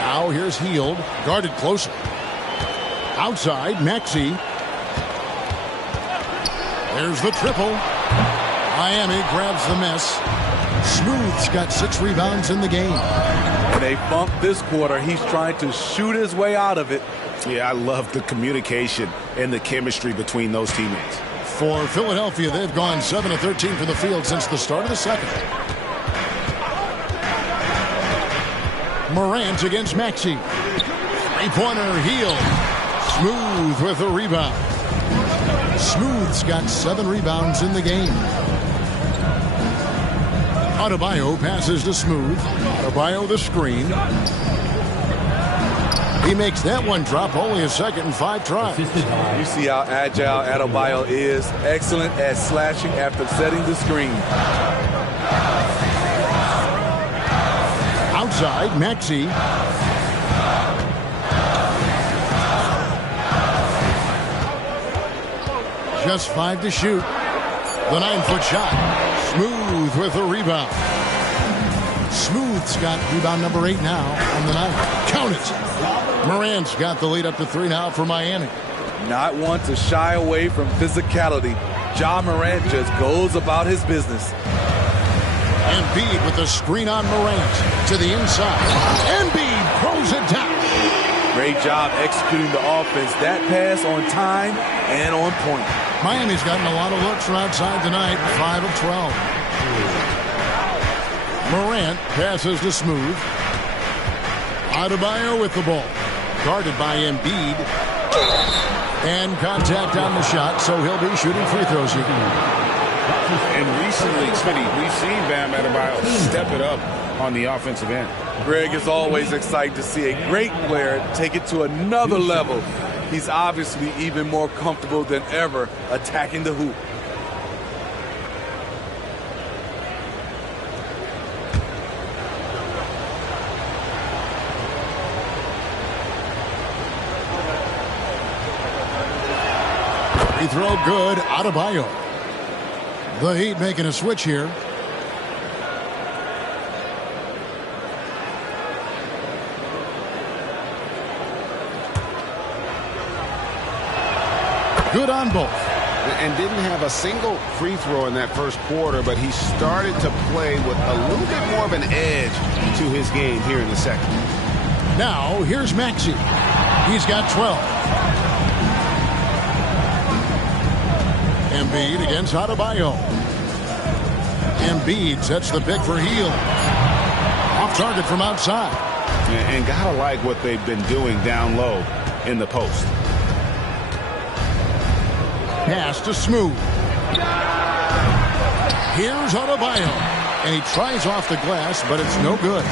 Now here's Hield, guarded closer. Outside, Maxey. There's the triple. Miami grabs the miss. Smooth's got 6 rebounds in the game. They bumped this quarter. He's trying to shoot his way out of it. Yeah, I love the communication and the chemistry between those teammates. For Philadelphia, they've gone 7 of 13 from the field since the start of the second. Morant against Maxey. 3-pointer, Hield. Smooth with a rebound. Smooth's got 7 rebounds in the game. Adebayo passes to Smooth. Adebayo the screen. He makes that one drop, only a second and 5 tries. You see how agile Adebayo is. Excellent at slashing after setting the screen. Outside, Maxey. Just 5 to shoot. The 9-foot shot. Smooth with a rebound. Smooth's got rebound number 8 now on the night. Count it. Morant's got the lead up to 3 now for Miami. Not one to shy away from physicality. Ja Morant just goes about his business. Embiid with the screen on Morant to the inside. Embiid throws it down. Great job executing the offense. That pass on time and on point. Miami's gotten a lot of looks from outside tonight. 5 of 12. Morant passes to Smooth. Adebayo with the ball. Guarded by Embiid. And contact on the shot, so he'll be shooting free throws here. And recently, Smitty, we've seen Bam Adebayo step it up on the offensive end. Greg, is always excited to see a great player take it to another level. He's obviously even more comfortable than ever attacking the hoop. Free throw good. Adebayo. The Heat making a switch here. Good on both. And didn't have a single free throw in that first quarter, but he started to play with a little bit more of an edge to his game here in the second. Now, here's Maxey. He's got 12. Embiid against Adebayo. Embiid sets the pick for Hield. Off target from outside. And gotta like what they've been doing down low in the post. Pass to Smooth. Here's Adebayo. And he tries off the glass, but it's no good.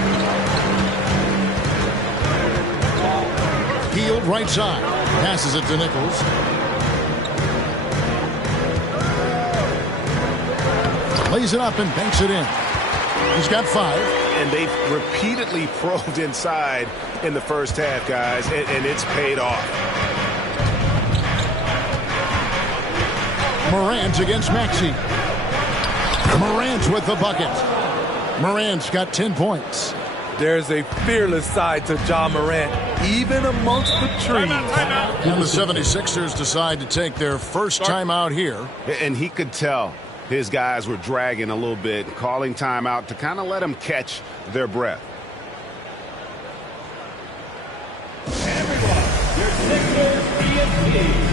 Healed right side. Passes it to Nichols. Lays it up and banks it in. He's got 5. And they've repeatedly probed inside in the first half, guys, and it's paid off. Morant against Maxey. Morant with the bucket. Morant's got 10 points. There's a fearless side to Ja Morant, even amongst the trees. And the 76ers decide to take their first timeout here. And he could tell his guys were dragging a little bit, calling timeout to kind of let them catch their breath. Everyone, your Sixers ESP.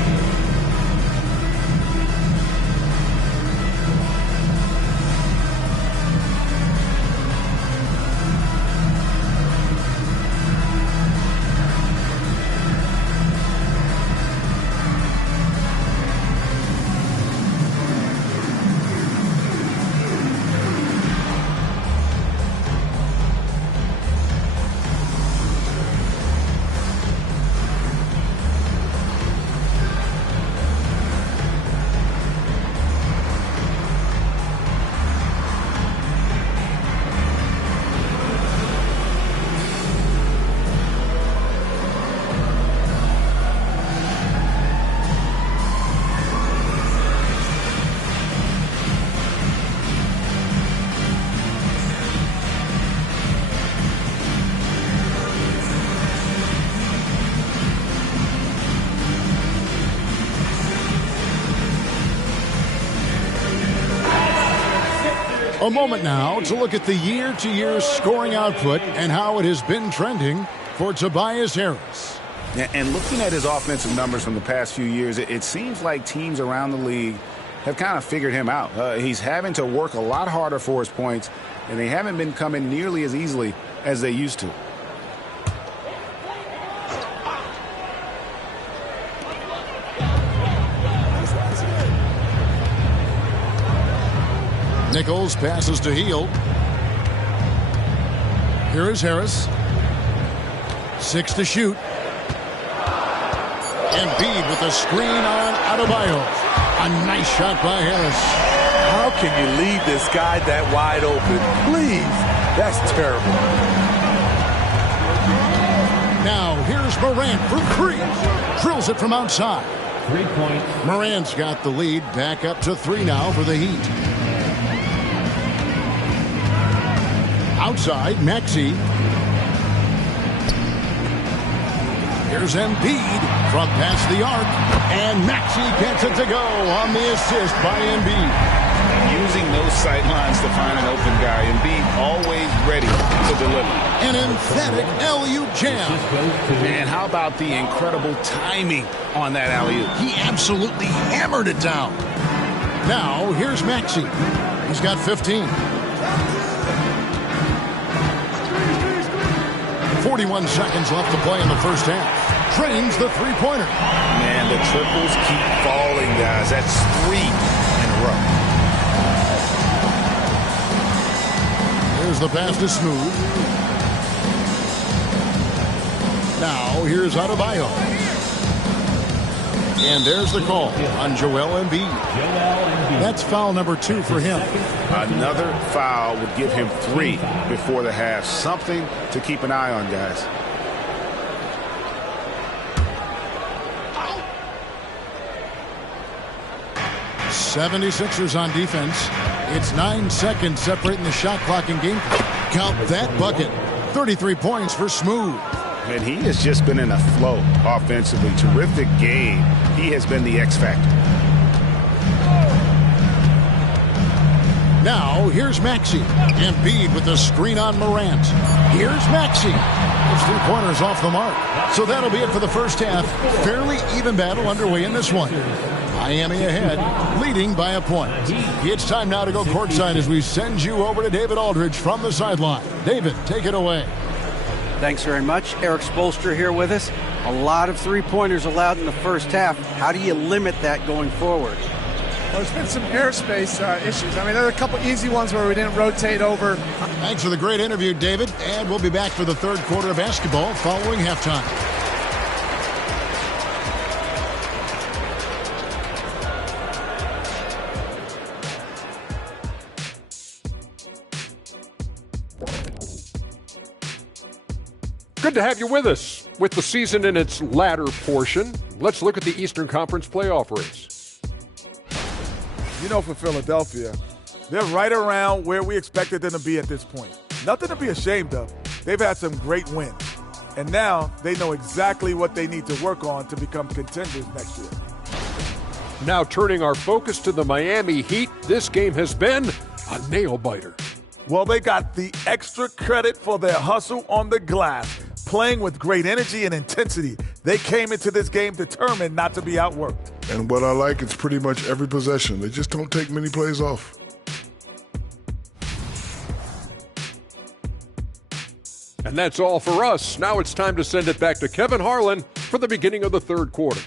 A moment now to look at the year-to-year scoring output and how it has been trending for Tobias Harris. And looking at his offensive numbers from the past few years, it seems like teams around the league have kind of figured him out. He's having to work a lot harder for his points, and they haven't been coming nearly as easily as they used to. Nichols passes to Hield. Here is Harris. 6 to shoot. Embiid with a screen on Adebayo. A nice shot by Harris. How can you leave this guy that wide open? Please. That's terrible. Now here's Morant for 3. Drills it from outside. 3 points. Morant's got the lead. Back up to 3 now for the Heat. Outside, Maxey. Here's Embiid from past the arc. And Maxey gets it to go on the assist by Embiid. Using those sight lines to find an open guy. Embiid always ready to deliver. An emphatic alley-oop jam. And how about the incredible timing on that alley-oop? He absolutely hammered it down. Now, here's Maxey. He's got 15. 41 seconds left to play in the first half. Drains the three-pointer. Man, the triples keep falling, guys. That's 3 in a row. There's the pass to Smooth. Now, here's Adebayo. And there's the call on Joel Embiid. That's foul number 2 for him. Another foul would give him 3 before the half. Something to keep an eye on, guys. '76ers on defense. It's 9 seconds separating the shot clock and game clock. Count that bucket. 33 points for Smooth. And he has just been in a flow offensively. Terrific game. He has been the X factor. Now, here's Maxey. Embiid with the screen on Morant. Here's Maxey. Those 3-pointers off the mark. So that'll be it for the first half. Fairly even battle underway in this one. Miami ahead, leading by a point. It's time now to go courtside as we send you over to David Aldridge from the sideline. David, take it away. Thanks very much. Eric Spoelstra here with us. A lot of 3-pointers allowed in the first half. How do you limit that going forward? Well, there's been some airspace issues. I mean, there are a couple easy ones where we didn't rotate over. Thanks for the great interview, David. And we'll be back for the third quarter of basketball following halftime. Good to have you with us. With the season in its latter portion, let's look at the Eastern Conference playoff race. You know, for Philadelphia, they're right around where we expected them to be at this point. Nothing to be ashamed of. They've had some great wins. And now they know exactly what they need to work on to become contenders next year. Now turning our focus to the Miami Heat, this game has been a nail-biter. Well, they got the extra credit for their hustle on the glass, playing with great energy and intensity. They came into this game determined not to be outworked. And what I like, it's pretty much every possession. They just don't take many plays off. And that's all for us. Now it's time to send it back to Kevin Harlan for the beginning of the third quarter.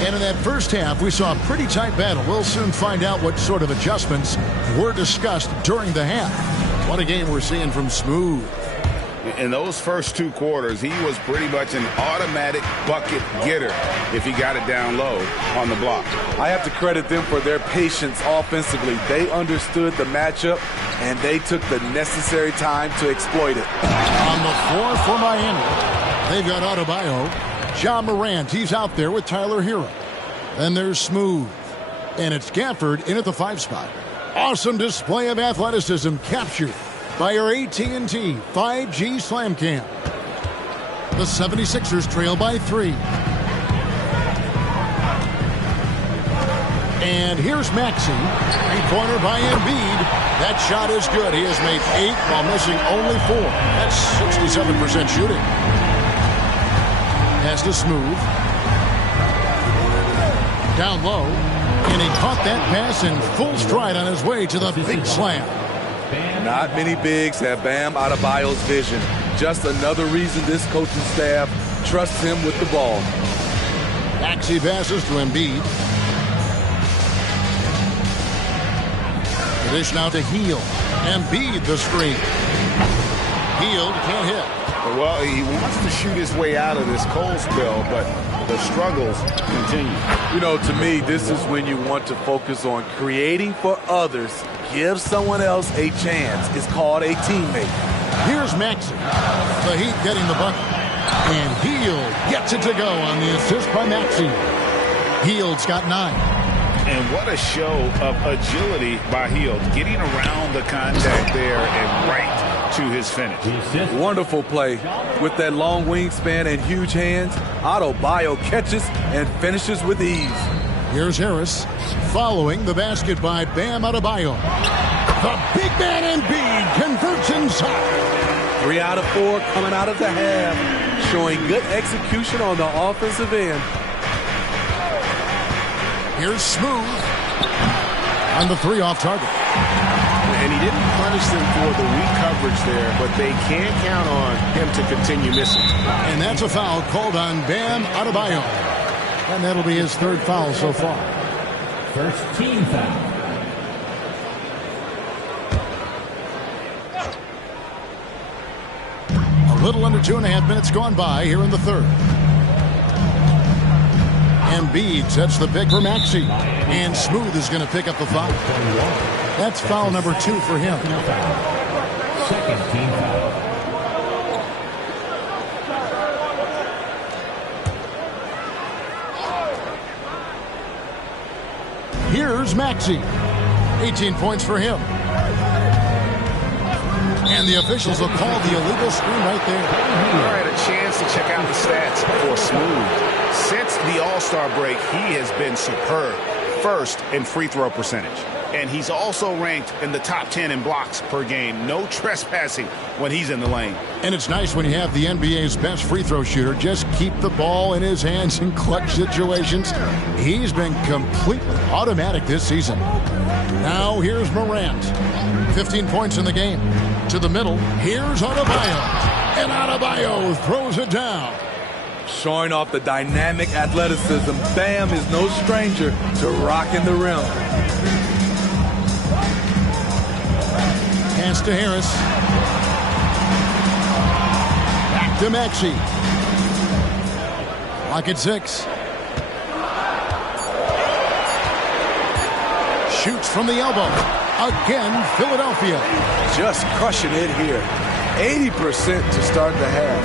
And in that first half, we saw a pretty tight battle. We'll soon find out what sort of adjustments were discussed during the half. What a game we're seeing from Smooth. In those first two quarters, he was pretty much an automatic bucket getter if he got it down low on the block. I have to credit them for their patience offensively. They understood the matchup, and they took the necessary time to exploit it. On the floor for Miami, they've got Adebayo. John Morant, he's out there with Tyler Hero. Then there's Smooth. And it's Gafford in at the 5 spot. Awesome display of athleticism captured by our AT&T 5G Slam Cam. The 76ers trail by 3. And here's Maxey. 3-pointer by Embiid. That shot is good. He has made 8 while missing only 4. That's 67% shooting. Pass to Smooth. Down low. And he caught that pass in full stride on his way to the big slam. Not many bigs have Bam Adebayo's vision. Just another reason this coaching staff trusts him with the ball. Maxey passes to Embiid. The dish now to Hield. Embiid the screen. Hield can't hit. Well, he wants to shoot his way out of this cold spell, but the struggles continue. You know, to me, this is when you want to focus on creating for others. Give someone else a chance. It's called a teammate. Here's Maxey. The Heat getting the bucket. And Hield gets it to go on the assist by Maxey. Hield's got 9. And what a show of agility by Hield, getting around the contact there and right to his finish. Wonderful play. With that long wingspan and huge hands, Adebayo catches and finishes with ease. Here's Harris following the basket by Bam Adebayo. The big man Embiid converts inside. 3 out of 4 coming out of the half, showing good execution on the offensive end. Here's Smooth on the 3 off target. And he didn't punish them for the weak coverage there, but they can't count on him to continue missing. And that's a foul called on Bam Adebayo. And that'll be his 3rd foul so far. First team foul. A little under 2.5 minutes gone by here in the 3rd. Embiid sets the pick for Maxey. And Smooth is going to pick up the foul. That's foul number 2 for him. Second team foul. Here's Maxey. 18 points for him. And the officials will call the illegal screen right there. All right, a chance to check out the stats for Smooth. Since the All-Star break, he has been superb. First in free throw percentage. And he's also ranked in the top 10 in blocks per game. No trespassing when he's in the lane. And it's nice when you have the NBA's best free throw shooter just keep the ball in his hands in clutch situations. He's been completely automatic this season. Now here's Morant. 15 points in the game. To the middle. Here's Adebayo. And Adebayo throws it down. Showing off the dynamic athleticism, Bam is no stranger to rocking the rim. Pass to Harris. Back to Maxey. Lock at 6. Shoots from the elbow. Again, Philadelphia. Just crushing it here. 80% to start the half.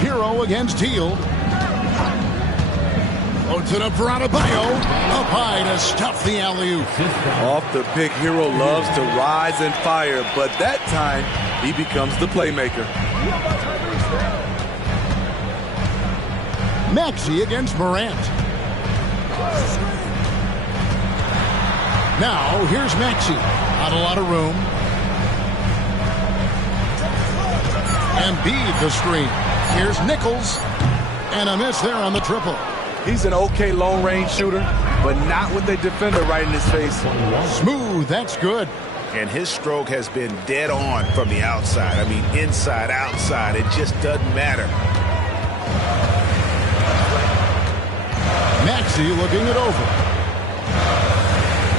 Hero against Hield. Loads it up for Adebayo. Up high to stuff the alley-oop. Off the pick, Hero loves to rise and fire, but that time he becomes the playmaker. Maxey against Morant. Now, here's Maxey. Not a lot of room. Embiid the screen. Here's Nichols. And a miss there on the triple. He's an okay long-range shooter, but not with a defender right in his face. Smooth, that's good. And his stroke has been dead on from the outside. I mean, inside, outside, it just doesn't matter. Maxey looking it over.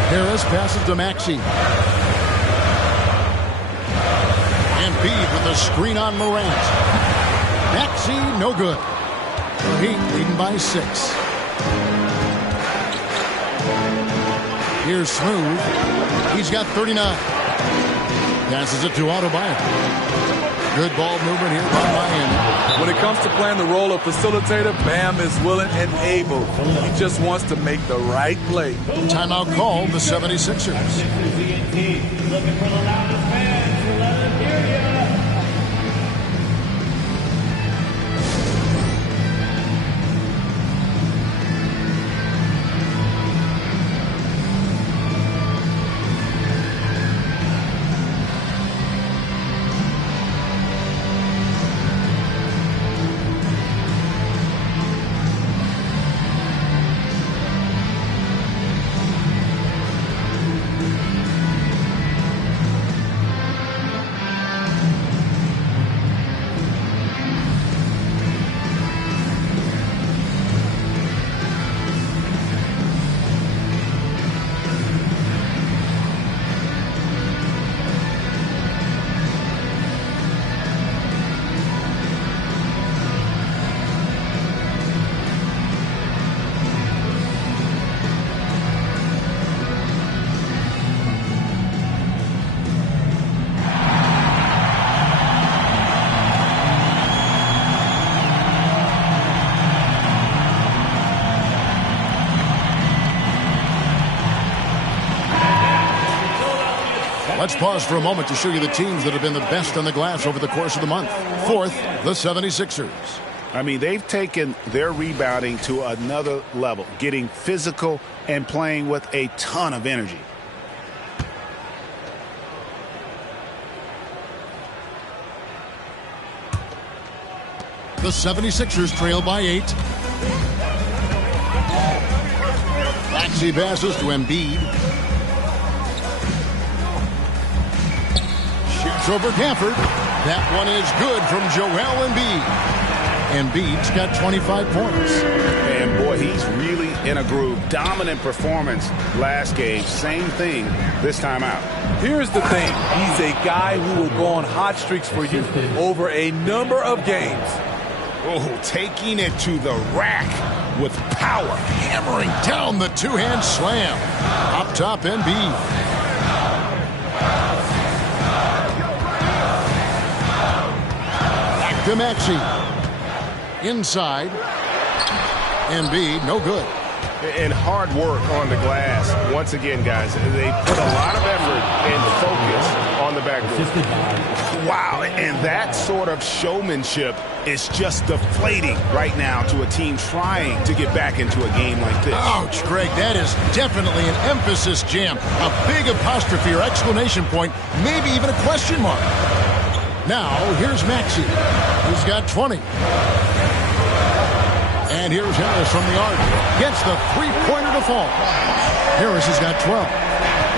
Harris passes to Maxey. Embiid with the screen on Morant. Maxey, no good. Heat leading by 6. Here's Smooth. He's got 39. Passes it to Adebayo. Good ball movement here by Miami. When it comes to playing the role of facilitator, Bam is willing and able. He just wants to make the right play. Timeout called the 76ers. Looking for the loudest fans to let them hear you. Let's pause for a moment to show you the teams that have been the best on the glass over the course of the month. Fourth, the 76ers. I mean, they've taken their rebounding to another level, getting physical and playing with a ton of energy. The 76ers trail by 8. Maxey passes to Embiid. Shoots over Gafford. That one is good from Joel Embiid. Embiid's got 25 points. And boy, he's really in a groove. Dominant performance last game. Same thing this time out. Here's the thing. He's a guy who will go on hot streaks for you over a number of games. Oh, taking it to the rack with power. Hammering down the two-hand slam. Up top, Embiid. Back to Maxey. Inside. Embiid, no good. And hard work on the glass. Once again, guys, they put a lot of effort and focus on the backboard. Wow, and that sort of showmanship is just deflating right now to a team trying to get back into a game like this. Ouch, Greg, that is definitely an emphasis jam. A big apostrophe or exclamation point, maybe even a question mark. Now, here's Maxey. He's got 20. And here's Harris from the arc. Gets the three-pointer to fall. Harris has got 12.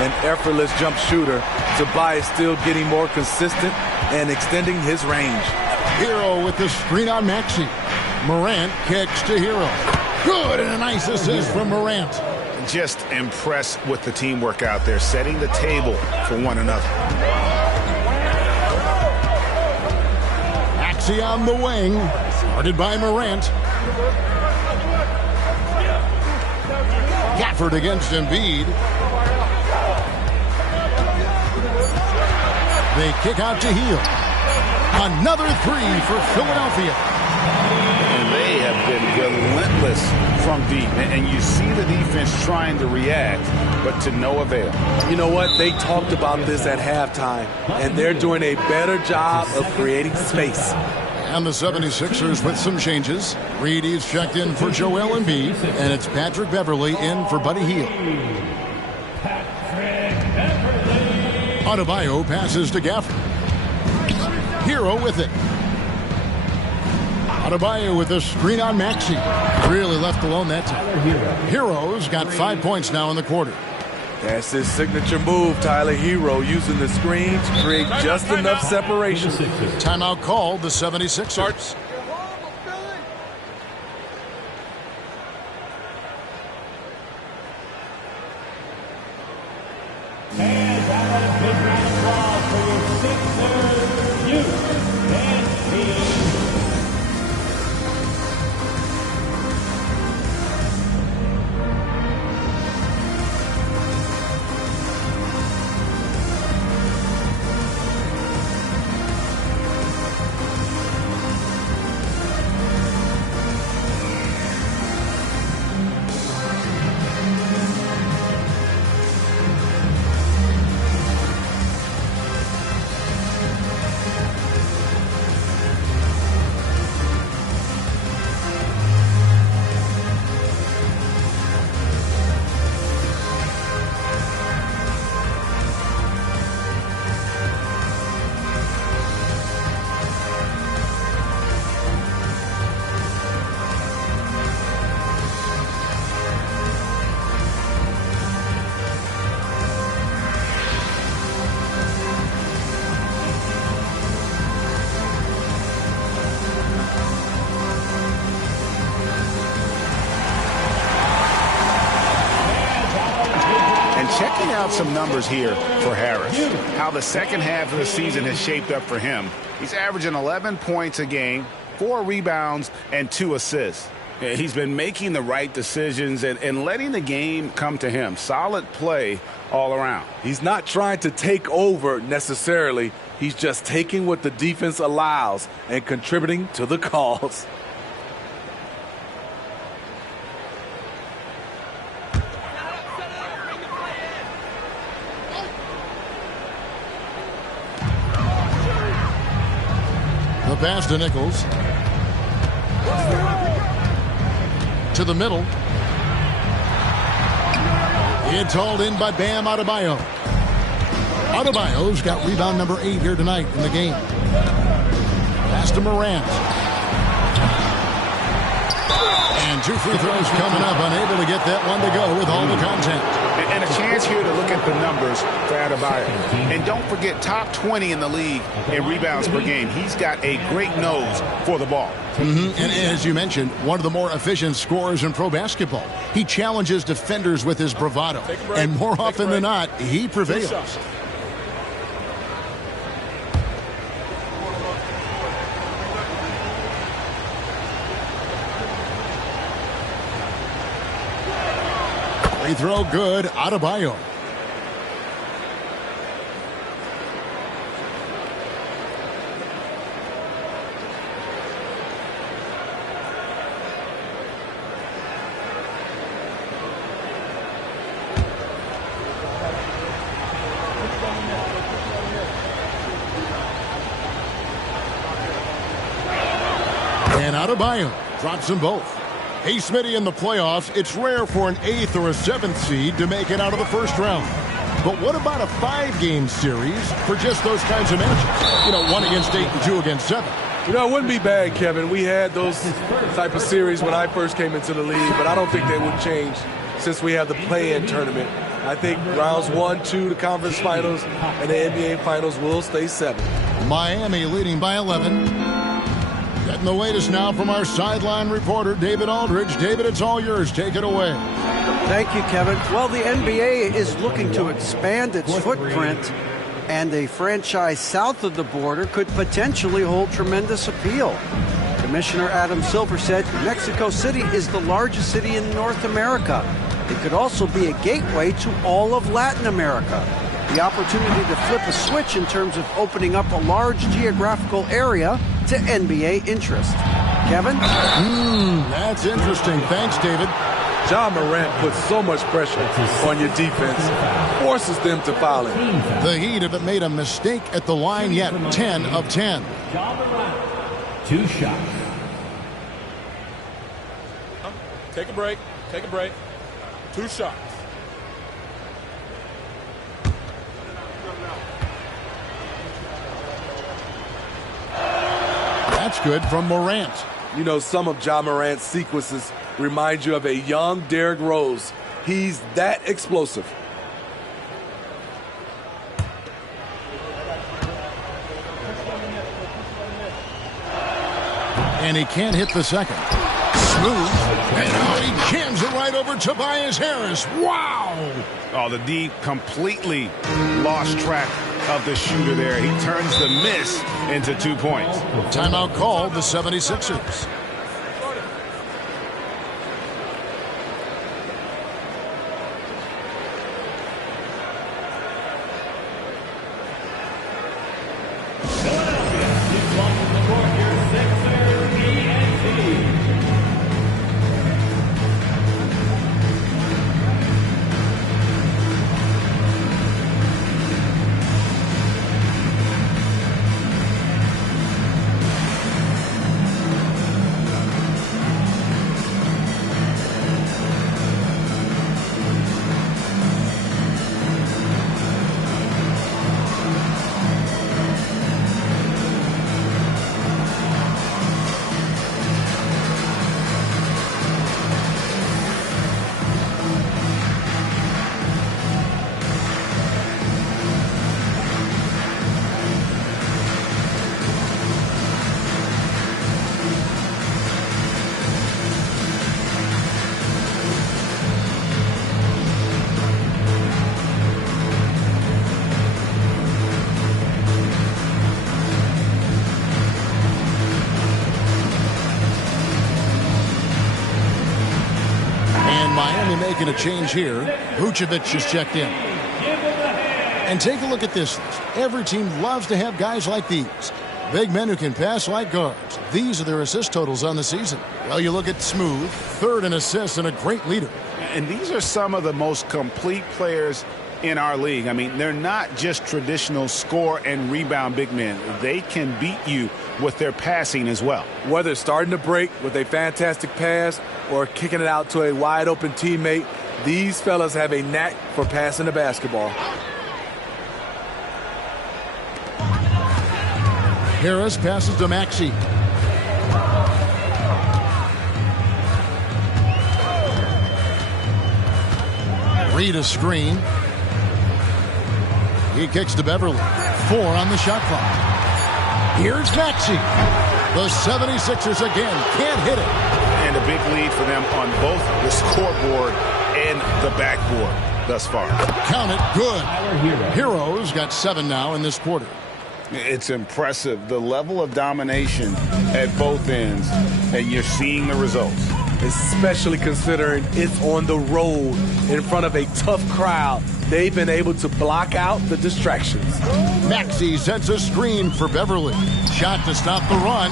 An effortless jump shooter. Tobias still getting more consistent and extending his range. Hero with the screen on Maxey. Morant kicks to Hero. Good, and a nice assist from Morant. Just impressed with the teamwork out there, setting the table for one another. Maxey on the wing. Guarded by Morant. Gafford against Embiid. They kick out to Hill. Another three for Philadelphia. And they have been relentless from deep. And you see the defense trying to react, but to no avail. You know what? They talked about this at halftime, and they're doing a better job of creating space. And the 76ers with some changes. Reed is checked in for Joel Embiid, and it's Patrick Beverley in for Buddy Hield. Adebayo passes to Gafford. Hero with it. Adebayo with a screen on Maxey. Really left alone that time. Hero's got 5 points now in the quarter. That's his signature move, Tyler. Hero using the screen to create just enough separation. Timeout called the 76ers. And a big round of applause for your Sixers youth and team. Checking out some numbers here for Harris. How the second half of the season has shaped up for him. He's averaging 11 points a game, 4 rebounds, and 2 assists. He's been making the right decisions and letting the game come to him. Solid play all around. He's not trying to take over necessarily. He's just taking what the defense allows and contributing to the cause. The pass to Nichols. To the middle. It's hauled in by Bam Adebayo. Adebayo's got rebound number 8 here tonight in the game. Pass to Morant. And 2 free throws coming up. Unable to get that one to go with all the contact. And a chance here to look at the numbers for Adebayo. And don't forget, top 20 in the league in rebounds per game. He's got a great nose for the ball. And as you mentioned, one of the more efficient scorers in pro basketball. He challenges defenders with his bravado. And more often than not, he prevails. Free throw good, Adebayo. And Adebayo drops them both. Hey, Smitty, in the playoffs, it's rare for an 8th or a 7th seed to make it out of the first round. But what about a 5-game series for just those kinds of matches? 1 against 8 and 2 against 7. You know, it wouldn't be bad, Kevin. We had those type of series when I first came into the league, but I don't think they would change since we have the play-in tournament. I think rounds 1, 2, the conference finals, and the NBA finals will stay 7. Miami leading by 11. Getting the latest now from our sideline reporter, David Aldridge. David, it's all yours. Take it away. Thank you, Kevin. Well, the NBA is looking to expand its footprint, and a franchise south of the border could potentially hold tremendous appeal. Commissioner Adam Silver said Mexico City is the largest city in North America. It could also be a gateway to all of Latin America. The opportunity to flip a switch in terms of opening up a large geographical area to NBA interest. Kevin? That's interesting. Thanks, David. Ja Morant puts so much pressure on your defense, forces them to foul him. The Heat haven't made a mistake at the line yet. 10 of 10. Ja Morant, 2 shots. Take a break. Take a break. 2 shots. That's good from Morant. You know, some of Ja Morant's sequences remind you of a young Derrick Rose. He's that explosive. And he can't hit the second. Smooth. And now he jams it right over Tobias Harris. Wow! Oh, the D completely lost track of the shooter there. He turns the miss into 2 points. Timeout called the 76ers. Making a change here. Vucevic just checked in. And take a look at this list. Every team loves to have guys like these. Big men who can pass like guards. These are their assist totals on the season. Well, you look at Smooth, third in assists and a great leader. And these are some of the most complete players in our league. I mean, they're not just traditional score and rebound big men. They can beat you with their passing as well. Whether starting to break with a fantastic pass or kicking it out to a wide open teammate, these fellas have a knack for passing the basketball. Harris passes to Maxey. Reed a screen. He kicks to Beverly. 4 on the shot clock. Here's Maxey. The 76ers again can't hit it. And a big lead for them on both the scoreboard and the backboard thus far. Count it. Good. Heroes got 7 now in this quarter. It's impressive, the level of domination at both ends, and you're seeing the results. Especially considering it's on the road in front of a tough crowd. They've been able to block out the distractions. Maxey sets a screen for Beverly. Shot to stop the run.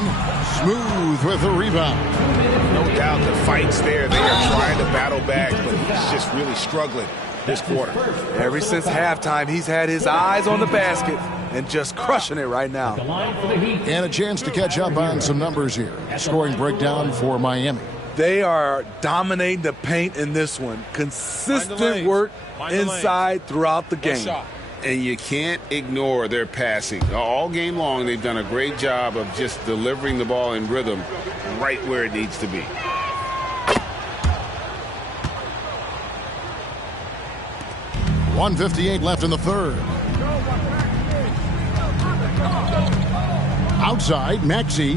Smooth with a rebound. No doubt the fight's there. They are trying to battle back, but he's just really struggling this quarter. Ever since halftime, he's had his eyes on the basket and just crushing it right now. And a chance to catch up on some numbers here. Scoring breakdown for Miami. They are dominating the paint in this one. Consistent work inside throughout the game. And you can't ignore their passing. All game long, they've done a great job of just delivering the ball in rhythm right where it needs to be. .158 left in the third. Outside, Maxey.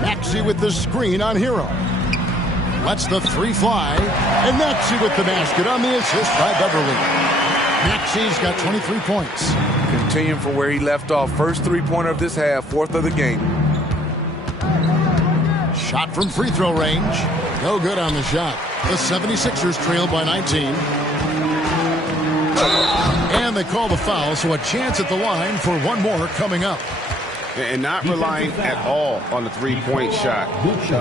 Maxey with the screen on Hero. Lets the three fly, and Maxey with the basket on the assist by Beverly. Maxey's got 23 points. Continuing from where he left off. First three-pointer of this half, fourth of the game. Shot from free throw range. No good on the shot. The 76ers trail by 19. And they call the foul, so a chance at the line for one more coming up. And not relying at all on the three-point shot.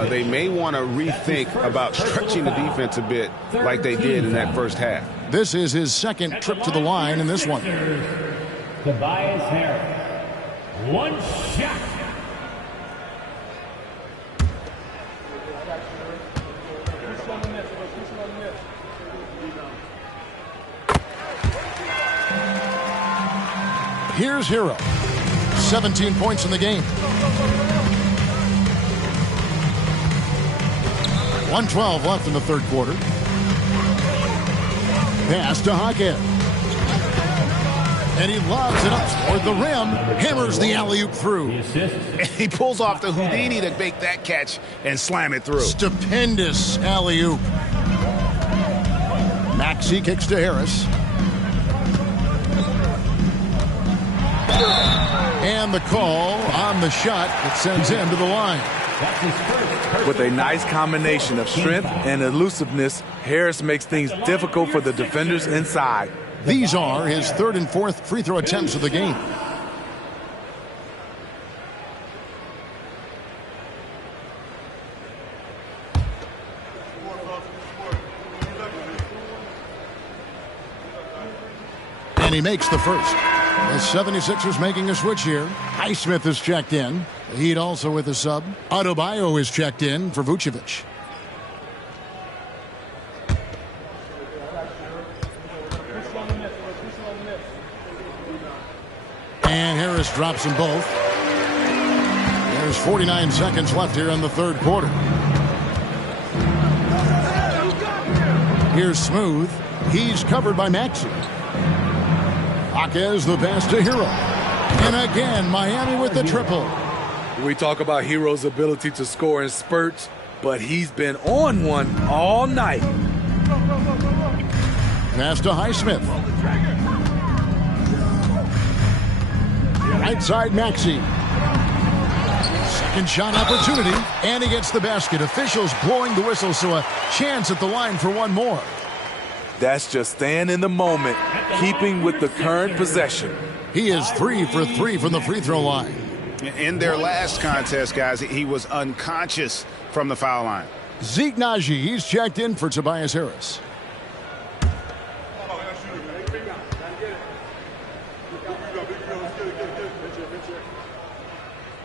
They may want to rethink about stretching the defense a bit like they did in that first half. This is his second trip to the line in this one. Tobias Harris. One shot. Here's Hero. 17 points in the game. 1:12 left in the third quarter. Pass to Hockett. And he lobs it up toward the rim. Hammers the alley-oop through. And he pulls off the Houdini to make that catch and slam it through. Stupendous alley-oop. Maxey kicks to Harris. And the call on the shot that sends him to the line. With a nice combination of strength and elusiveness, Harris makes things difficult for the defenders inside. These are his third and fourth free throw attempts of the game. And he makes the first. The 76ers making a switch here. Highsmith is checked in. The Heat also with a sub. Adebayo is checked in for Vucevic. And Harris drops them both. There's 49 seconds left here in the third quarter. Here's Smooth. He's covered by Maxey. Jaquez the pass to Hero. And again, Miami with the triple. We talk about Hero's ability to score in spurts, but he's been on one all night. Pass to Highsmith. Right side, Maxey. Second shot opportunity, and he gets the basket. Officials blowing the whistle, so a chance at the line for one more. That's just staying in the moment, keeping with the current possession. He is 3 for 3 from the free throw line. In their last contest, guys, he was unconscious from the foul line. Zeke Naji, he's checked in for Tobias Harris.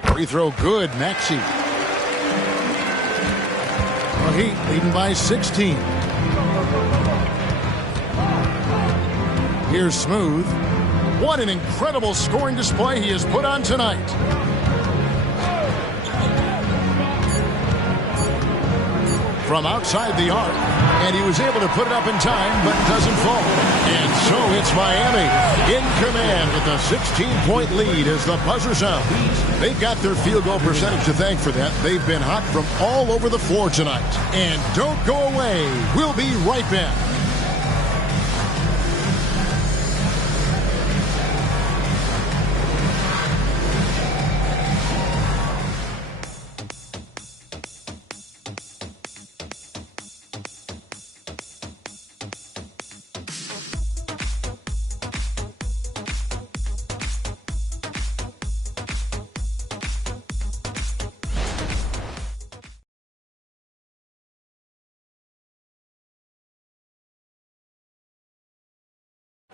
Free throw good, Maxey. The Heat leading by 16. Here's Smooth. What an incredible scoring display he has put on tonight. From outside the arc, and he was able to put it up in time, but doesn't fall. And so it's Miami in command with a 16-point lead as the buzzer sounds. They've got their field goal percentage to thank for that. They've been hot from all over the floor tonight. And don't go away. We'll be right back.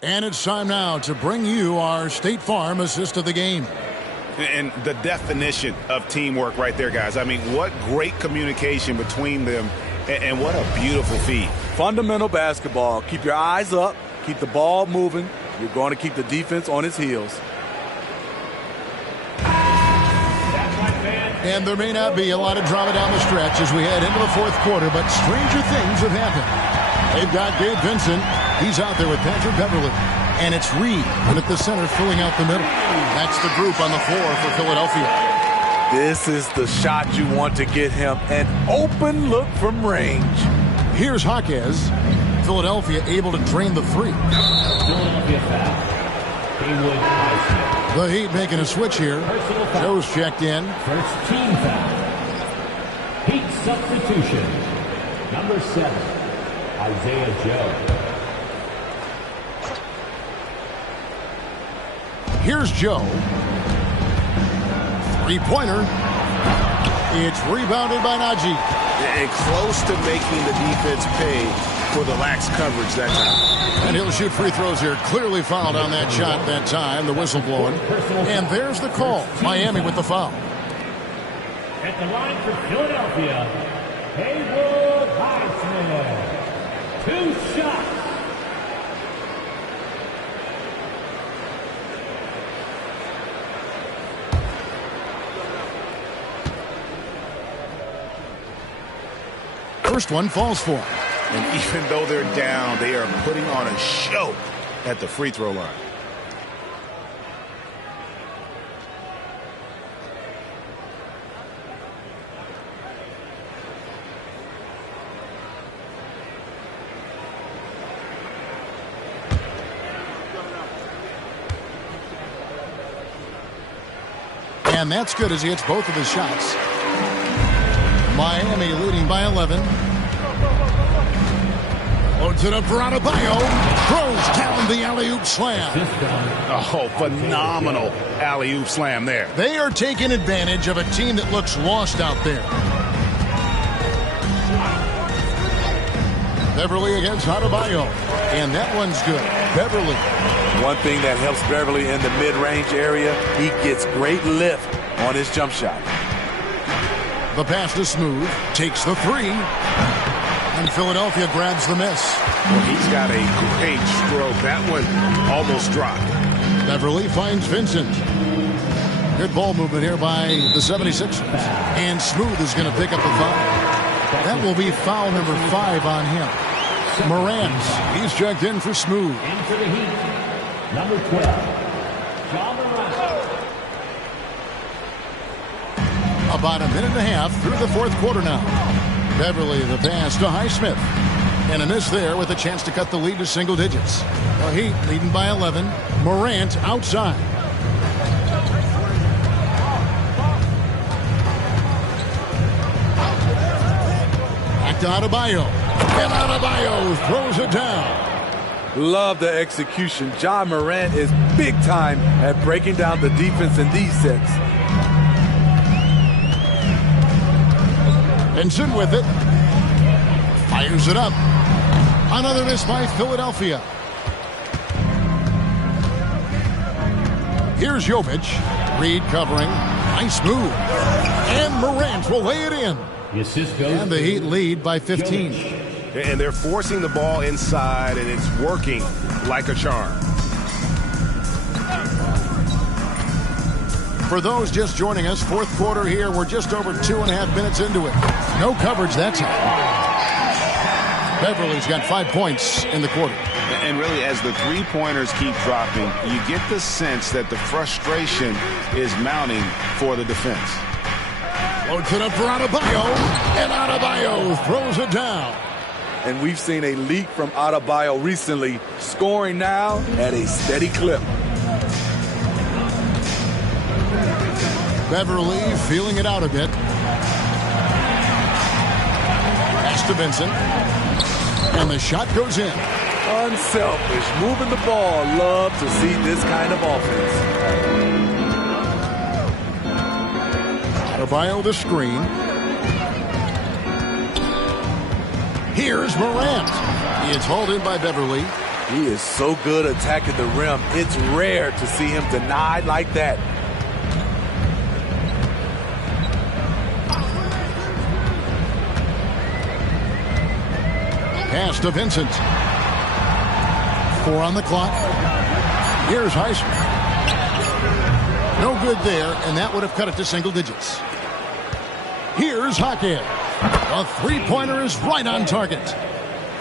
And it's time now to bring you our State Farm assist of the game. And the definition of teamwork right there, guys. I mean, what great communication between them And what a beautiful feed. Fundamental basketball. Keep your eyes up. Keep the ball moving. You're going to keep the defense on its heels. And there may not be a lot of drama down the stretch as we head into the fourth quarter, but stranger things have happened. They've got Gabe Vincent. He's out there with Patrick Beverly. And it's Reed at the center filling out the middle. That's the group on the floor for Philadelphia. This is the shot you want to get him. An open look from range. Here's Jaquez. Philadelphia able to drain the three. The Heat making a switch here. Joe's checked in. First team foul. Heat substitution. Number 7, Isaiah Joe. Here's Joe. Three-pointer. It's rebounded by Najee. And close to making the defense pay for the lax coverage that time. And he'll shoot free throws here. Clearly fouled on that shot that time. The whistle blowing. And there's the call. Miami with the foul. At the line for Philadelphia, Haywood Highsmith. 2 shots. First one falls for him. And even though they're down, they are putting on a show at the free throw line. And that's good as he hits both of his shots. Miami leading by 11. Loads it up for Adebayo. Throws down the alley-oop slam. Oh, phenomenal alley-oop slam there. They are taking advantage of a team that looks lost out there. Beverly against Adebayo. And that one's good. Beverly. One thing that helps Beverly in the mid-range area, he gets great lift on his jump shot. The pass to Smooth. Takes the three. And Philadelphia grabs the miss. Well, he's got a great stroke. That one almost dropped. Beverly finds Vincent. Good ball movement here by the 76ers. And Smooth is going to pick up the foul. That will be foul number 5 on him. Morant, he's checked in for Smooth. And for the Heat, number 12, John Morant. About a minute and a half through the fourth quarter now. Beverly the pass to Highsmith. And a miss there with a chance to cut the lead to single digits. The Heat leading by 11. Morant outside. Back to Adebayo. And Adebayo throws it down. Love the execution. John Morant is big time at breaking down the defense in these sets. Vincent with it. Fires it up. Another miss by Philadelphia. Here's Jovic. Reed covering. Nice move. And Morant will lay it in. And the Heat lead by 15. And they're forcing the ball inside, and it's working like a charm. For those just joining us, fourth quarter here. We're just over 2.5 minutes into it. No coverage that time. Beverly's got 5 points in the quarter. And really, as the three-pointers keep dropping, you get the sense that the frustration is mounting for the defense. Loads it up for Adebayo. And Adebayo throws it down. And we've seen a leak from Adebayo recently, scoring now at a steady clip. Beverly feeling it out a bit. Pass to Vincent. And the shot goes in. Unselfish, moving the ball. Love to see this kind of offense. Adebayo the screen. Here's Morant. It's hauled in by Beverly. He is so good attacking the rim. It's rare to see him denied like that. Pass to Vincent. 4 on the clock. Here's Heisman. No good there, and that would have cut it to single digits. Here's Jaquez. A three-pointer is right on target.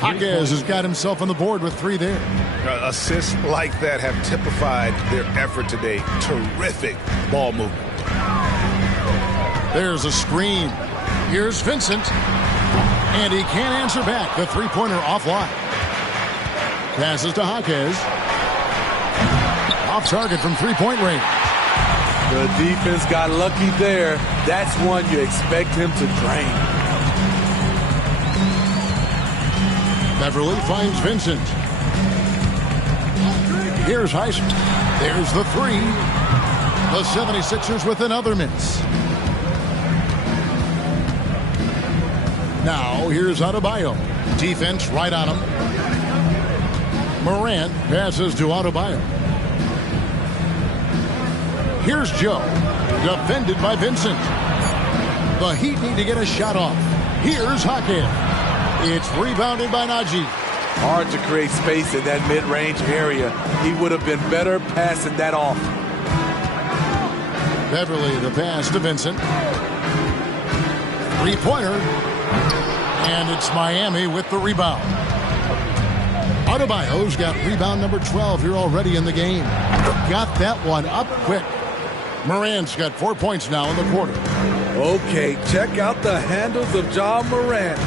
Jaquez has got himself on the board with 3 there. Assists like that have typified their effort today. Terrific ball movement. There's a screen. Here's Vincent. And he can't answer back. The three-pointer offline. Passes to Jaquez. Off target from three-point range. The defense got lucky there. That's one you expect him to drain. Beverly finds Vincent. Here's Heisman. There's the 3. The 76ers with another miss. Now here's Adebayo. Defense right on him. Morant passes to Adebayo. Here's Joe. Defended by Vincent. The Heat need to get a shot off. Here's Jaquez. It's rebounded by Najee. Hard to create space in that mid-range area. He would have been better passing that off. Beverly, the pass to Vincent. Three-pointer. And it's Miami with the rebound. Adebayo's got rebound number 12 here already in the game. Got that one up quick. Morant's got 4 points now in the quarter. Okay, check out the handles of Ja Morant.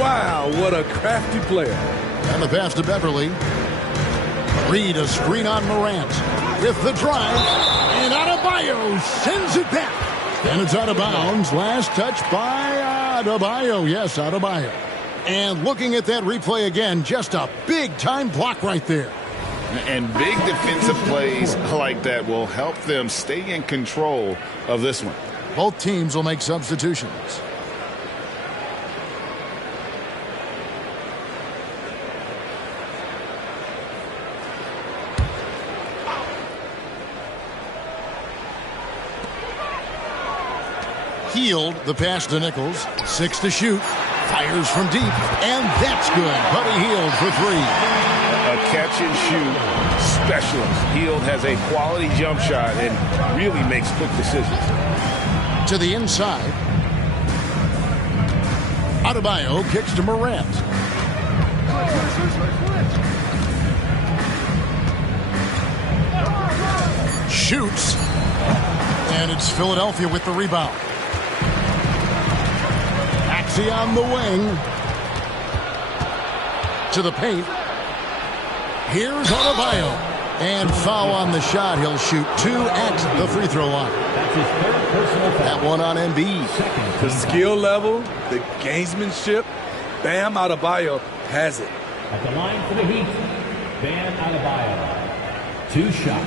Wow, what a crafty player. And the pass to Beverly. Reed a screen on Morant. With the drive. And Adebayo sends it back. And it's out of bounds. Last touch by Adebayo. Yes, Adebayo. And looking at that replay again, just a big-time block right there. And big defensive plays like that will help them stay in control of this one. Both teams will make substitutions. Healed the pass to Nichols. 6 to shoot. Fires from deep. And that's good. Buddy Hield for 3. A catch-and-shoot specialist. Hield has a quality jump shot and really makes quick decisions. To the inside. Adebayo kicks to Morant. Shoots. And it's Philadelphia with the rebound. Axie on the wing. To the paint. Here's Adebayo. And foul on the shot. He'll shoot 2 at the free throw line. That one on Embiid. The skill level, the gamesmanship, Bam Adebayo has it. At the line for the Heat, Bam Adebayo. 2 shots.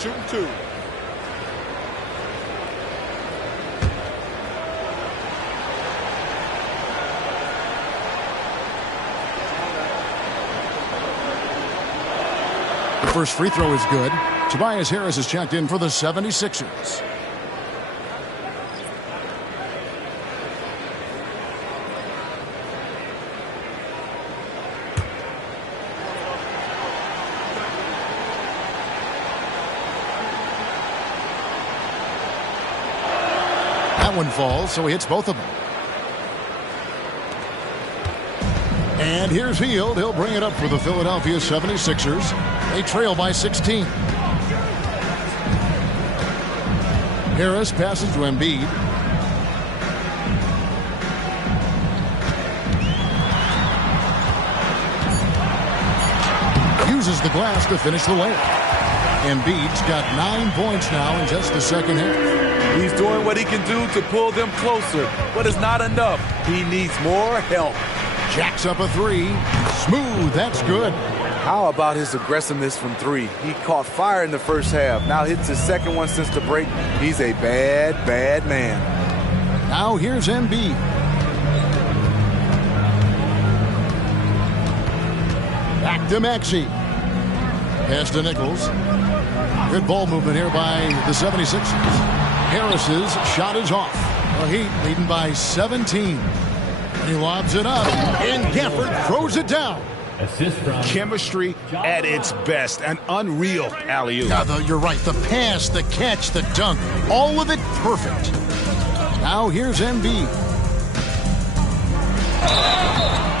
Shooting 2. The first free throw is good. Tobias Harris is checked in for the 76ers. That one falls, so he hits both of them. And here's Hield. He'll bring it up for the Philadelphia 76ers. They trail by 16. Harris passes to Embiid. Uses the glass to finish the layup. Embiid's got 9 points now in just the second half. He's doing what he can do to pull them closer, but it's not enough. He needs more help. Jacks up a 3. Smooth. That's good. How about his aggressiveness from 3? He caught fire in the first half. Now hits his second one since the break. He's a bad, bad man. Now here's Embiid. Back to Maxey. Pass to Nichols. Good ball movement here by the 76ers. Harris's shot is off. The Heat leading by 17. And he lobs it up, and Gafford throws it down. Assist from chemistry at its best. An unreal alley-oop. Yeah, you're right. The pass, the catch, the dunk, all of it perfect. Now here's Embiid.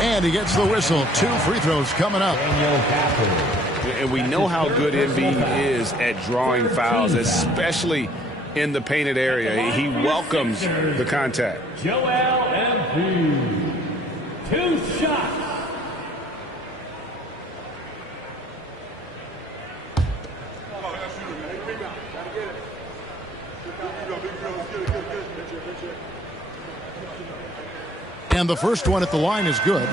And he gets the whistle. 2 free throws coming up. And we know how good Embiid is at drawing fouls, especially in the painted area. He welcomes the contact. Joel Embiid. 2 shots. And the first one at the line is good.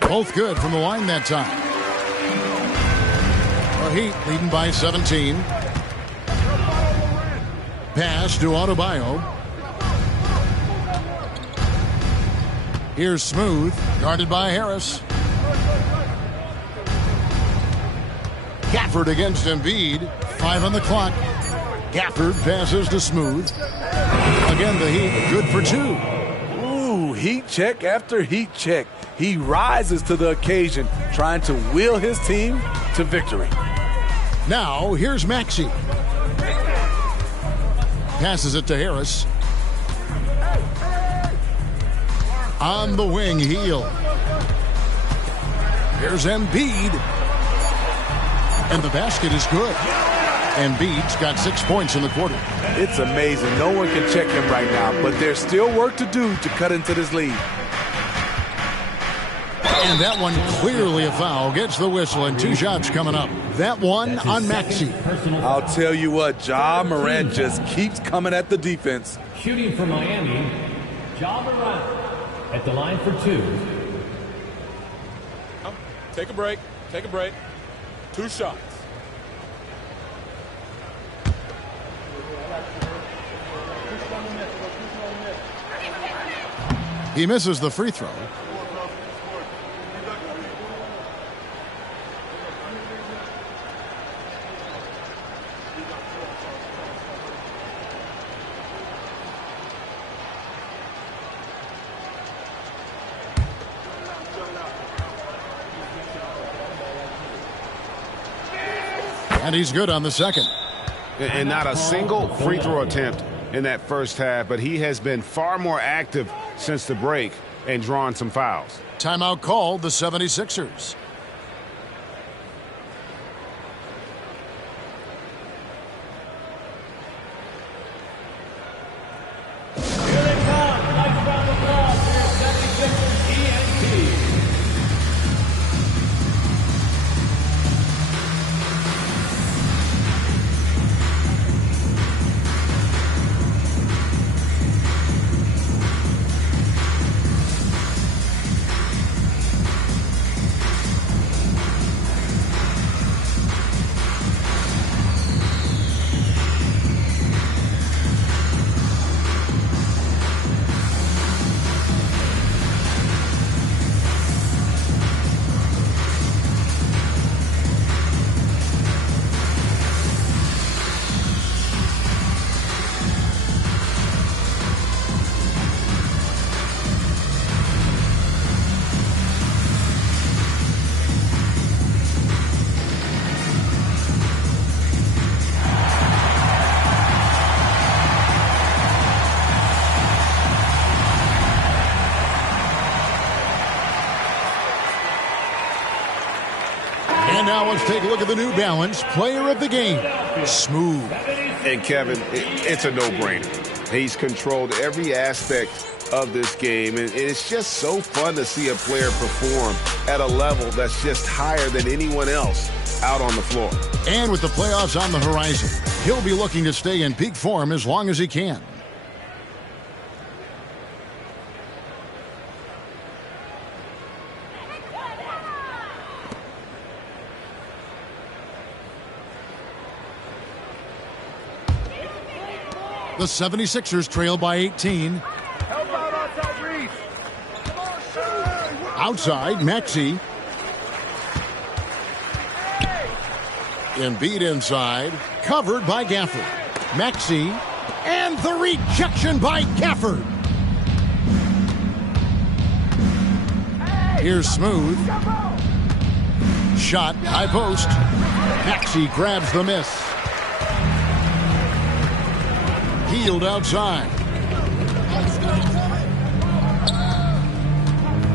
Both good from the line that time. The Heat leading by 17. Pass to Adebayo. Here's Smooth, guarded by Harris. Gafford against Embiid. 5 on the clock. Gafford passes to Smooth. Again, the Heat good for 2. Ooh, heat check after heat check. He rises to the occasion, trying to will his team to victory. Now, here's Maxey. Passes it to Harris. On the wing, heel. Here's Embiid. And the basket is good. Embiid's got 6 points in the quarter. It's amazing. No one can check him right now, but there's still work to do to cut into this lead. And that one clearly a foul. Gets the whistle, and 2 shots coming up. That one on Maxey. I'll tell you what, Ja Morant just keeps coming at the defense. Shooting for Miami, Ja Morant at the line for 2. Take a break. Take a break. 2 shots. He misses the free throw. And he's good on the second. And not a single free throw attempt in that first half, but he has been far more active since the break and drawn some fouls. Timeout called the 76ers. Here they come. Nice round of applause for your 76ers ENT. And now let's take a look at the New Balance player of the game. Smooth. And Kevin, it's a no-brainer. He's controlled every aspect of this game, and it's just so fun to see a player perform at a level that's just higher than anyone else out on the floor. And with the playoffs on the horizon, he'll be looking to stay in peak form as long as he can. The 76ers trail by 18. Outside, Maxey. Embiid inside, covered by Gafford. Maxey, and the rejection by Gafford. Here's Smooth. Shot, high post. Maxey grabs the miss. Hield outside.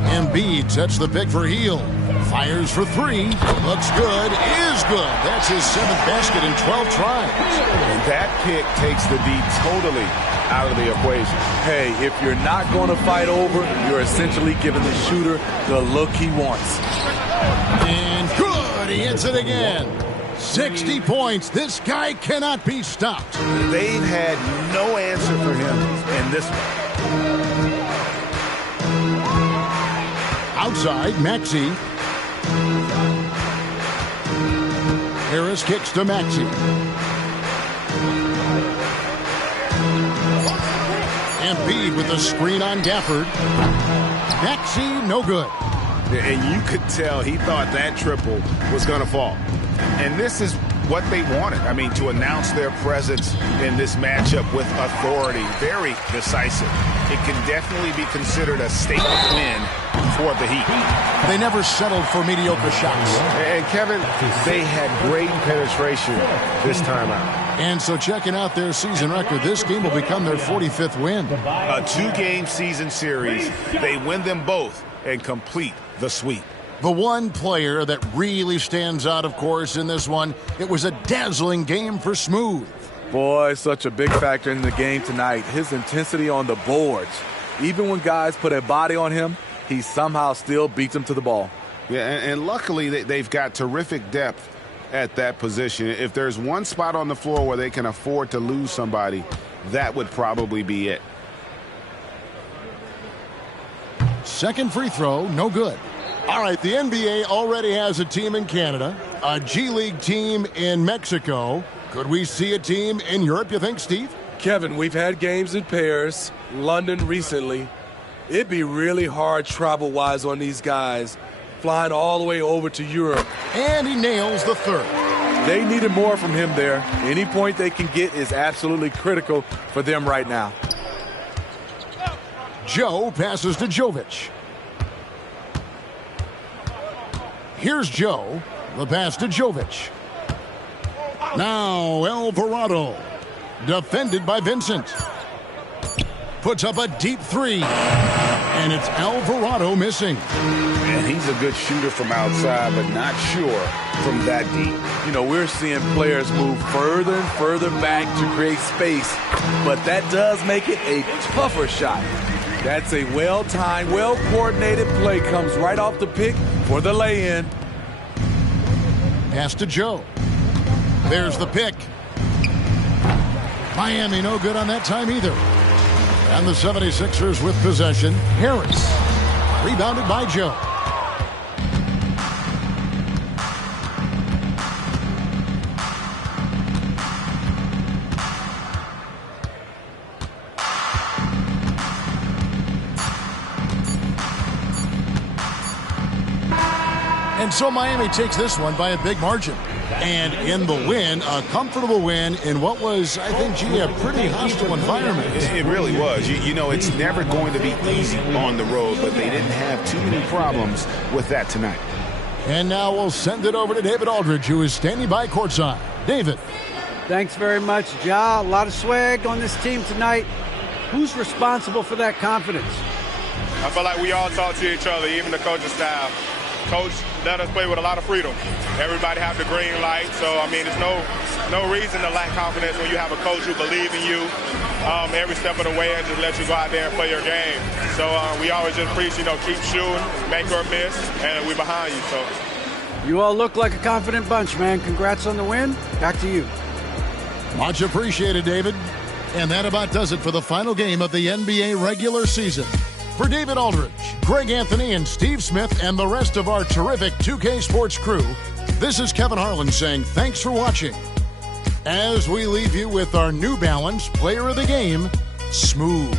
Embiid sets the pick for Hield. Fires for three. Looks good. Is good. That's his 7th basket in 12 tries. And that pick takes the D totally out of the equation. Hey, if you're not going to fight over, you're essentially giving the shooter the look he wants. And good. He hits it again. 60 points. This guy cannot be stopped. They've had no answer for him in this one. Outside, Maxey. Harris kicks to Maxey. Embiid with the screen on Gafford. Maxey, no good. And you could tell he thought that triple was going to fall. And this is what they wanted. I mean, to announce their presence in this matchup with authority. Very decisive. It can definitely be considered a statement win for the Heat. They never settled for mediocre shots. And Kevin, they had great penetration this time out. And so checking out their season record, this game will become their 45th win. A 2-game season series. They win them both and complete the sweep. The one player that really stands out, of course, in this one, it was a dazzling game for Smooth. Boy, such a big factor in the game tonight. His intensity on the boards. Even when guys put a body on him, he somehow still beats them to the ball. Yeah, and luckily they've got terrific depth at that position. If there's one spot on the floor where they can afford to lose somebody, that would probably be it. Second free throw, no good. All right, the NBA already has a team in Canada, a G League team in Mexico. Could we see a team in Europe, you think, Steve? Kevin, we've had games in Paris, London recently. It'd be really hard travel-wise on these guys, flying all the way over to Europe. And he nails the third. They needed more from him there. Any point they can get is absolutely critical for them right now. Joe passes to Jovic. Here's Joe. The pass to Jovic. Now Alvarado. Defended by Vincent. Puts up a deep three. And it's Alvarado missing. And he's a good shooter from outside, but not sure from that deep. You know, we're seeing players move further and further back to create space, but that does make it a tougher shot. That's a well-timed, well-coordinated play. Comes right off the pick for the lay-in. Pass to Joe. There's the pick. Miami no good on that time either. And the 76ers with possession. Harris. Rebounded by Joe. And so Miami takes this one by a big margin. And in the win, a comfortable win in what was, I think, a pretty hostile environment. It really was. You know, it's never going to be easy on the road, but they didn't have too many problems with that tonight. And now we'll send it over to David Aldridge, who is standing by courtside. David. Thanks very much, Ja. A lot of swag on this team tonight. Who's responsible for that confidence? I feel like we all talk to each other, even the coaching staff. Coach let us play with a lot of freedom. Everybody have the green light, so I mean, there's no reason to lack confidence when you have a coach who believes in you every step of the way and just let you go out there and play your game. So we always just preach, keep shooting, make or miss, and we're behind you. So you all look like a confident bunch, man. Congrats on the win. Back to you. Much appreciated, David. And that about does it for the final game of the NBA regular season. For David Aldridge, Greg Anthony, and Steve Smith, and the rest of our terrific 2K Sports crew, this is Kevin Harlan saying thanks for watching. As we leave you with our New Balance Player of the Game, Smooth.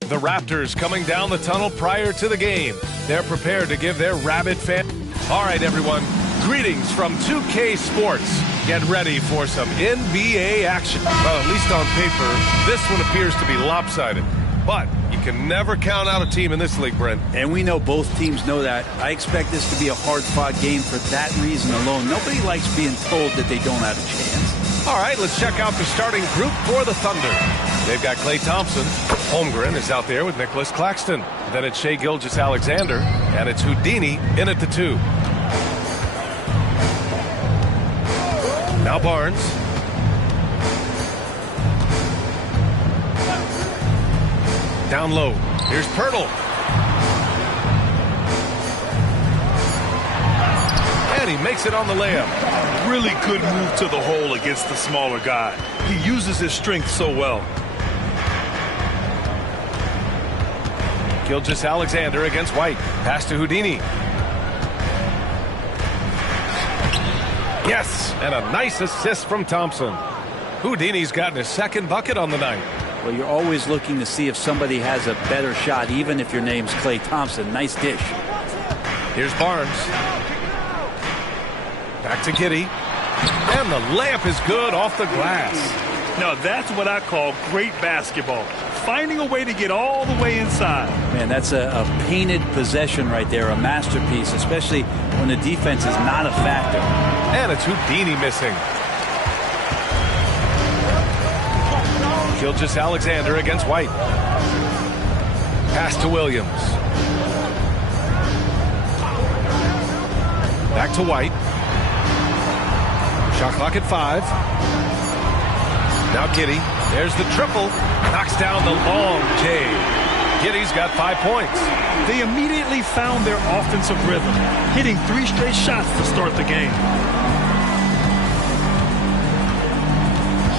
The Raptors coming down the tunnel prior to the game. They're prepared to give their rabid fan. All right, everyone. Greetings from 2K Sports. Get ready for some NBA action. Well, at least on paper, this one appears to be lopsided. But you can never count out a team in this league, Brent. And we know both teams know that. I expect this to be a hard-fought game for that reason alone. Nobody likes being told that they don't have a chance. All right, let's check out the starting group for the Thunder. They've got Klay Thompson. Holmgren is out there with Nicholas Claxton. Then it's Shai Gilgeous-Alexander, and it's Houdini in at the 2. Now Barnes. Down low. Here's Pirtle. And he makes it on the layup. Really good move to the hole against the smaller guy. He uses his strength so well. Gilgeous-Alexander against White. Pass to Houdini. Yes, and a nice assist from Thompson. Houdini's gotten his second bucket on the night. Well, you're always looking to see if somebody has a better shot, even if your name's Klay Thompson. Nice dish. Here's Barnes. Back to Giddey. And the layup is good off the glass. Now that's what I call great basketball. Finding a way to get all the way inside. Man, that's a painted possession right there, a masterpiece, especially when the defense is not a factor. And it's Houdini missing. Gilgeous-Alexander against White. Pass to Williams. Back to White. Shot clock at 5. Now Giddey. There's the triple. Knocks down the long J. Giddey's got 5 points. They immediately found their offensive rhythm, hitting 3 straight shots to start the game.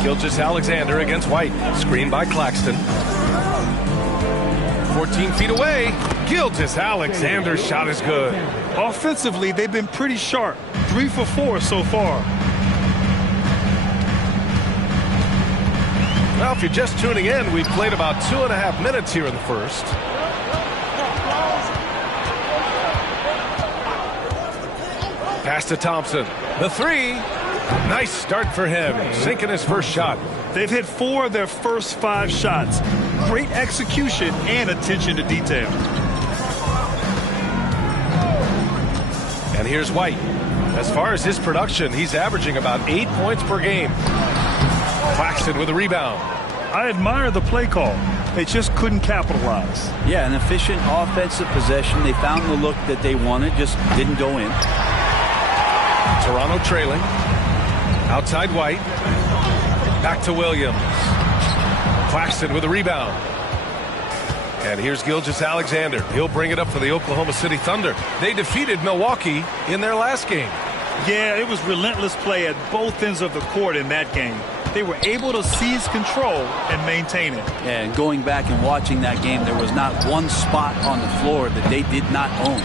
Gilgeous-Alexander against White. Screen by Claxton. 14 feet away. Gilgeous-Alexander's shot is good. Offensively, they've been pretty sharp. 3 for 4 so far. Well, if you're just tuning in, we've played about 2.5 minutes here in the first. Pass to Thompson. The 3. Nice start for him. Sinking his first shot. They've hit 4 of their first 5 shots. Great execution and attention to detail. And here's White. As far as his production, he's averaging about 8 points per game. Claxton with a rebound. I admire the play call. They just couldn't capitalize. Yeah, an efficient offensive possession. They found the look that they wanted, just didn't go in. Toronto trailing. Outside White. Back to Williams. Claxton with a rebound. And here's Gilgeous-Alexander. He'll bring it up for the Oklahoma City Thunder. They defeated Milwaukee in their last game. Yeah, it was relentless play at both ends of the court in that game. They were able to seize control and maintain it. Yeah, and going back and watching that game, there was not one spot on the floor that they did not own.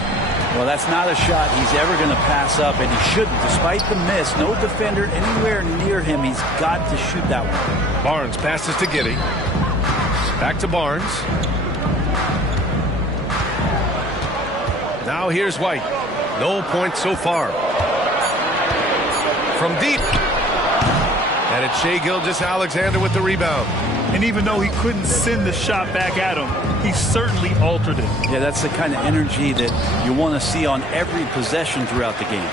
Well, that's not a shot he's ever going to pass up, and he shouldn't. Despite the miss, no defender anywhere near him. He's got to shoot that one. Barnes passes to Giddey. Back to Barnes. Now here's White. No points so far. From deep. And it's Shai Gilgeous-Alexander with the rebound. And even though he couldn't send the shot back at him, he certainly altered it. Yeah, that's the kind of energy that you want to see on every possession throughout the game.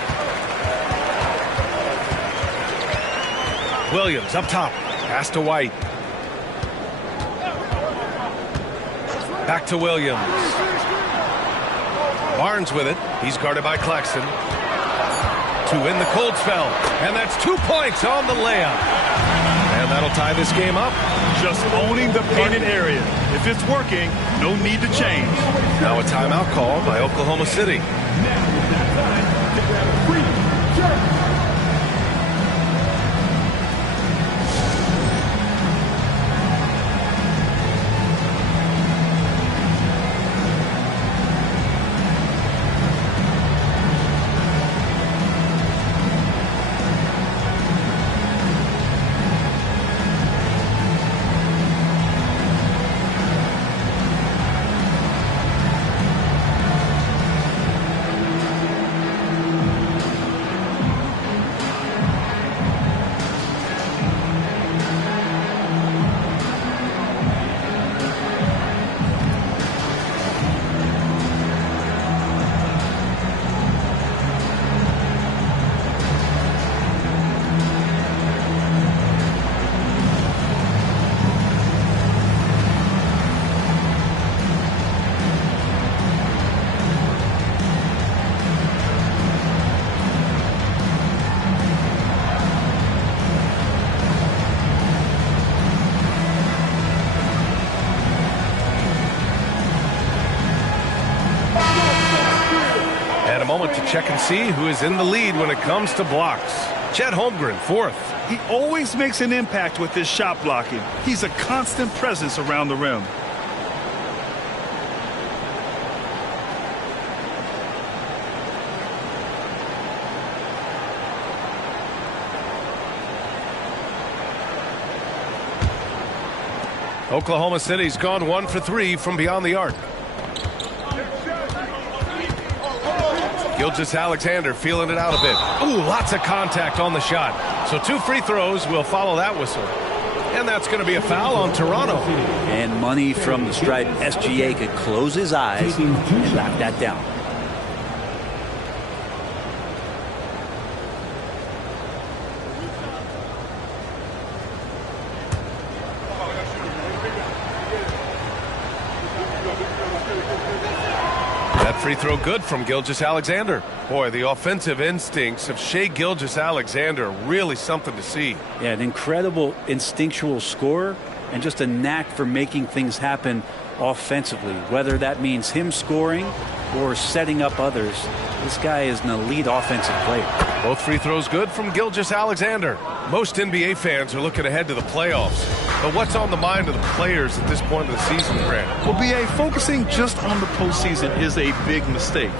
Williams up top. Pass to White. Back to Williams. Barnes with it. He's guarded by Claxton. To win the cold spell. And that's 2 points on the layup. And that'll tie this game up. Just owning the painted area. If it's working, no need to change. Now a timeout called by Oklahoma City. Moment to check and see who is in the lead when it comes to blocks. Chet Holmgren, fourth. He always makes an impact with his shot blocking. He's a constant presence around the rim. Oklahoma City's gone 1 for 3 from beyond the arc. Gilgeous-Alexander feeling it out a bit. Ooh, lots of contact on the shot. So 2 free throws will follow that whistle. And that's going to be a foul on Toronto. And money from the stripe. SGA could close his eyes and knock that down. Free throw good from Gilgeous-Alexander. Boy, the offensive instincts of Shai Gilgeous-Alexander, really something to see. Yeah, an incredible instinctual scorer and just a knack for making things happen offensively, whether that means him scoring or setting up others. This guy is an elite offensive player. Both free throws good from Gilgeous-Alexander. Most NBA fans are looking ahead to the playoffs. But what's on the mind of the players at this point of the season, Grant? Well, B.A., focusing just on the postseason is a big mistake.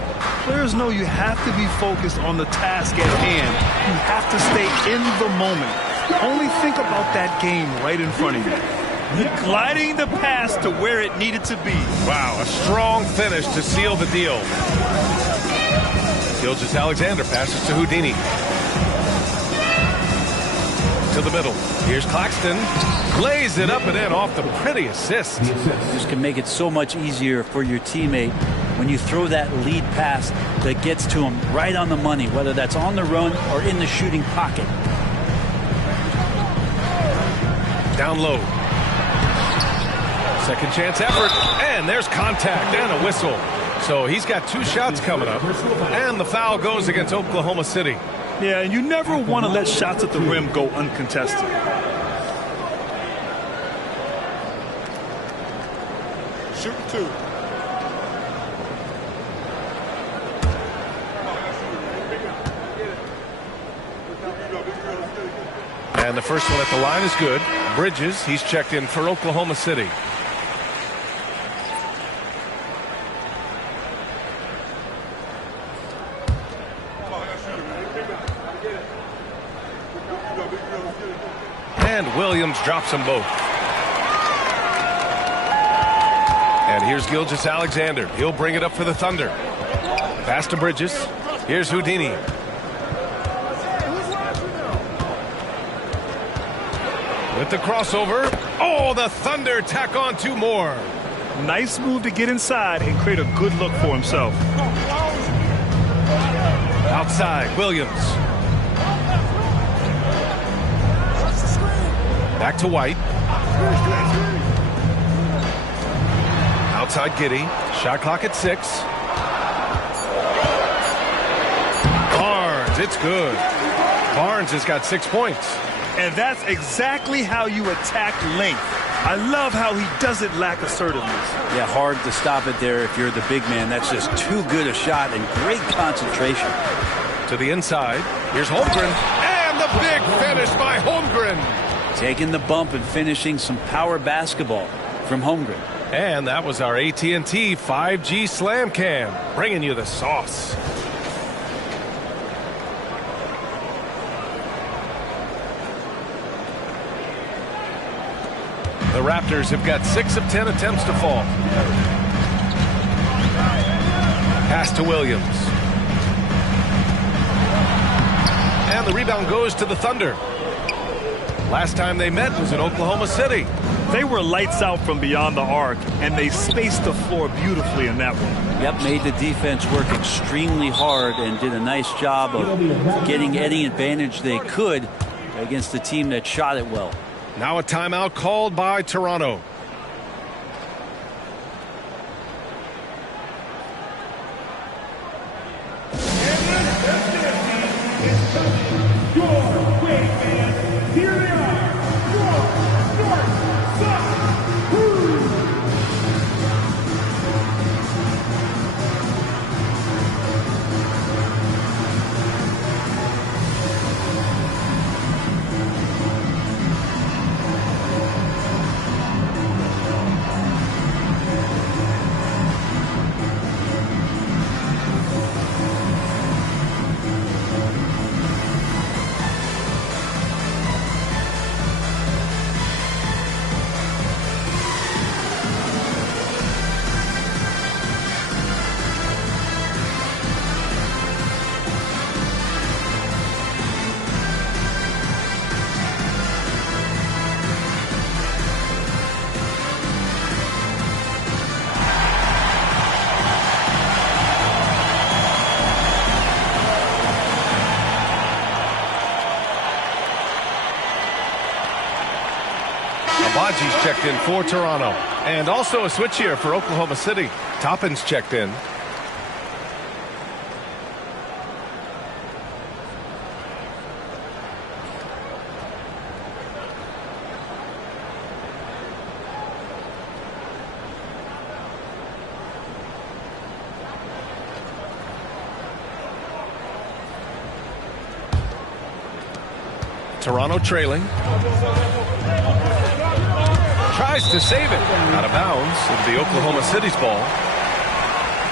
Players know you have to be focused on the task at hand. You have to stay in the moment. Only think about that game right in front of you. Gliding the pass to where it needed to be. Wow, a strong finish to seal the deal. Gilgeous-Alexander passes to Houdini. To the middle. Here's Claxton. Lays it up and in off the pretty assist. This can make it so much easier for your teammate when you throw that lead pass that gets to him right on the money, whether that's on the run or in the shooting pocket. Down low. Second chance effort. And there's contact and a whistle. So he's got 2 shots coming up. And the foul goes against Oklahoma City. Yeah, and you never want to let shots at the rim go uncontested. Shoot 2. And the first one at the line is good. Bridges, he's checked in for Oklahoma City. And Williams drops them both. And here's Gilgeous-Alexander. He'll bring it up for the Thunder. Pass to Bridges. Here's Houdini. With the crossover. Oh, the Thunder tack on 2 more. Nice move to get inside and create a good look for himself. Outside, Williams. Back to White. Outside Giddey. Shot clock at 6. Barnes, it's good. Barnes has got 6 points. And that's exactly how you attack length. I love how he doesn't lack assertiveness. Yeah, hard to stop it there if you're the big man. That's just too good a shot and great concentration. To the inside. Here's Holmgren. And the big finish by Holmgren. Taking the bump and finishing some power basketball from Holmgren. And that was our AT&T 5G Slam Cam, bringing you the sauce. The Raptors have got 6 of 10 attempts to fall. Pass to Williams. And the rebound goes to the Thunder. Last time they met was in Oklahoma City. They were lights out from beyond the arc, and they spaced the floor beautifully in that one. Yep, made the defense work extremely hard and did a nice job of getting any advantage they could against the team that shot it well. Now a timeout called by Toronto. Abaji's checked in for Toronto. And also a switch here for Oklahoma City. Toppin's checked in. Toronto trailing. Tries to save it. Out of bounds into the Oklahoma City's ball.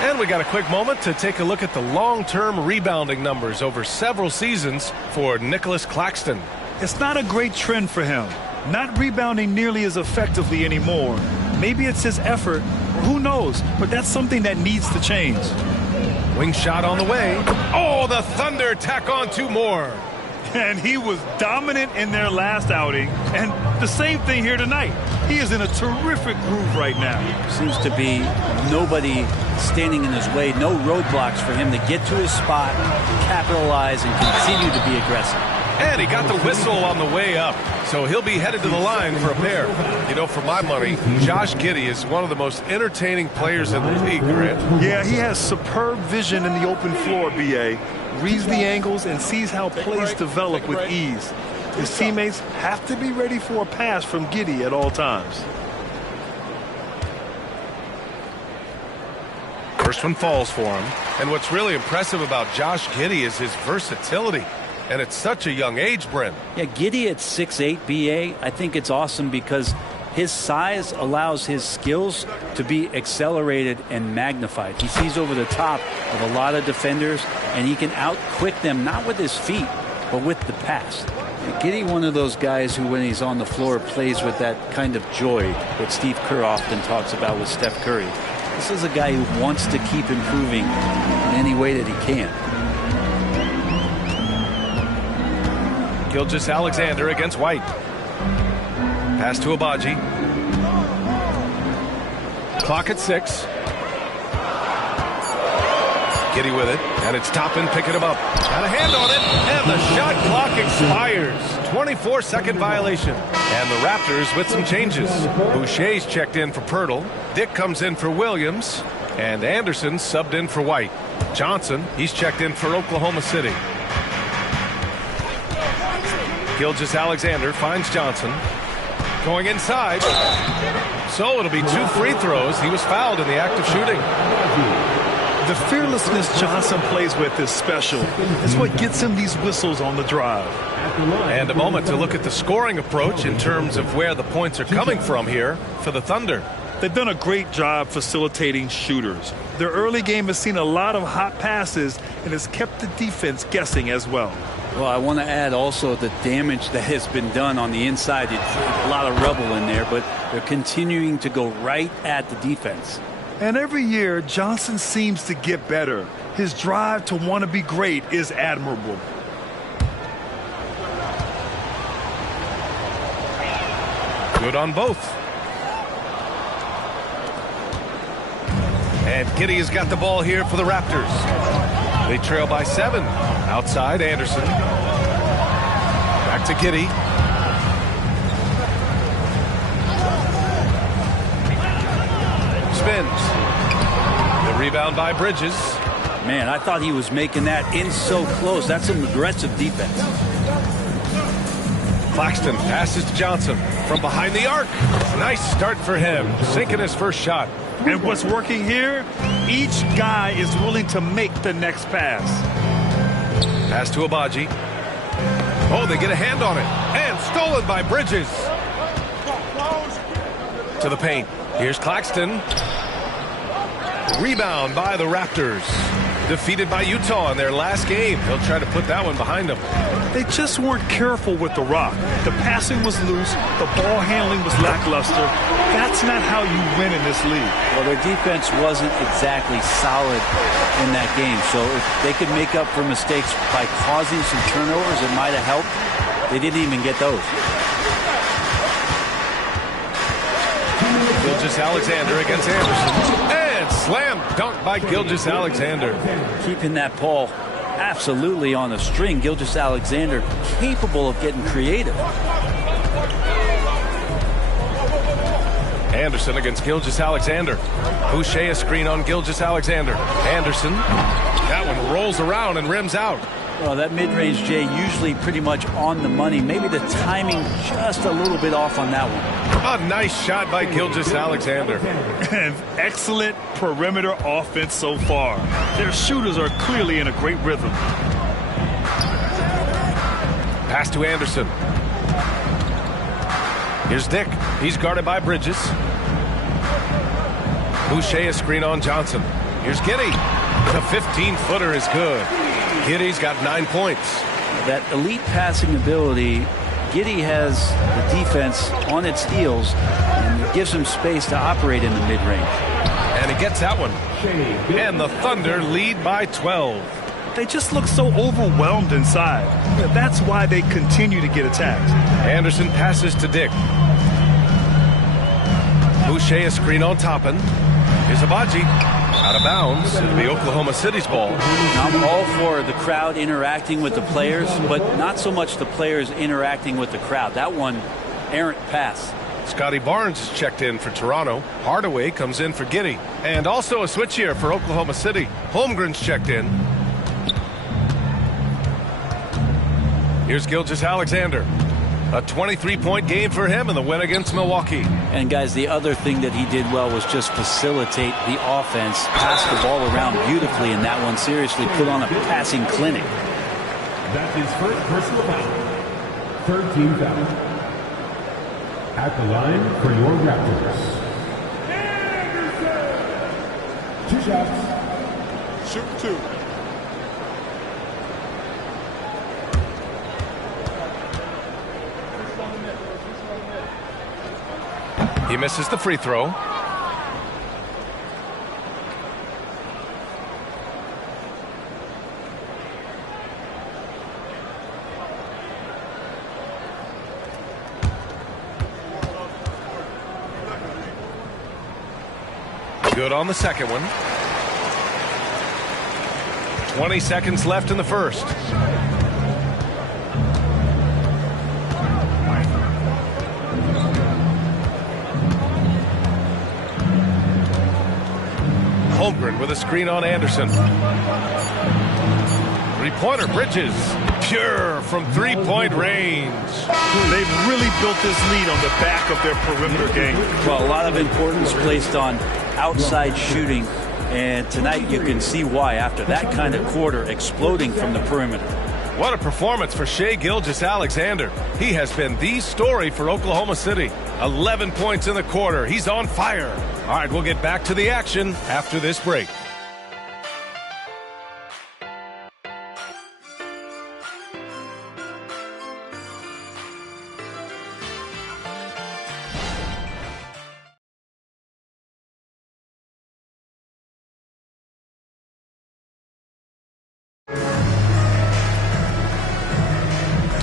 And we got a quick moment to take a look at the long-term rebounding numbers over several seasons for Nicholas Claxton. It's not a great trend for him. Not rebounding nearly as effectively anymore. Maybe it's his effort. Who knows? But that's something that needs to change. Wing shot on the way. Oh, the Thunder tack on 2 more. And he was dominant in their last outing. And the same thing here tonight. He is in a terrific groove right now. Seems to be nobody standing in his way. No roadblocks for him to get to his spot, capitalize, and continue to be aggressive. And he got the whistle on the way up. So he'll be headed to the line for a pair. You know, for my money, Josh Giddey is one of the most entertaining players in the league, Grant. Yeah, he has superb vision in the open floor, B.A. Reads the angles and sees how plays develop with ease. His teammates have to be ready for a pass from Giddey at all times. First one falls for him. And what's really impressive about Josh Giddey is his versatility. And at such a young age, Brent. Yeah, Giddey at 6'8", BA, I think it's awesome because his size allows his skills to be accelerated and magnified. He sees over the top of a lot of defenders, and he can out-quick them, not with his feet, but with the pass. Giddey, one of those guys who, when he's on the floor, plays with that kind of joy that Steve Kerr often talks about with Steph Curry. This is a guy who wants to keep improving in any way that he can. Gilgeous-Alexander against White. Pass to Abaji. Clock at 6. Giddy with it, and it's Toppin picking him up. Got a hand on it, and the shot clock expires. 24-second violation. And the Raptors with some changes. Boucher's checked in for Pirtle. Dick comes in for Williams. And Anderson subbed in for White. Johnson, he's checked in for Oklahoma City. Gilgeous-Alexander finds Johnson. Going inside. So it'll be 2 free throws. He was fouled in the act of shooting. The fearlessness Johnson plays with is special. It's what gets him these whistles on the drive. And a moment to look at the scoring approach in terms of where the points are coming from here for the Thunder. They've done a great job facilitating shooters. Their early game has seen a lot of hot passes and has kept the defense guessing as well. Well, I want to add also the damage that has been done on the inside. It's a lot of rubble in there, but they're continuing to go right at the defense. And every year, Johnson seems to get better. His drive to want to be great is admirable. Good on both. And Giddy has got the ball here for the Raptors. They trail by 7. Outside, Anderson. Back to Giddy. Spins. The rebound by Bridges. Man, I thought he was making that in so close. That's some aggressive defense. Claxton passes to Johnson from behind the arc. Nice start for him, sinking his first shot. And what's working here? Each guy is willing to make the next pass. Pass to Abaji. Oh, they get a hand on it. And stolen by Bridges. To the paint. Here's Claxton. Rebound by the Raptors. Defeated by Utah in their last game. They'll try to put that one behind them. They just weren't careful with the rock. The passing was loose. The ball handling was lackluster. That's not how you win in this league. Well, their defense wasn't exactly solid in that game. So if they could make up for mistakes by causing some turnovers, it might have helped. They didn't even get those. Gilgeous-Alexander against Anderson. And slam dunk by Gilgeous-Alexander. Keeping that ball absolutely on the string. Gilgeous-Alexander capable of getting creative. Anderson against Gilgeous-Alexander. Boucher a screen on Gilgeous-Alexander. Anderson. That one rolls around and rims out. Well, that mid-range, Jay, usually pretty much on the money. Maybe the timing just a little bit off on that one. A nice shot by Gilgeous-Alexander. And excellent perimeter offense so far. Their shooters are clearly in a great rhythm. Pass to Anderson. Here's Dick. He's guarded by Bridges. Boucher a screen on Johnson. Here's Giddy. The 15-footer is good. Giddy's got 9 points. That elite passing ability, Giddy has the defense on its heels and it gives him space to operate in the mid-range. And he gets that one. And the Thunder lead by 12. They just look so overwhelmed inside. That's why they continue to get attacked. Anderson passes to Dick. Boucher a screen on Toppin. Here's Abaji. Out of bounds. It'll be Oklahoma City's ball. I'm all for the crowd interacting with the players, but not so much the players interacting with the crowd. That one, errant pass. Scotty Barnes is checked in for Toronto. Hardaway comes in for Giddy. And also a switch here for Oklahoma City. Holmgren's checked in. Here's Gilgeous-Alexander. A 23-point game for him in the win against Milwaukee. And, guys, the other thing that he did well was just facilitate the offense, pass the ball around beautifully in that one. Seriously, put on a passing clinic. That's his first personal foul. Third team foul. At the line for your Raptors. Anderson! 2 shots. Shoot 2. He misses the free throw. Good on the second one. 20 seconds left in the first. Holmgren with a screen on Anderson. Three-pointer, Bridges. Pure from three-point range. They've really built this lead on the back of their perimeter game. Well, a lot of importance placed on outside shooting, and tonight you can see why after that kind of quarter exploding from the perimeter. What a performance for Shai Gilgeous-Alexander. He has been the story for Oklahoma City. 11 points in the quarter. He's on fire. All right, we'll get back to the action after this break.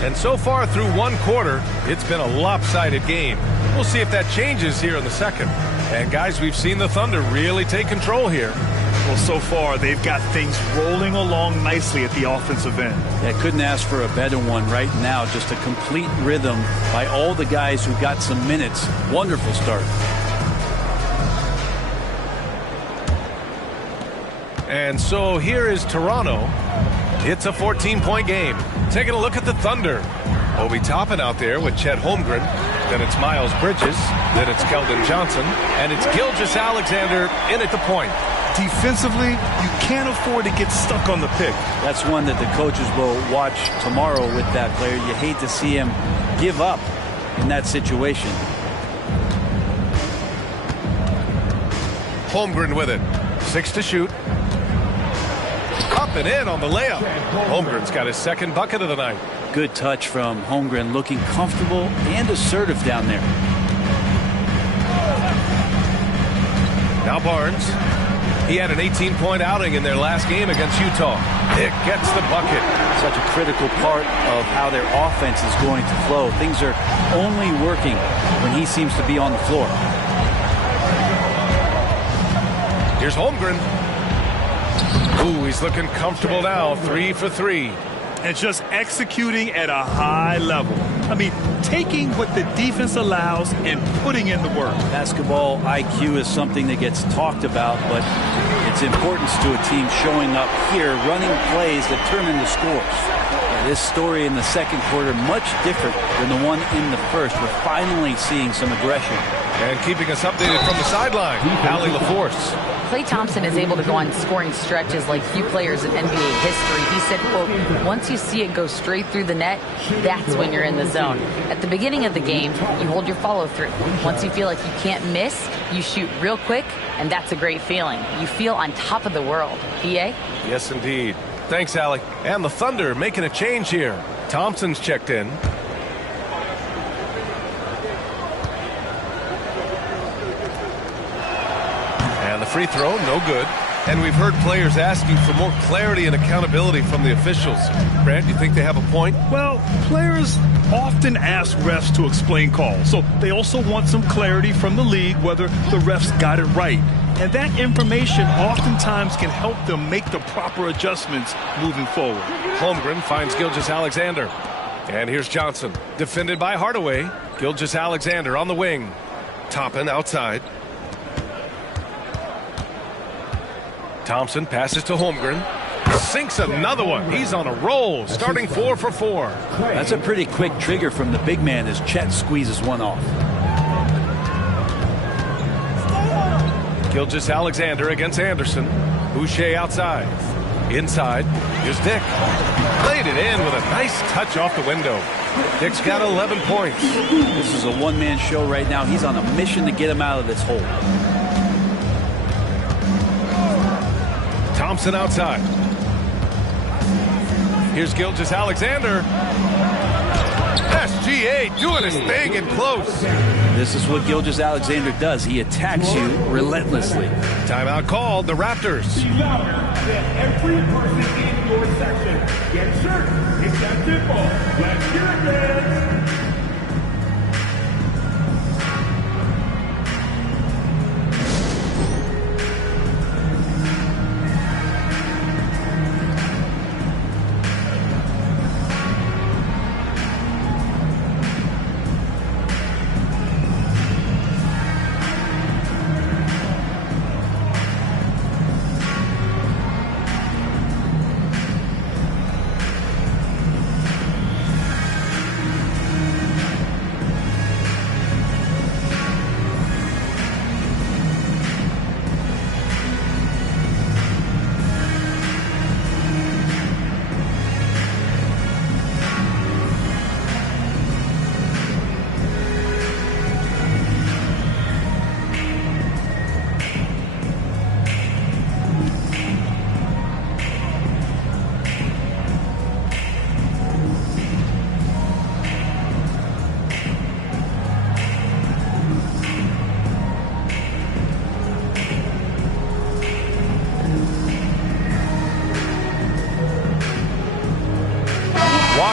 And so far through one quarter, it's been a lopsided game. We'll see if that changes here in the second. And guys, we've seen the Thunder really take control here. Well, so far, they've got things rolling along nicely at the offensive end. Yeah, couldn't ask for a better one right now. Just a complete rhythm by all the guys who got some minutes. Wonderful start. And so here is Toronto. It's a 14-point game. Taking a look at the Thunder. Obi Toppin out there with Chet Holmgren. Then it's Miles Bridges. Then it's Keldon Johnson. And it's Gilgeous-Alexander in at the point. Defensively, you can't afford to get stuck on the pick. That's one that the coaches will watch tomorrow with that player. You hate to see him give up in that situation. Holmgren with it. 6 to shoot. Up and in on the layup. Holmgren's got his second bucket of the night. Good touch from Holmgren, looking comfortable and assertive down there. Now Barnes. He had an 18-point outing in their last game against Utah. Dick gets the bucket. Such a critical part of how their offense is going to flow. Things are only working when he seems to be on the floor. Here's Holmgren. Ooh, he's looking comfortable now. 3 for 3. And just executing at a high level. I mean, taking what the defense allows and putting in the work. Basketball IQ is something that gets talked about, but its importance to a team showing up here, running plays that turn into scores. And this story in the second quarter, much different than the one in the first. We're finally seeing some aggression. And keeping us updated from the sideline, Allie LaForce. Klay Thompson is able to go on scoring stretches like few players in NBA history. He said, quote, once you see it go straight through the net, that's when you're in the zone. At the beginning of the game, you hold your follow-through. Once you feel like you can't miss, you shoot real quick, and that's a great feeling. You feel on top of the world. PA? Yes, indeed. Thanks, Allie. And the Thunder making a change here. Thompson's checked in. And the free throw, no good. And we've heard players asking for more clarity and accountability from the officials. Brad, you think they have a point? Well, players often ask refs to explain calls. So they also want some clarity from the league whether the refs got it right. And that information oftentimes can help them make the proper adjustments moving forward. Holmgren finds Gilgeous-Alexander. And here's Johnson, defended by Hardaway. Gilgeous-Alexander on the wing. Toppin outside. Thompson passes to Holmgren. Sinks another one. He's on a roll, starting 4 for 4. That's a pretty quick trigger from the big man as Chet squeezes one off. Gilgeous-Alexander against Anderson. Boucher outside. Inside. Here's Dick. Played it in with a nice touch off the window. Dick's got 11 points. This is a one-man show right now. He's on a mission to get him out of this hole. Thompson outside. Here's Gilgeous-Alexander. SGA doing his thing in close. This is what Gilgeous-Alexander does. He attacks you relentlessly. Timeout called, the Raptors. Every person in your section gets certain. It's that simple. Let's hear it, man.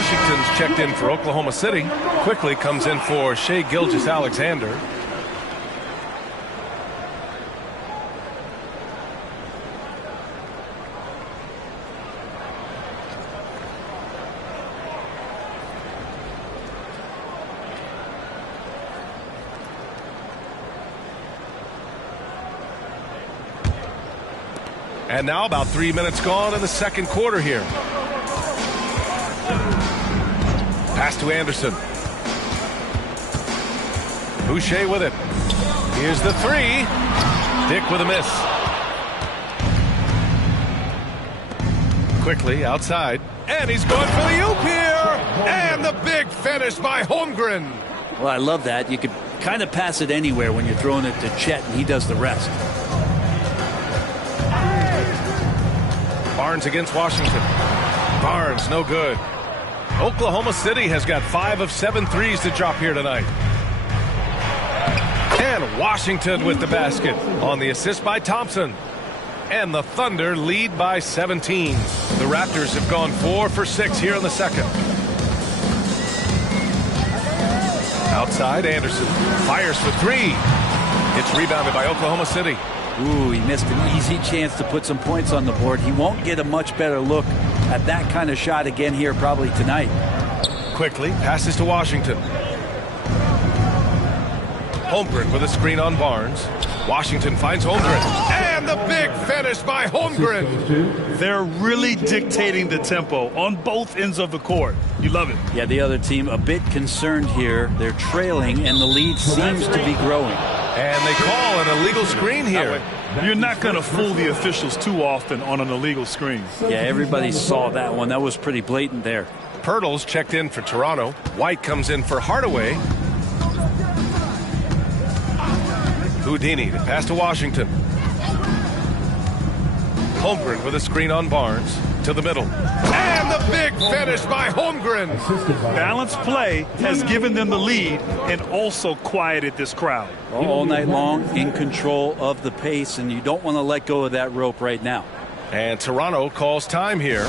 Washington's checked in for Oklahoma City. Quickly comes in for Shai Gilgeous-Alexander. And now about 3 minutes gone in the second quarter here. Pass to Anderson. Boucher with it. Here's the three. Dick with a miss. Quickly outside. And he's going for the oop here. And the big finish by Holmgren. Well, I love that. You could kind of pass it anywhere when you're throwing it to Chet, and he does the rest. Barnes against Washington. Barnes, no good. Oklahoma City has got 5 of 7 threes to drop here tonight. And Washington with the basket on the assist by Thompson. And the Thunder lead by 17. The Raptors have gone 4 for 6 here in the second. Outside, Anderson fires for 3. It's rebounded by Oklahoma City. Ooh, he missed an easy chance to put some points on the board. He won't get a much better look at that kind of shot again here probably tonight. Quickly passes to Washington. Holmgren with a screen on Barnes. Washington finds Holmgren. And the big finish by Holmgren. They're really dictating the tempo on both ends of the court. You love it. Yeah, the other team a bit concerned here. They're trailing, and the lead seems to be growing. And they call an illegal screen here. You're not going to fool the officials too often on an illegal screen. Yeah, everybody saw that one. That was pretty blatant there. Pirtle's checked in for Toronto. White comes in for Hardaway. Houdini, the pass to Washington. Holmgren with a screen on Barnes to the middle. And the big finish by Holmgren. Balanced play has given them the lead and also quieted this crowd. All night long, in control of the pace, and you don't want to let go of that rope right now. And Toronto calls time here.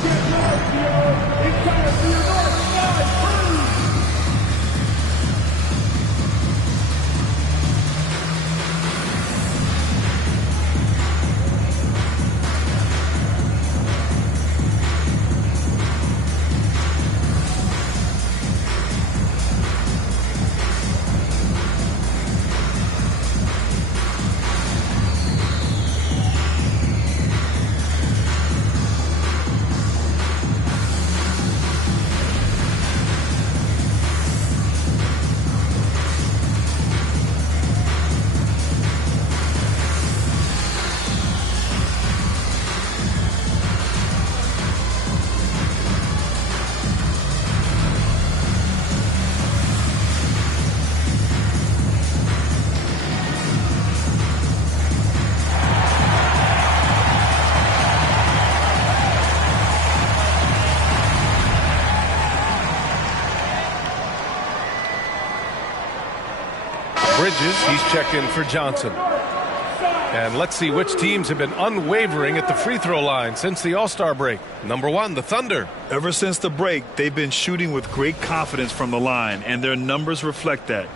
Bridges, he's checked in for Johnson. And let's see which teams have been unwavering at the free throw line since the All-Star break. Number 1, the Thunder. Ever since the break, they've been shooting with great confidence from the line, and their numbers reflect that.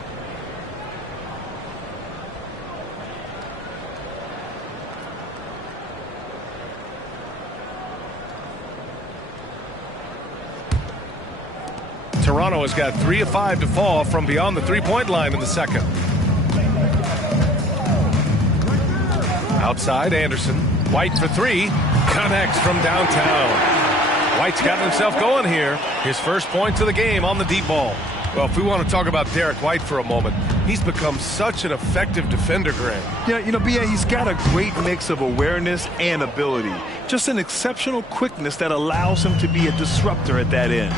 Toronto has got 3 of 5 to fall from beyond the three-point line in the second. Outside, Anderson. White for 3. Connects from downtown. White's got himself going here. His first points of the game on the deep ball. Well, if we want to talk about Derek White for a moment, he's become such an effective defender, Graham. Yeah, you know, B.A., he's got a great mix of awareness and ability. Just an exceptional quickness that allows him to be a disruptor at that end.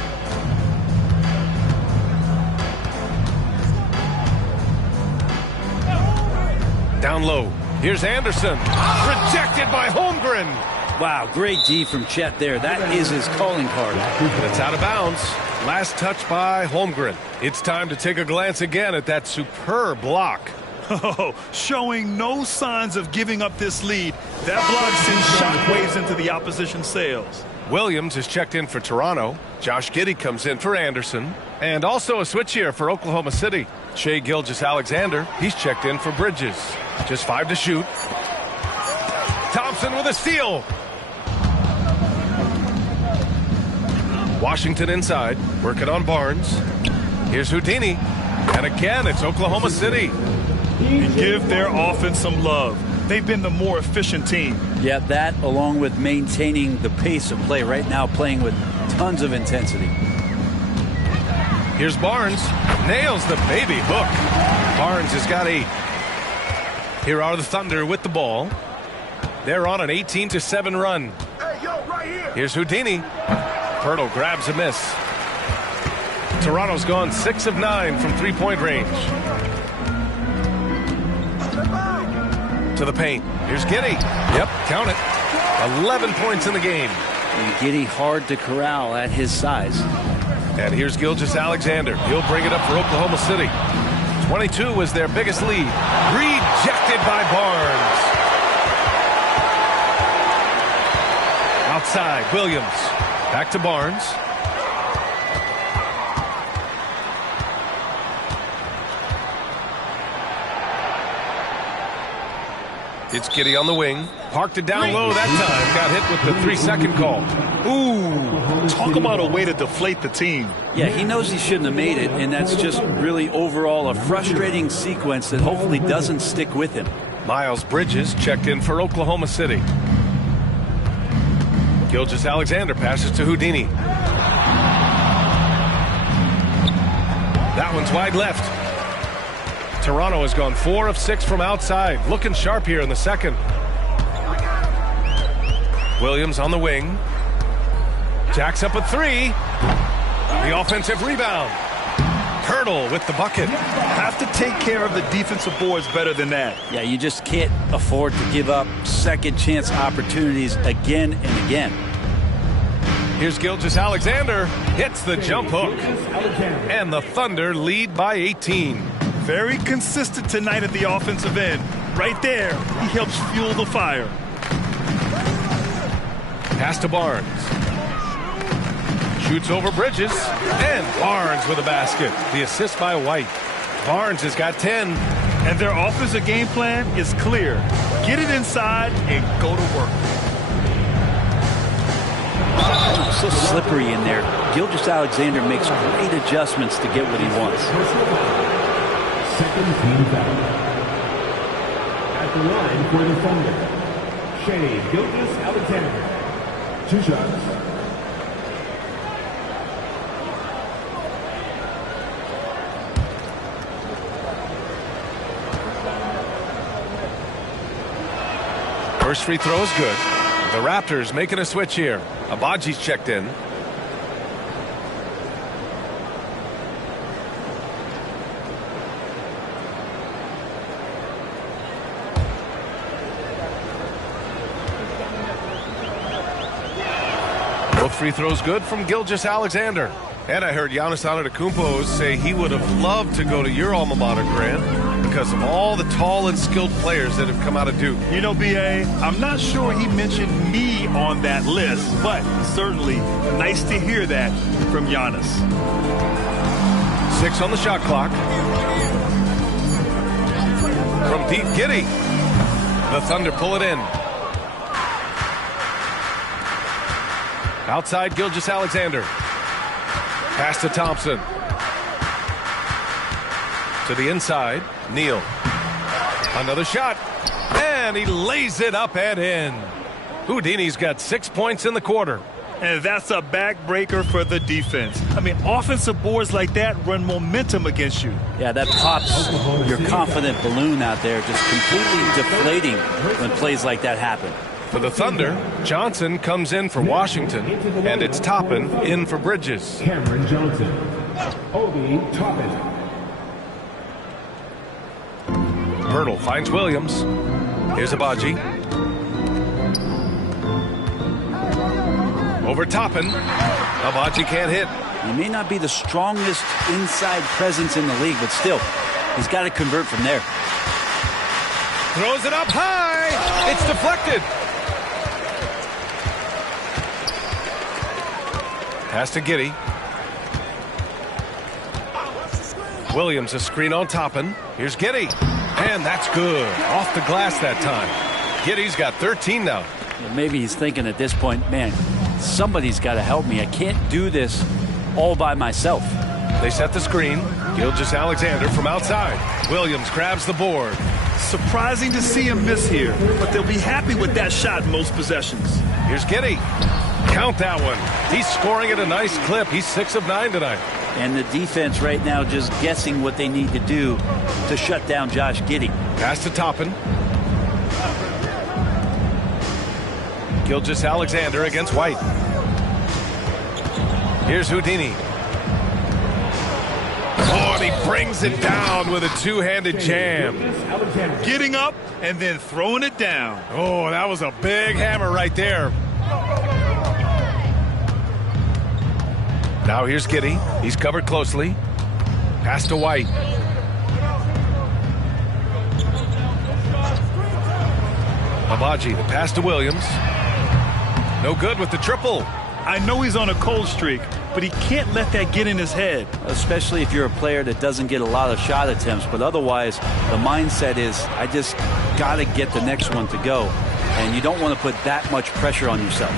Down low. Here's Anderson. Rejected by Holmgren. Wow, great D from Chet there. That is his calling card. It's out of bounds. Last touch by Holmgren. It's time to take a glance again at that superb block. Oh, showing no signs of giving up this lead. That block sends shockwaves into the opposition sails. Williams is checked in for Toronto. Josh Giddey comes in for Anderson. And also a switch here for Oklahoma City. Shai Gilgeous-Alexander, he's checked in for Bridges. Just 5 to shoot. Thompson with a steal. Washington inside, working on Barnes. Here's Houdini. And again, it's Oklahoma City. And give their offense some love. They've been the more efficient team. Yeah, that along with maintaining the pace of play right now, playing with tons of intensity. Here's Barnes. Nails the baby hook. Barnes has got 8. Here are the Thunder with the ball. They're on an 18-7 run. Here's Houdini. Pirtle grabs a miss. Toronto's gone 6 of 9 from 3-point range. To the paint. Here's Giddey. Yep, count it. 11 points in the game. And Giddey hard to corral at his size. And here's Gilgeous-Alexander. He'll bring it up for Oklahoma City. 22 was their biggest lead. Rejected by Barnes. Outside, Williams. Back to Barnes. It's Giddey on the wing. Parked it down low that time. Got hit with the 3-second call. Ooh, talk about a way to deflate the team. Yeah, he knows he shouldn't have made it, and that's just really overall a frustrating sequence that hopefully doesn't stick with him. Miles Bridges checked in for Oklahoma City. Gilgeous-Alexander passes to Houdini. That one's wide left. Toronto has gone 4 of 6 from outside. Looking sharp here in the second. Williams on the wing. Jacks up a 3. The offensive rebound. Pirtle with the bucket. Have to take care of the defensive boards better than that. Yeah, you just can't afford to give up second chance opportunities again and again. Here's Gilgeous-Alexander. Hits the jump hook. And the Thunder lead by 18. Very consistent tonight at the offensive end. Right there, he helps fuel the fire. Pass to Barnes. Shoots over Bridges. And Barnes with a basket. The assist by White. Barnes has got 10. And their offensive game plan is clear. Get it inside and go to work. So slippery in there. Gilgeous-Alexander makes great adjustments to get what he wants. Second team foul. At the line for the Thunder, Shai Gilgeous-Alexander. 2 shots. First free throw is good. The Raptors making a switch here. Abaji's checked in. Both free throws good from Gilgeous-Alexander. And I heard Giannis Antetokounmpo say he would have loved to go to your alma mater, Grant, because of all the tall and skilled players that have come out of Duke. You know, B.A., I'm not sure he mentioned me on that list, but certainly nice to hear that from Giannis. 6 on the shot clock. From deep, Giddey. The Thunder pull it in. Outside, Gilgeous-Alexander. Pass to Thompson. To the inside, Neal. Another shot. And he lays it up and in. Houdini's got 6 points in the quarter. And that's a backbreaker for the defense. I mean, offensive boards like that run momentum against you. Yeah, that pops your confident balloon out there, just completely deflating when plays like that happen. For the Thunder, Johnson comes in for Washington, and it's Toppin in for Bridges. Cameron Johnson. Obi Toppin. Pirtle finds Williams. Here's Abaji. Over Toppin. Abaji can't hit. He may not be the strongest inside presence in the league, but still, he's got to convert from there. Throws it up high. It's deflected. Pass to Giddey. Williams a screen on Toppin. Here's Giddey. And that's good. Off the glass that time. Giddey's got 13 now. Well, maybe he's thinking at this point, man, somebody's got to help me. I can't do this all by myself. They set the screen. Gilgeous-Alexander from outside. Williams grabs the board. Surprising to see him miss here, but they'll be happy with that shot in most possessions. Here's Giddey. Count that one. He's scoring at a nice clip. He's 6 of 9 tonight. And the defense right now just guessing what they need to do to shut down Josh Giddey. Pass to Toppin. Gilgeous-Alexander against White. Here's Houdini. Oh, and he brings it down with a two-handed jam. Getting up and then throwing it down. Oh, that was a big hammer right there. Now here's Giddey. He's covered closely. Pass to White. Abaji, the pass to Williams. No good with the triple. I know he's on a cold streak, but he can't let that get in his head. Especially if you're a player that doesn't get a lot of shot attempts, but otherwise the mindset is I just got to get the next one to go. And you don't want to put that much pressure on yourself.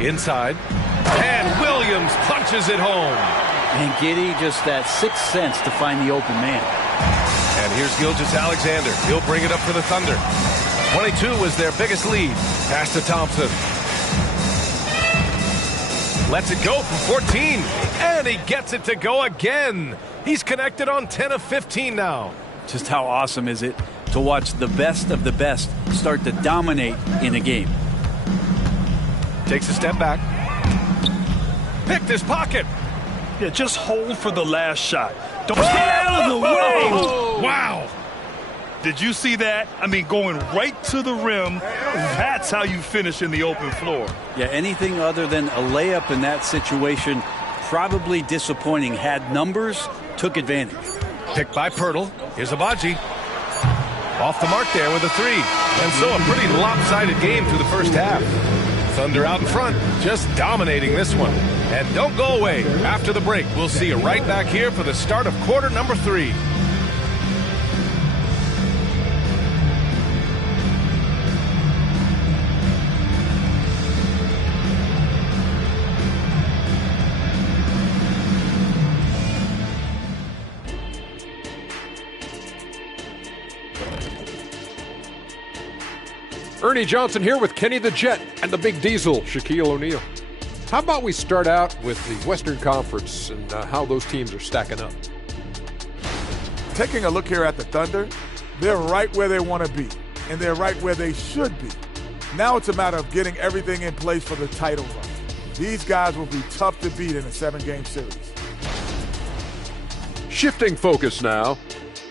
Inside. And Williams punches it home. And Giddey just that sixth sense to find the open man. And here's Gilgeous-Alexander. He'll bring it up for the Thunder. 22 was their biggest lead. Pass to Thompson. Lets it go from 14. And he gets it to go again. He's connected on 10 of 15 now. Just how awesome is it to watch the best of the best start to dominate in a game. Takes a step back. Picked his pocket. Yeah, just hold for the last shot. Don't get out of the way. Wow. Did you see that? I mean, going right to the rim. That's how you finish in the open floor. Yeah, anything other than a layup in that situation, probably disappointing. Had numbers, took advantage. Picked by Pirtle. Here's Abaji. Off the mark there with a three. And so a pretty lopsided game through the first half. Thunder out in front, just dominating this one. And don't go away. After the break, we'll see you right back here for the start of quarter number 3. Ernie Johnson here with Kenny the Jet and the Big Diesel, Shaquille O'Neal. How about we start out with the Western Conference and how those teams are stacking up? Taking a look here at the Thunder, they're right where they want to be, and they're right where they should be. Now it's a matter of getting everything in place for the title run. These guys will be tough to beat in a 7-game series. Shifting focus now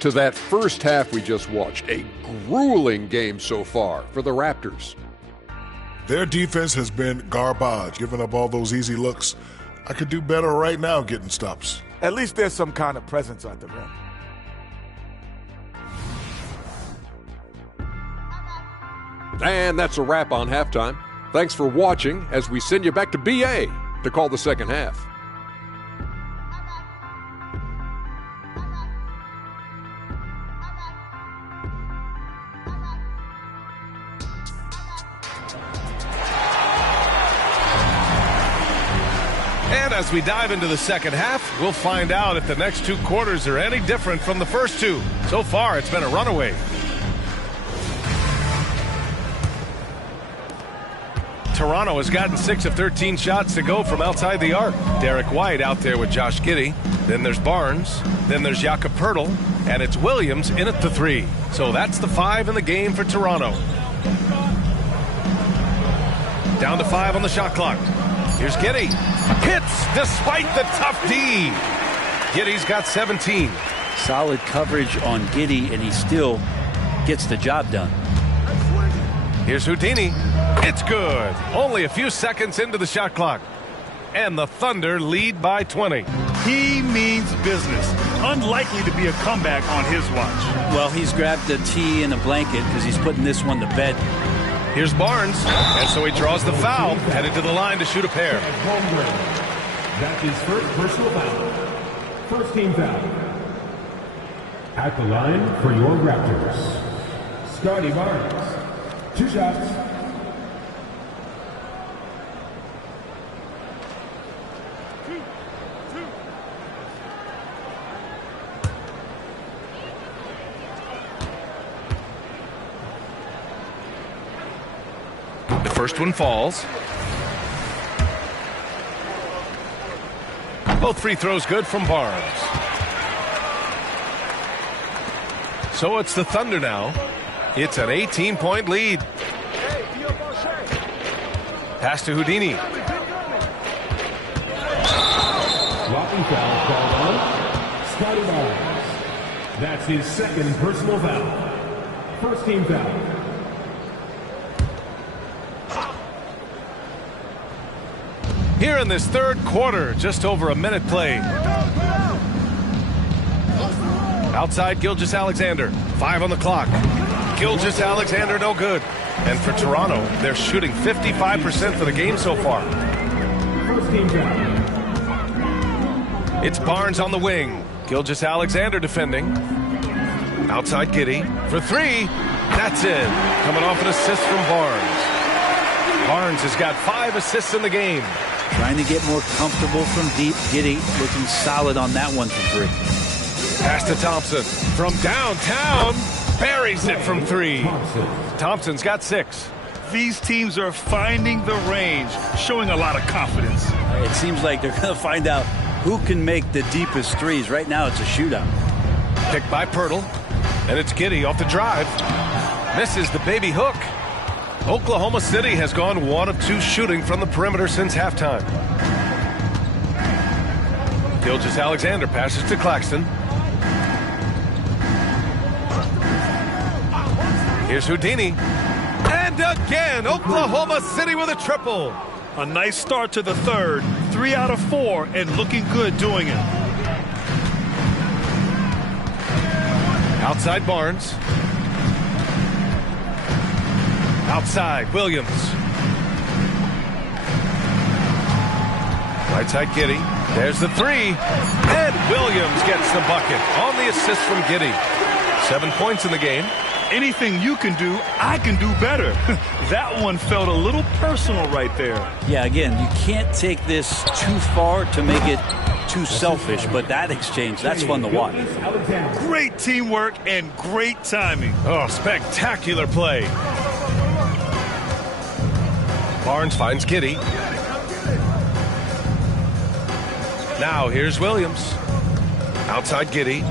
to that first half we just watched. A grueling game so far for the Raptors. Their defense has been garbage, giving up all those easy looks. I could do better right now getting stops. At least there's some kind of presence at the rim. And that's a wrap on halftime. Thanks for watching as we send you back to BA to call the second half. And as we dive into the second half, we'll find out if the next 2 quarters are any different from the first 2. So far, it's been a runaway. Toronto has gotten 6 of 13 shots to go from outside the arc. Derek White out there with Josh Giddey. Then there's Barnes. Then there's Jakob Poeltl. And it's Williams in at the 3. So that's the 5 in the game for Toronto. Down to 5 on the shot clock. Here's Giddey. Hits despite the tough D. Giddey's got 17. Solid coverage on Giddey, and he still gets the job done. Here's Houdini. It's good. Only a few seconds into the shot clock. And the Thunder lead by 20. He means business. Unlikely to be a comeback on his watch. Well, he's grabbed a tea and a blanket because he's putting this one to bed. Here's Barnes, and so he draws the foul, headed to the line to shoot a pair. That's his first personal foul. First team foul. At the line for your Raptors, Scotty Barnes. 2 shots. The first one falls. Both free throws good from Barnes. So it's the Thunder now. It's an 18-point lead. Pass to Houdini. Blocking foul called on Scotty Barnes. That's his second personal foul. First team foul. Here in this third quarter, just over a minute played. Outside Gilgeous-Alexander, 5 on the clock. Gilgeous-Alexander no good. And for Toronto, they're shooting 55% for the game so far. First team foul. It's Barnes on the wing. Gilgeous-Alexander defending. Outside Giddey for 3. That's in. Coming off an assist from Barnes. Barnes has got 5 assists in the game. Trying to get more comfortable from deep. Giddey looking solid on that one from 3. Pass to Thompson from downtown. Buries it from 3. Thompson's got 6. These teams are finding the range, showing a lot of confidence. It seems like they're going to find out who can make the deepest threes. Right now it's a shootout. Picked by Pirtle. And it's Giddey off the drive. Misses the baby hook. Oklahoma City has gone 1 of 2 shooting from the perimeter since halftime. Gilgeous-Alexander passes to Claxton. Here's Houdini. And again, Oklahoma City with a triple. A nice start to the third. 3 out of 4 and looking good doing it. Outside Barnes. Outside Williams. Right side Giddey. There's the 3. And Williams gets the bucket on the assist from Giddey. 7 points in the game. Anything you can do, I can do better. That one felt a little personal right there. Yeah, again, you can't take this too far to make it too selfish, but that exchange, that's fun to watch. Great teamwork and great timing. Oh, spectacular play. Barnes finds Giddey. Now here's Williams. Outside Giddey.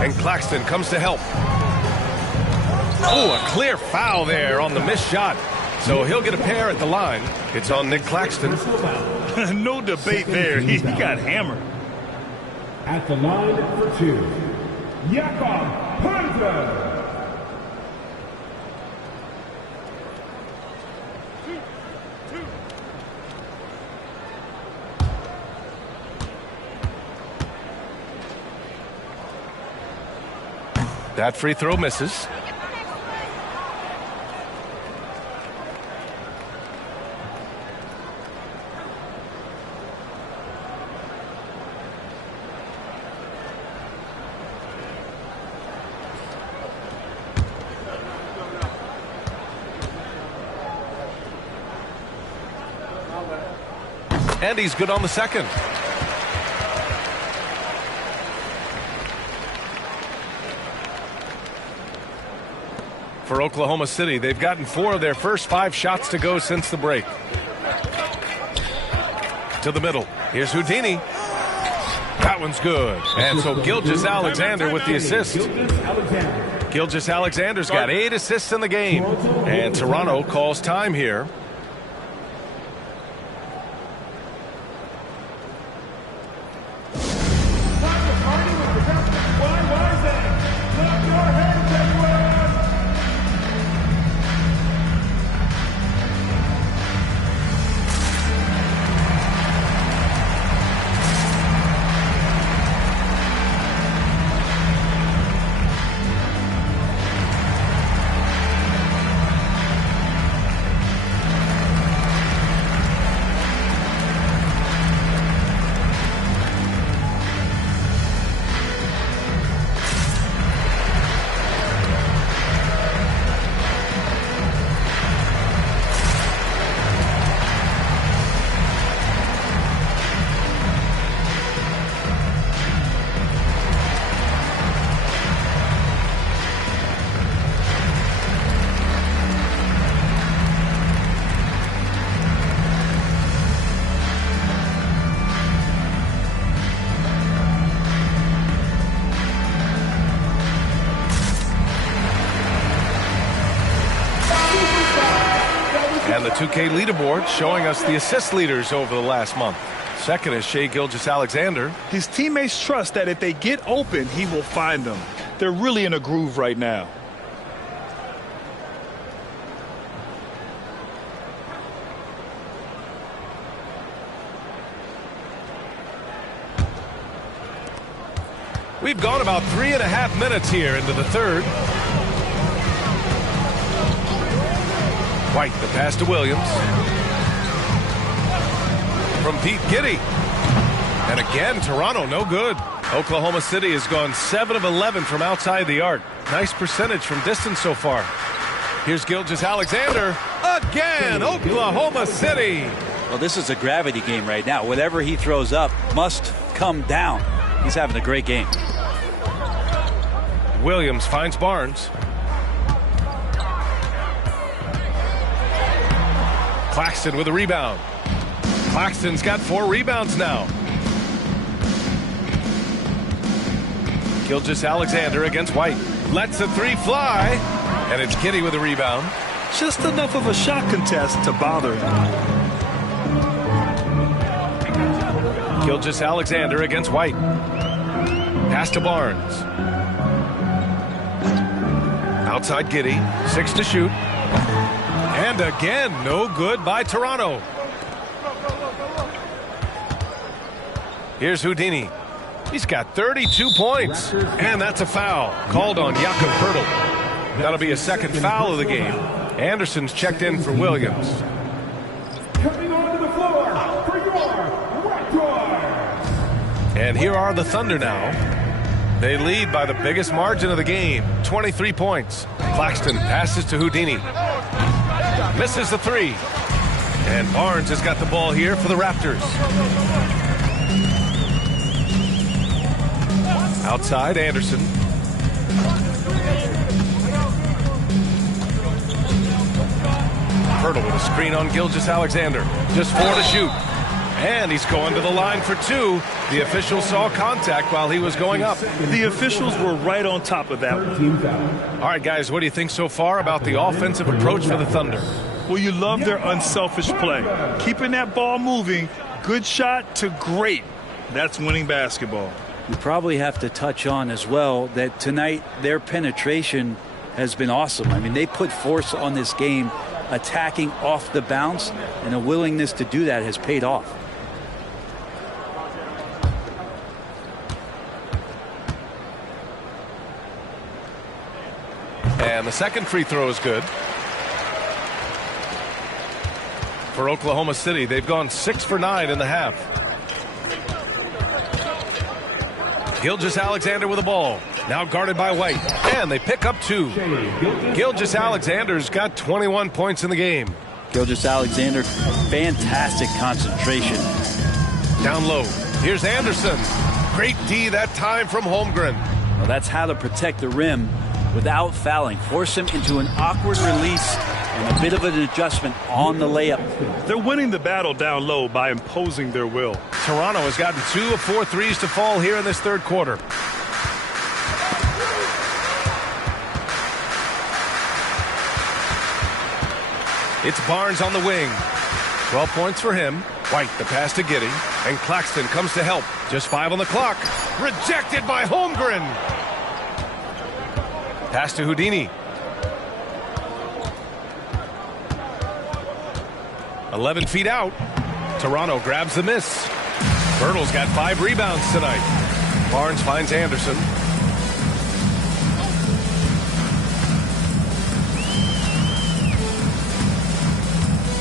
And Claxton comes to help. Oh, a clear foul there on the missed shot. So he'll get a pair at the line. It's on Nick Claxton. No debate there. He got hammered. At the line for 2, Jakob Poeltl. That free throw misses. And he's good on the second. For Oklahoma City, they've gotten 4 of their first 5 shots to go since the break. To the middle. Here's Houdini. That one's good. And so Gilgeous-Alexander with the assist. Gilgeous-Alexander's got 8 assists in the game. And Toronto calls time here. And the 2K leaderboard showing us the assist leaders over the last month. Second is Shai Gilgeous-Alexander. His teammates trust that if they get open, he will find them. They're really in a groove right now. We've gone about 3.5 minutes here into the third. White, the pass to Williams. From Pete Giddy. And again, Toronto, no good. Oklahoma City has gone 7 of 11 from outside the arc. Nice percentage from distance so far. Here's Gilgeous-Alexander. Again, Oklahoma City. Well, this is a gravity game right now. Whatever he throws up must come down. He's having a great game. Williams finds Barnes. Claxton with a rebound. Claxton's got 4 rebounds now. Gilgeous-Alexander against White. Lets the 3 fly. And it's Giddy with a rebound. Just enough of a shot contest to bother him. Gilgeous-Alexander against White. Pass to Barnes. Outside Giddy. 6 to shoot. And again, no good by Toronto. Here's Houdini. He's got 32 points. And that's a foul called on Jakob Poeltl. That'll be a second foul of the game. Anderson's checked in for Williams. Coming onto the floor for your Raptors. And here are the Thunder now. They lead by the biggest margin of the game, 23 points. Claxton passes to Houdini. Misses the 3. And Barnes has got the ball here for the Raptors. Outside, Anderson. Poeltl with a screen on Gilgeous-Alexander. Just 4 to shoot. And he's going to the line for 2. The official saw contact while he was going up. The officials were right on top of that one. All right, guys, what do you think so far about the offensive approach for the Thunder? Well, you love their unselfish play. Keeping that ball moving, good shot to great. That's winning basketball. You probably have to touch on as well that tonight their penetration has been awesome. I mean, they put force on this game, attacking off the bounce, and a willingness to do that has paid off. And the second free throw is good. For Oklahoma City, they've gone 6 for 9 in the half. Gilgeous-Alexander with the ball. Now guarded by White. And they pick up 2. Gilgeous-Alexander's got 21 points in the game. Gilgeous-Alexander, fantastic concentration. Down low. Here's Anderson. Great D that time from Holmgren. Well, that's how to protect the rim without fouling. Force him into an awkward release and a bit of an adjustment on the layup. They're winning the battle down low by imposing their will. Toronto has gotten 2 of 4 threes to fall here in this third quarter. It's Barnes on the wing. 12 points for him. White, the pass to Giddy. And Claxton comes to help. Just 5 on the clock. Rejected by Holmgren. Pass to Houdini. 11 feet out. Toronto grabs the miss. Poeltl's got 5 rebounds tonight. Barnes finds Anderson.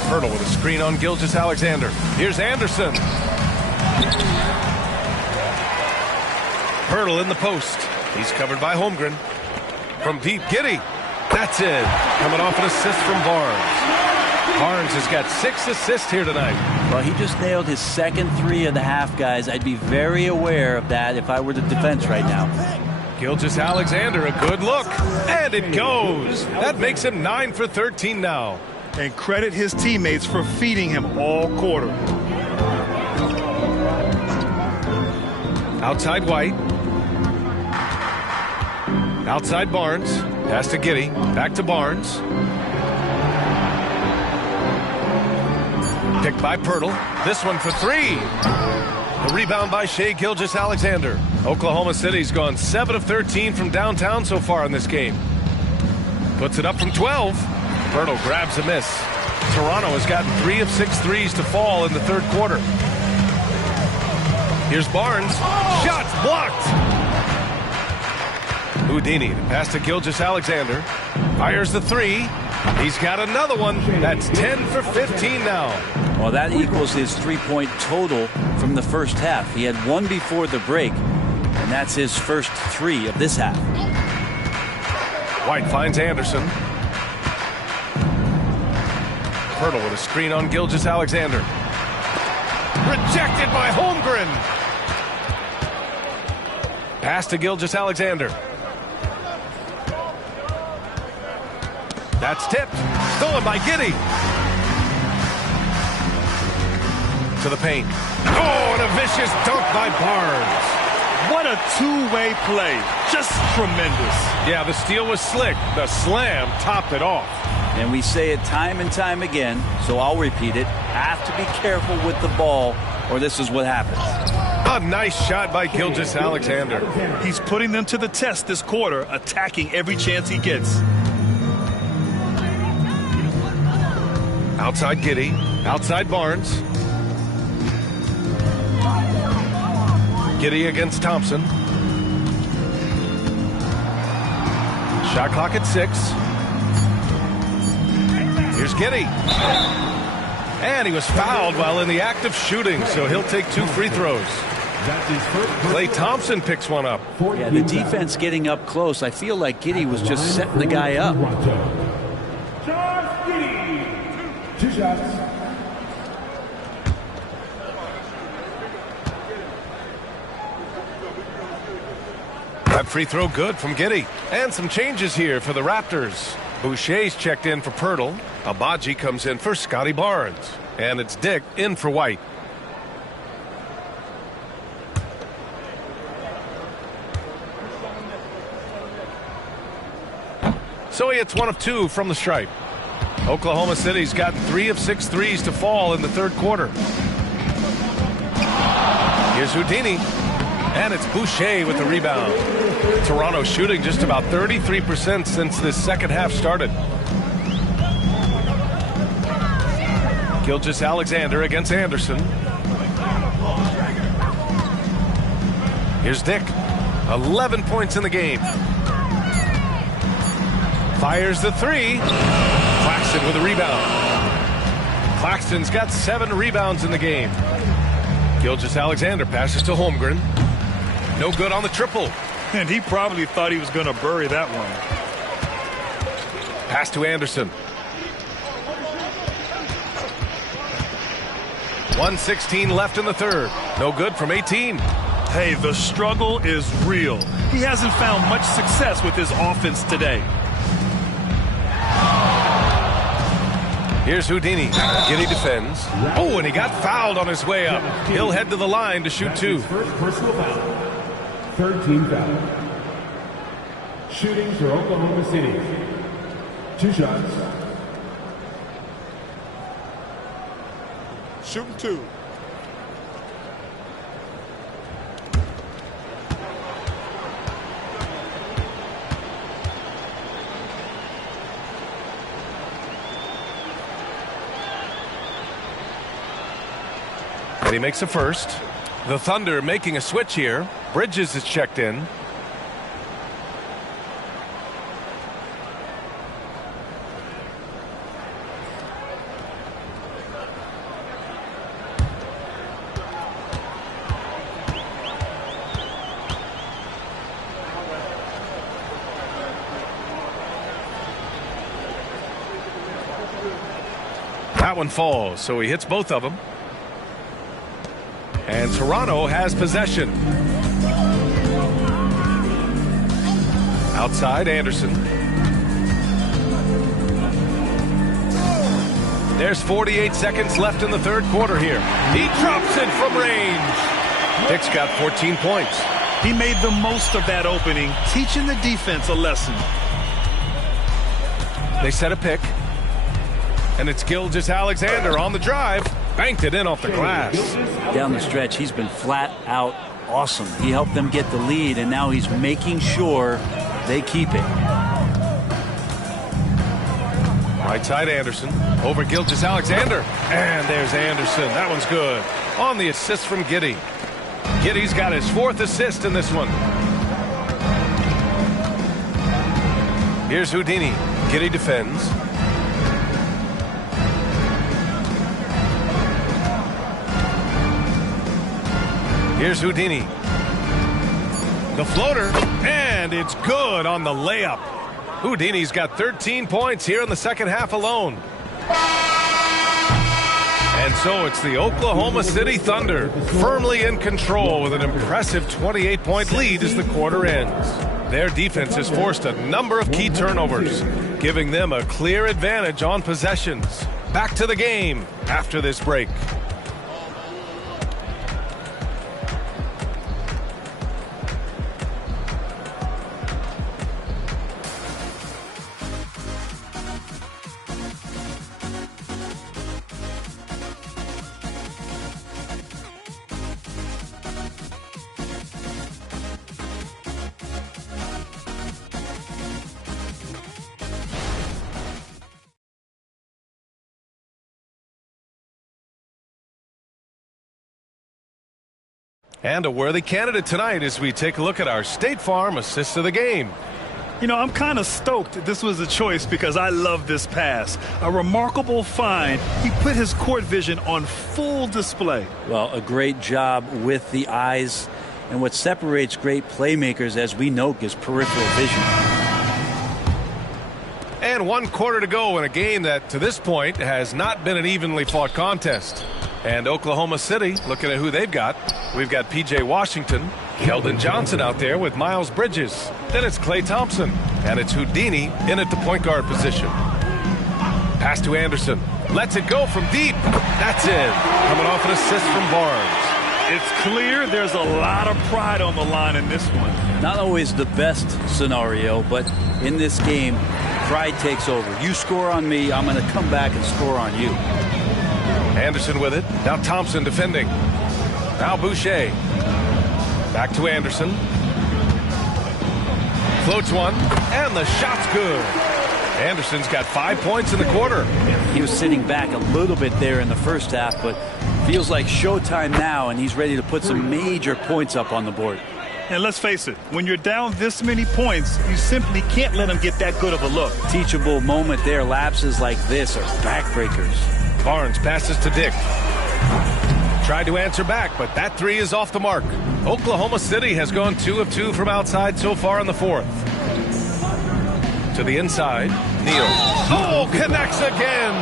Poeltl with a screen on Gilgeous-Alexander. Here's Anderson. Poeltl in the post. He's covered by Holmgren. From Pete Giddy. That's it. Coming off an assist from Barnes. Barnes has got 6 assists here tonight. Well, he just nailed his second 3 of the half, guys. I'd be very aware of that if I were the defense right now. Gilgeous-Alexander, a good look. And it goes. That makes him 9 for 13 now. And credit his teammates for feeding him all quarter. Outside White. Outside Barnes. Pass to Giddy. Back to Barnes. Picked by Pirtle. This one for three. The rebound by Shai Gilgeous-Alexander. Oklahoma City's gone 7 of 13 from downtown so far in this game. Puts it up from 12. Pirtle grabs a miss. Toronto has gotten 3 of 6 threes to fall in the third quarter. Here's Barnes. Shots blocked. Houdini, pass to Gilgeous-Alexander. Fires the three. He's got another one. That's 10 for 15 now. Well, that equals his three-point total from the first half. He had one before the break, and that's his first three of this half. White finds Anderson. Pirtle with a screen on Gilgeous-Alexander. Rejected by Holmgren. Pass to Gilgeous-Alexander. That's tipped. Stolen by Giddey. To the paint. Oh, and a vicious dunk by Barnes. What a two-way play. Just tremendous. Yeah, the steal was slick. The slam topped it off. And we say it time and time again, so I'll repeat it. Have to be careful with the ball, or this is what happens. A nice shot by Gilgeous-Alexander. He's putting them to the test this quarter, attacking every chance he gets. Outside Giddey. Outside Barnes. Giddey against Thompson. Shot clock at 6. Here's Giddey. And he was fouled while in the act of shooting, so he'll take 2 free throws. Klay Thompson picks one up. Yeah, the defense getting up close. I feel like Giddey was just setting the guy up. Two shots. That free throw good from Giddey. And some changes here for the Raptors. Boucher's checked in for Pirtle. Abaji comes in for Scotty Barnes. And it's Dick in for White. So he hits 1 of 2 from the stripe. Oklahoma City's got 3 of 6 threes to fall in the third quarter. Here's Houdini. And it's Boucher with the rebound. Toronto shooting just about 33% since this second half started. Gilgeous-Alexander against Anderson. Here's Dick. 11 points in the game. Fires the three. Claxton with a rebound. Claxton's got 7 rebounds in the game. Gilgeous-Alexander passes to Holmgren. No good on the triple. And he probably thought he was going to bury that one. Pass to Anderson. 1:16 left in the third. No good from 18. Hey, the struggle is real. He hasn't found much success with his offense today. Here's Houdini. Giddey defends. Oh, and he got fouled on his way up. He'll head to the line to shoot 2. First personal foul. Third team foul. Shooting for Oklahoma City. 2 shots. Shooting 2. And he makes a first. The Thunder making a switch here. Bridges is checked in. That one falls, so he hits both of them. And Toronto has possession. Outside, Anderson. There's 48 seconds left in the third quarter here. He drops it from range. Dick's got 14 points. He made the most of that opening, teaching the defense a lesson. They set a pick. And it's Gilgeous-Alexander on the drive. banked it in off the glass. Down the stretch, he's been flat out awesome. He helped them get the lead, and now he's making sure they keep it. Right side Anderson. Over Gilgeous Alexander. And there's Anderson. That one's good. On the assist from Giddey. Giddey's got his 4th assist in this one. Here's Houdini. Giddey defends. Here's Houdini. The floater, and it's good on the layup. Houdini's got 13 points here in the second half alone. And so it's the Oklahoma City Thunder firmly in control with an impressive 28-point lead as the quarter ends. Their defense has forced a number of key turnovers, giving them a clear advantage on possessions. Back to the game after this break. And a worthy candidate tonight as we take a look at our State Farm assist of the game. You know, I'm kind of stoked this was a choice because I love this pass. A remarkable find. He put his court vision on full display. Well, a great job with the eyes. And what separates great playmakers, as we know, is peripheral vision. And 1 quarter to go in a game that, to this point, has not been an evenly fought contest. And Oklahoma City, looking at who they've got, we've got P.J. Washington, Keldon Johnson out there with Miles Bridges. Then it's Klay Thompson, and it's Houdini in at the point guard position. Pass to Anderson. Lets it go from deep. That's it. Coming off an assist from Barnes. It's clear there's a lot of pride on the line in this one. Not always the best scenario, but in this game, pride takes over. You score on me, I'm going to come back and score on you. Anderson with it. Now Thompson defending. Now Boucher. Back to Anderson. Floats one, and the shot's good. Anderson's got 5 points in the quarter. He was sitting back a little bit there in the first half, but feels like showtime now, and he's ready to put some major points up on the board. And let's face it, when you're down this many points, you simply can't let him get that good of a look. Teachable moment there. Lapses like this are backbreakers. Barnes passes to Dick. Tried to answer back, but that three is off the mark. Oklahoma City has gone 2 of 2 from outside so far in the fourth. To the inside, Neal. Oh, connects again.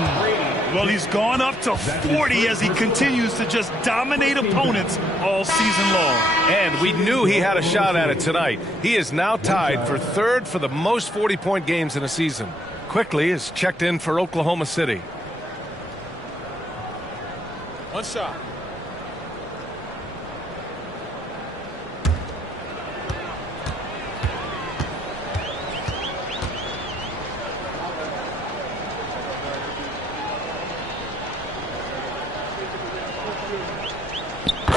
Well, he's gone up to 40 as he continues to just dominate opponents all season long. And we knew he had a shot at it tonight. He is now tied for third for the most 40-point games in a season. Quickly is checked in for Oklahoma City. One shot.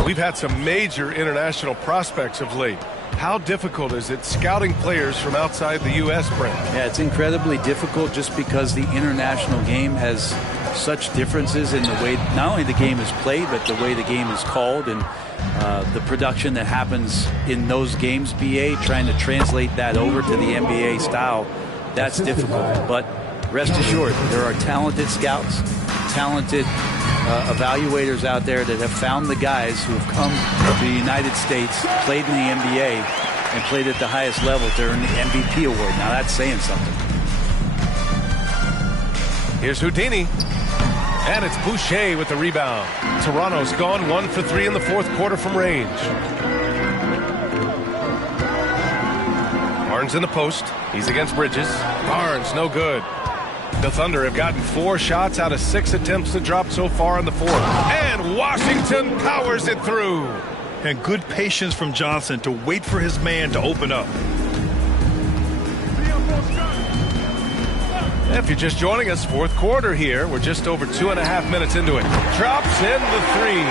We've had some major international prospects of late. How difficult is it scouting players from outside the U.S., Brent? Yeah, it's incredibly difficult just because the international game has such differences in the way not only the game is played, but the way the game is called and the production that happens in those games, BA, trying to translate that over to the NBA style, that's difficult. But rest assured, there are talented scouts, talented evaluators out there that have found the guys who have come to the United States, played in the NBA, and played at the highest level to earn the MVP award. Now that's saying something. Here's Houdini. And it's Boucher with the rebound. Toronto's gone 1 for 3 in the fourth quarter from range. Barnes in the post. He's against Bridges. Barnes, no good. The Thunder have gotten 4 shots out of 6 attempts to drop so far in the fourth. And Washington powers it through. And good patience from Johnson to wait for his man to open up. If you're just joining us, fourth quarter here. We're just over 2.5 minutes into it. Drops in the three.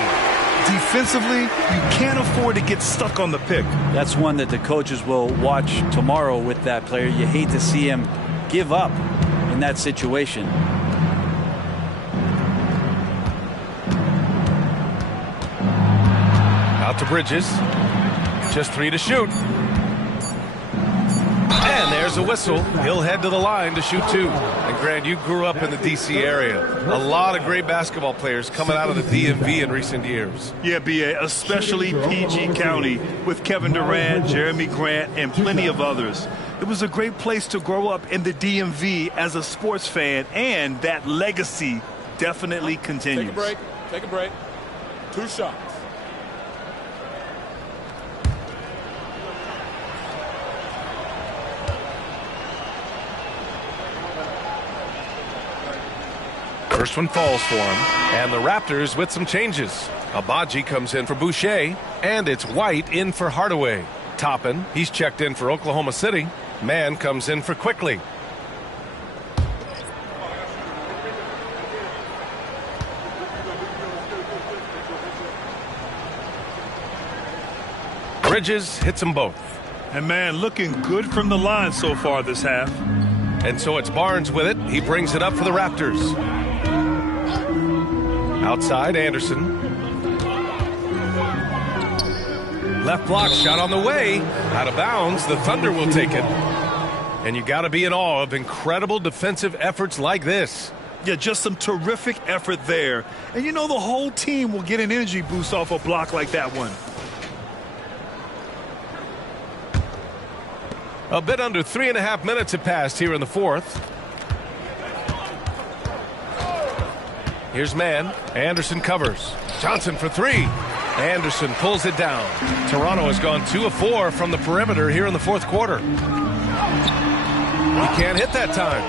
Defensively, you can't afford to get stuck on the pick. That's one that the coaches will watch tomorrow with that player. You hate to see him give up in that situation. Out to Bridges. Just 3 to shoot. And there's a whistle. He'll head to the line to shoot 2. And Grant, you grew up in the D.C. area. A lot of great basketball players coming out of the DMV in recent years. Yeah, B.A., especially PG County with Kevin Durant, Jeremy Grant, and plenty of others. It was a great place to grow up in the DMV as a sports fan, and that legacy definitely continues. Take a break. Take a break. 2 shots. First one falls for him, and the Raptors with some changes. Abaji comes in for Boucher, and it's White in for Hardaway. Toppin, he's checked in for Oklahoma City. Mann comes in for Quickly. Bridges hits them both. And man, looking good from the line so far this half. And so it's Barnes with it. He brings it up for the Raptors. Outside, Anderson. Left block shot on the way. Out of bounds. The Thunder will take it. And you got to be in awe of incredible defensive efforts like this. Yeah, just some terrific effort there. And you know the whole team will get an energy boost off a block like that one. A bit under 3.5 minutes have passed here in the fourth. Here's Mann. Anderson covers. Johnson for 3. Anderson pulls it down. Toronto has gone 2 of 4 from the perimeter here in the fourth quarter. He can't hit that time.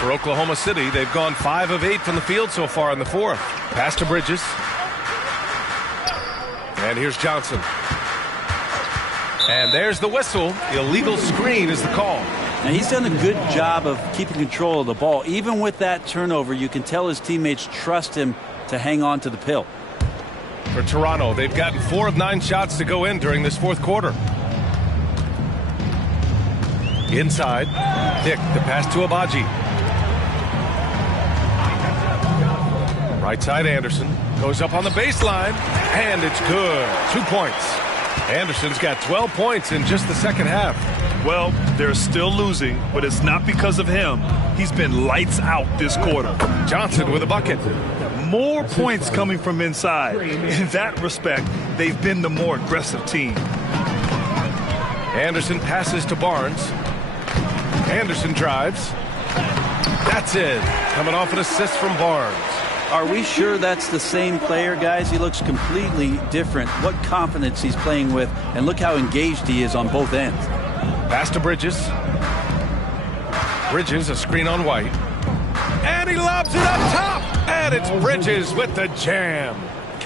For Oklahoma City, they've gone 5 of 8 from the field so far in the fourth. Pass to Bridges. And here's Johnson. And there's the whistle. Illegal screen is the call. Now, he's done a good job of keeping control of the ball. Even with that turnover, you can tell his teammates trust him to hang on to the pill. For Toronto, they've gotten 4 of 9 shots to go in during this fourth quarter. Inside, Dick, the pass to Abaji. Right side, Anderson. Goes up on the baseline, and it's good. 2 points. Anderson's got 12 points in just the second half. Well, they're still losing, but it's not because of him. He's been lights out this quarter. Johnson with a bucket. More points coming from inside. In that respect, they've been the more aggressive team. Anderson passes to Barnes. Anderson drives. That's it. Coming off an assist from Barnes. Are we sure that's the same player, guys? He looks completely different. What confidence he's playing with, and look how engaged he is on both ends. Pass to Bridges. Bridges, a screen on White. And he lobs it up top. And it's Bridges with the jam.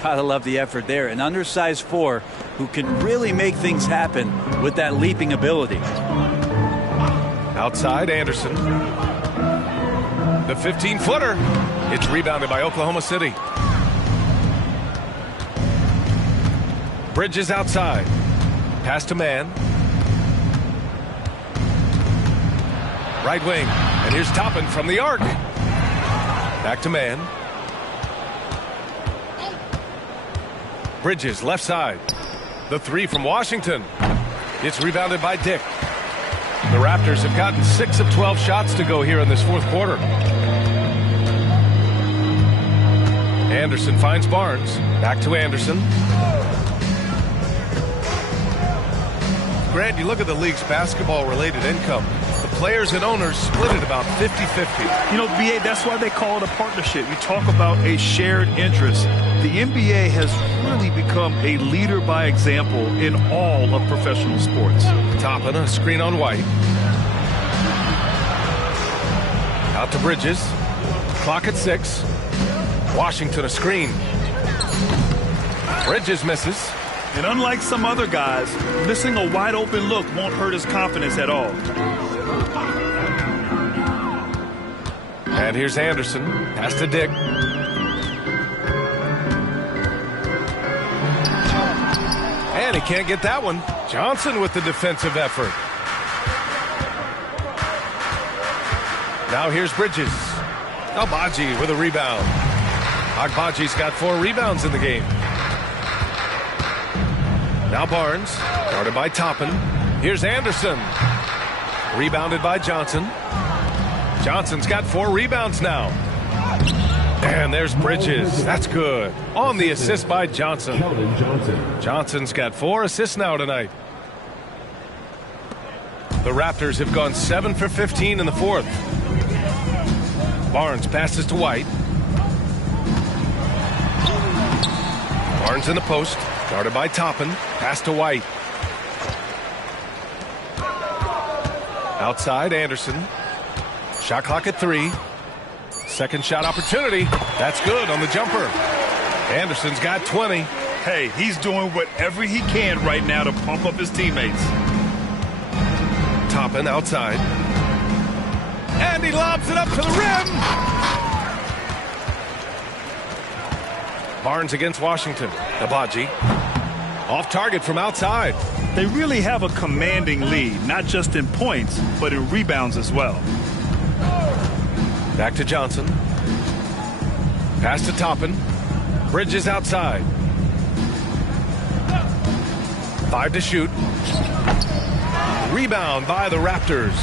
Gotta love the effort there. An undersized 4 who can really make things happen with that leaping ability. Outside, Anderson. The 15-footer. It's rebounded by Oklahoma City. Bridges outside. Pass to Mann. Right wing. And here's Toppin from the arc. Back to Mann. Bridges left side. The 3 from Washington. It's rebounded by Dick. The Raptors have gotten 6 of 12 shots to go here in this fourth quarter. Anderson finds Barnes. Back to Anderson. Grant, you look at the league's basketball-related income. The players and owners split it about 50-50. You know, BA, that's why they call it a partnership. You talk about a shared interest. The NBA has really become a leader by example in all of professional sports. Toppin, a screen on White. Out to Bridges. Clock at 6. Washington a screen. Bridges misses. And unlike some other guys, missing a wide open look won't hurt his confidence at all. And here's Anderson. Pass to Dick. And he can't get that one. Johnson with the defensive effort. Now here's Bridges. Agbaji with a rebound. Agbaji's got 4 rebounds in the game. Now Barnes, guarded by Toppin. Here's Anderson. Rebounded by Johnson. Johnson's got 4 rebounds now. And there's Bridges. That's good. On the assist by Johnson. Johnson's got 4 assists now tonight. The Raptors have gone 7 for 15 in the fourth. Barnes passes to White. Barnes in the post. Guarded by Toppin. Pass to White. Outside, Anderson. Shot clock at 3. Second shot opportunity. That's good on the jumper. Anderson's got 20. Hey, he's doing whatever he can right now to pump up his teammates. Toppin outside. And he lobs it up to the rim. Barnes against Washington. Agbaji. Off target from outside. They really have a commanding lead, not just in points, but in rebounds as well. Back to Johnson. Pass to Toppin. Bridges outside. 5 to shoot. Rebound by the Raptors.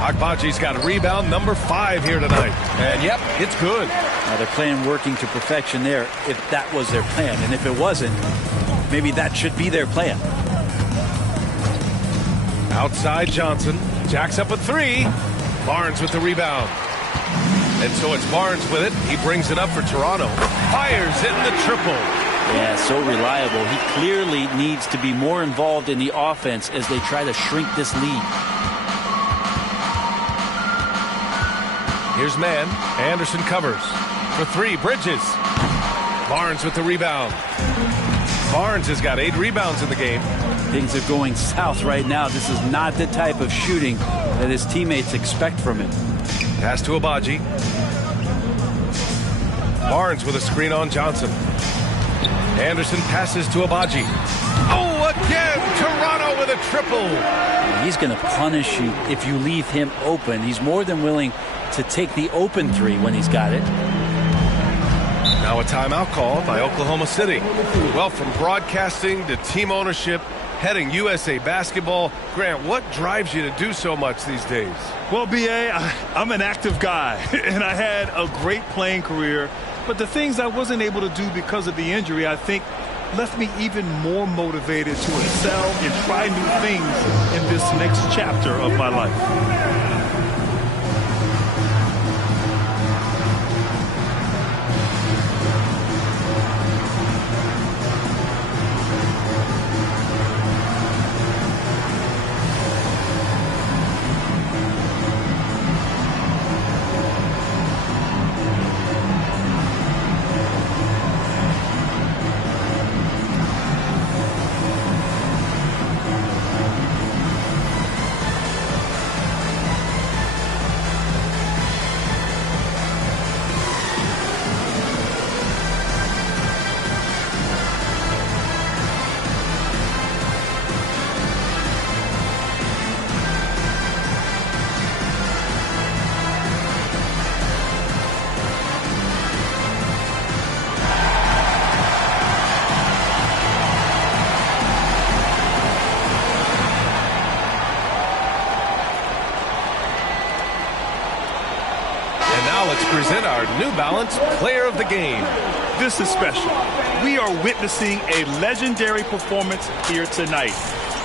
Agbaji's got rebound number 5 here tonight. And yep, it's good. Now they're playing working to perfection there if that was their plan. And if it wasn't, maybe that should be their plan. Outside Johnson. Jacks up a 3. Barnes with the rebound. And so it's Barnes with it. He brings it up for Toronto. Fires in the triple. Yeah, so reliable. He clearly needs to be more involved in the offense as they try to shrink this lead. Here's man. Anderson covers. For 3, Bridges. Barnes with the rebound. Barnes has got 8 rebounds in the game. Things are going south right now. This is not the type of shooting that his teammates expect from him. Pass to Agbaji. Barnes with a screen on Johnson. Anderson passes to Agbaji. Oh, again! Toronto with a triple. He's going to punish you if you leave him open. He's more than willing to take the open 3 when he's got it. Now a timeout called by Oklahoma City. Well, from broadcasting to team ownership, heading USA Basketball, Grant, what drives you to do so much these days? Well, B.A., I'm an active guy, and I had a great playing career. But the things I wasn't able to do because of the injury, I think, left me even more motivated to excel and try new things in this next chapter of my life. Present our New Balance Player of the Game. This is special. We are witnessing a legendary performance here tonight.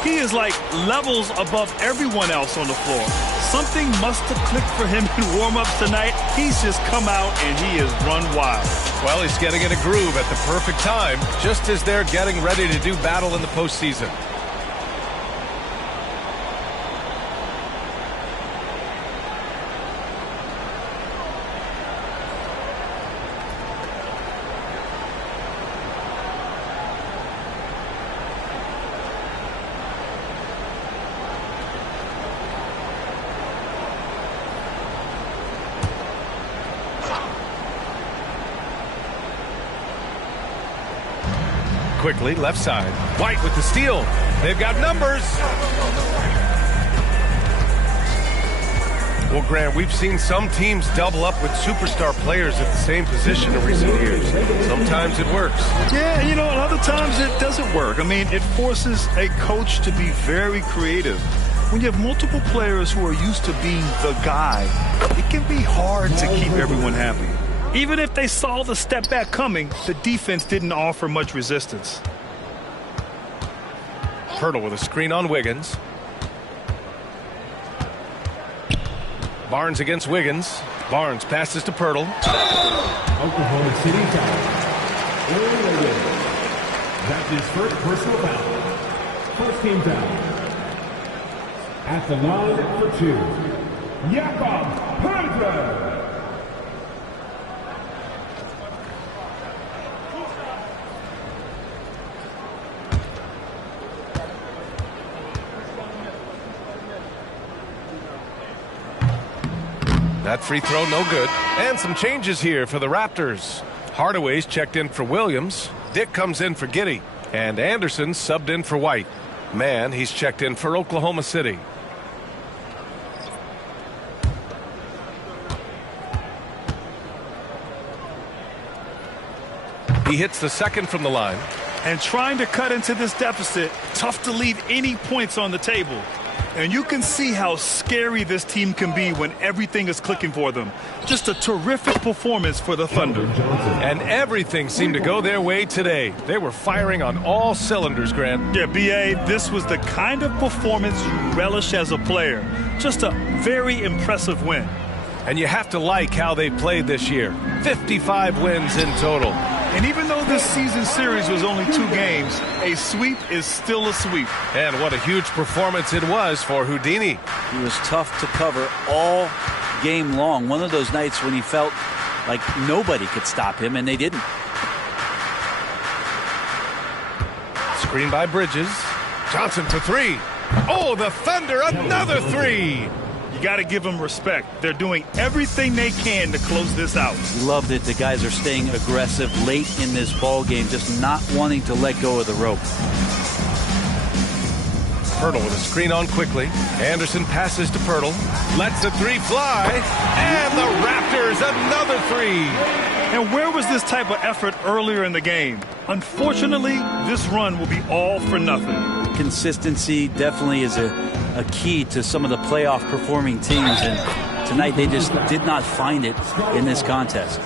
He is like levels above everyone else on the floor. Something must have clicked for him in warm-ups tonight. He's just come out and he has run wild. Well, he's getting in a groove at the perfect time, just as they're getting ready to do battle in the postseason. quickly, left side. White with the steal. They've got numbers. Well, Grant, we've seen some teams double up with superstar players at the same position in recent years. Sometimes it works. Yeah, you know, and other times it doesn't work. I mean, it forces a coach to be very creative. When you have multiple players who are used to being the guy, it can be hard to keep everyone happy. Even if they saw the step back coming, the defense didn't offer much resistance. Pirtle with a screen on Wiggins. Barnes against Wiggins. Barnes passes to Pirtle. Oklahoma City foul. Aaron Wiggins. That's his first personal foul. First team foul. At the line for two, Jakob Panther. That free throw no good. And some changes here for the Raptors. Hardaway's checked in for Williams. Dick comes in for Giddey. And Anderson subbed in for White. Mann, he's checked in for Oklahoma City. He hits the second from the line. And trying to cut into this deficit, tough to leave any points on the table. And you can see how scary this team can be when everything is clicking for them. Just a terrific performance for the Thunder. And everything seemed to go their way today. They were firing on all cylinders, Grant. Yeah, B.A., this was the kind of performance you relish as a player. Just a very impressive win. And you have to like how they played this year. 55 wins in total. And even though this season series was only 2 games, a sweep is still a sweep. And what a huge performance it was for Houdini. He was tough to cover all game long. One of those nights when he felt like nobody could stop him, and they didn't. Screen by Bridges. Johnson for 3. Oh, the Thunder, another 3. You got to give them respect. They're doing everything they can to close this out. Loved it. The guys are staying aggressive late in this ball game, just not wanting to let go of the rope. Pirtle with a screen on quickly. Anderson passes to Pirtle. Lets the 3 fly. And the Raptors, another 3. And where was this type of effort earlier in the game? Unfortunately, this run will be all for nothing. Consistency definitely is a key to some of the playoff performing teams, and tonight they just did not find it in this contest.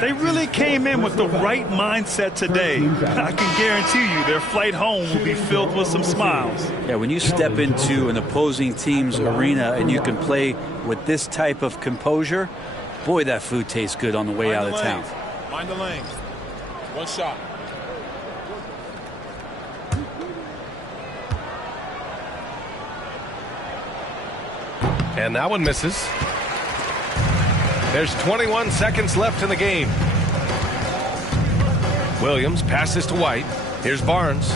They really came in with the right mindset today. I can guarantee you their flight home will be filled with some smiles. Yeah, when you step into an opposing team's arena and you can play with this type of composure, boy, that food tastes good on the way out of town. Mind the lane. One shot. And that one misses. There's 21 seconds left in the game. Williams passes to White. Here's Barnes.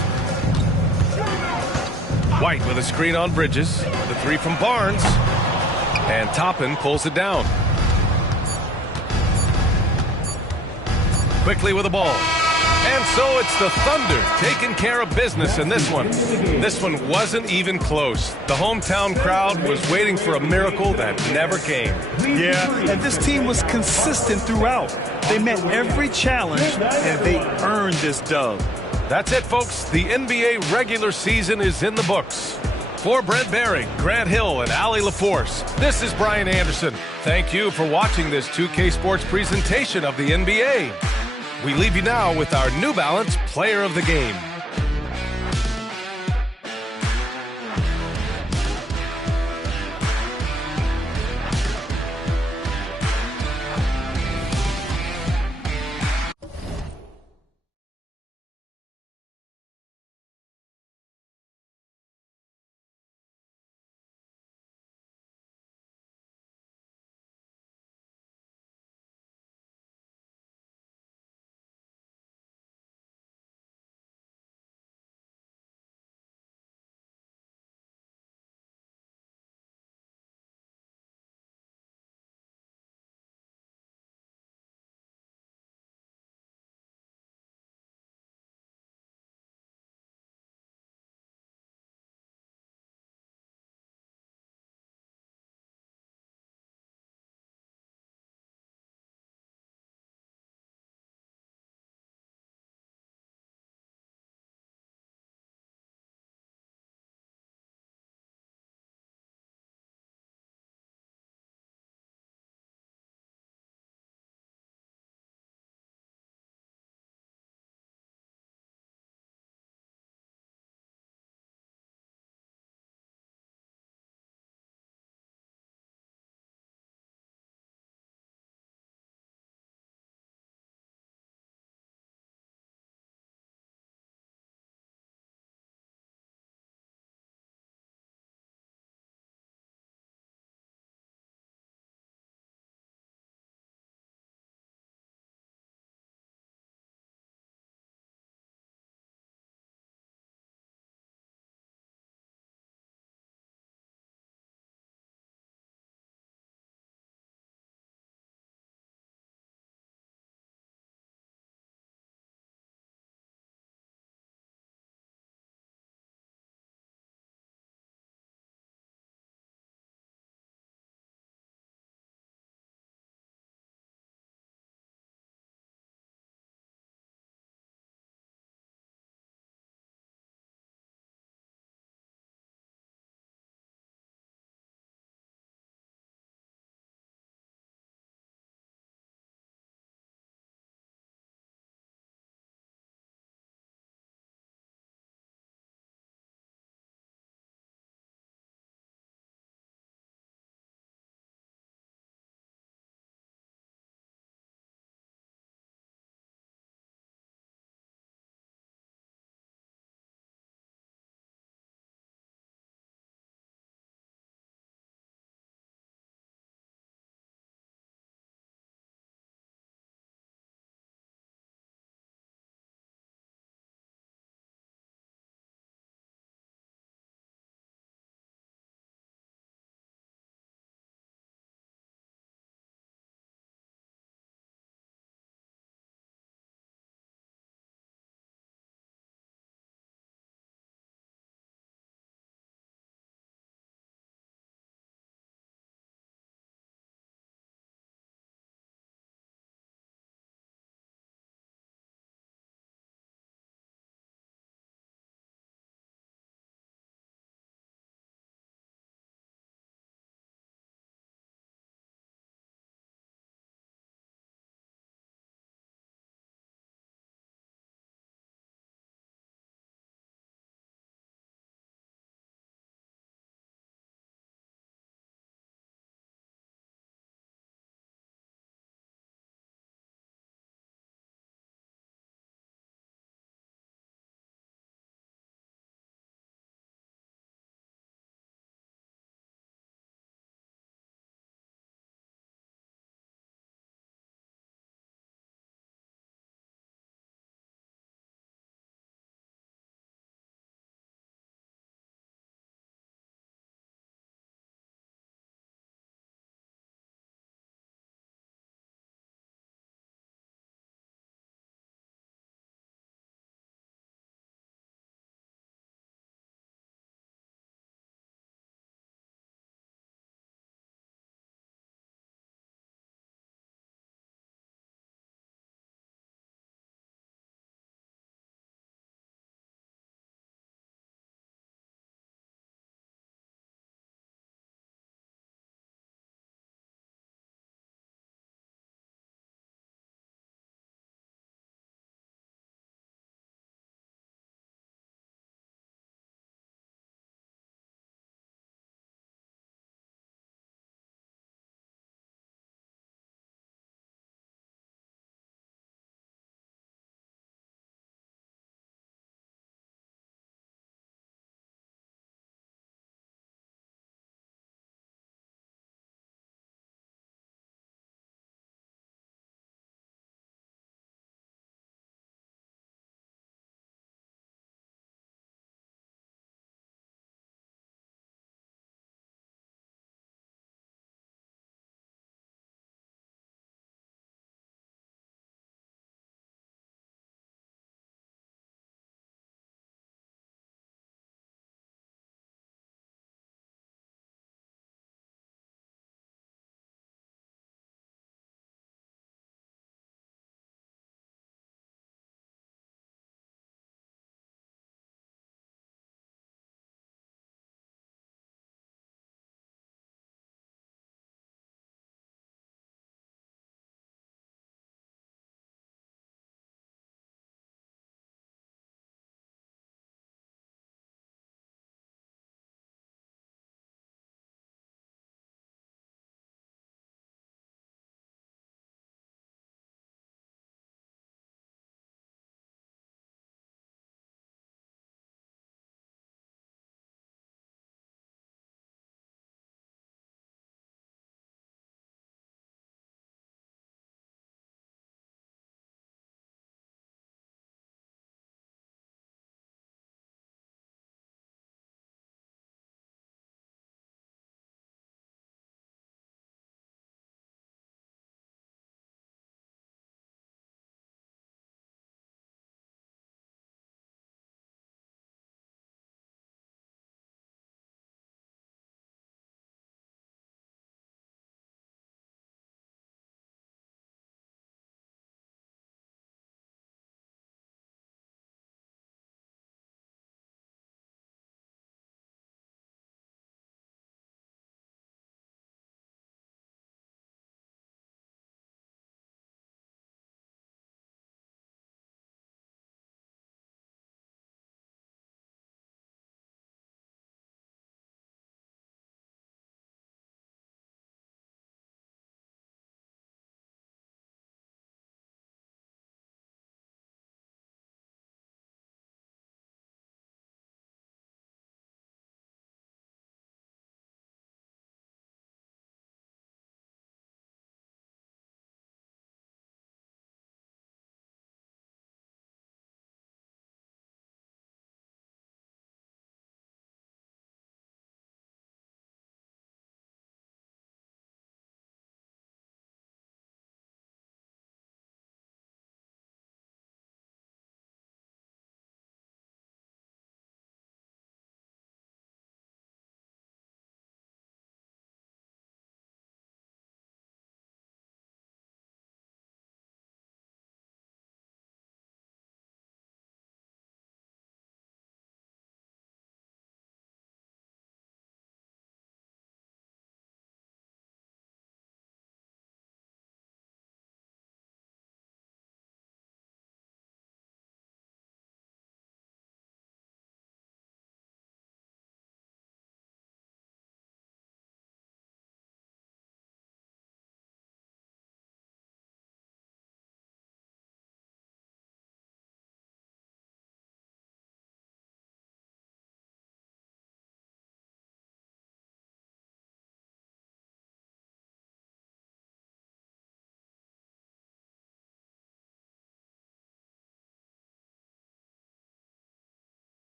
White with a screen on Bridges. The 3 from Barnes. And Toppin pulls it down. Quickly with the ball. And so it's the Thunder taking care of business in this one. This one wasn't even close. The hometown crowd was waiting for a miracle that never came. Yeah, and this team was consistent throughout. They met every challenge, and they earned this dub. That's it, folks. The NBA regular season is in the books. For Brent Baring, Grant Hill, and Allie LaForce, this is Brian Anderson. Thank you for watching this 2K Sports presentation of the NBA. We leave you now with our New Balance Player of the Game.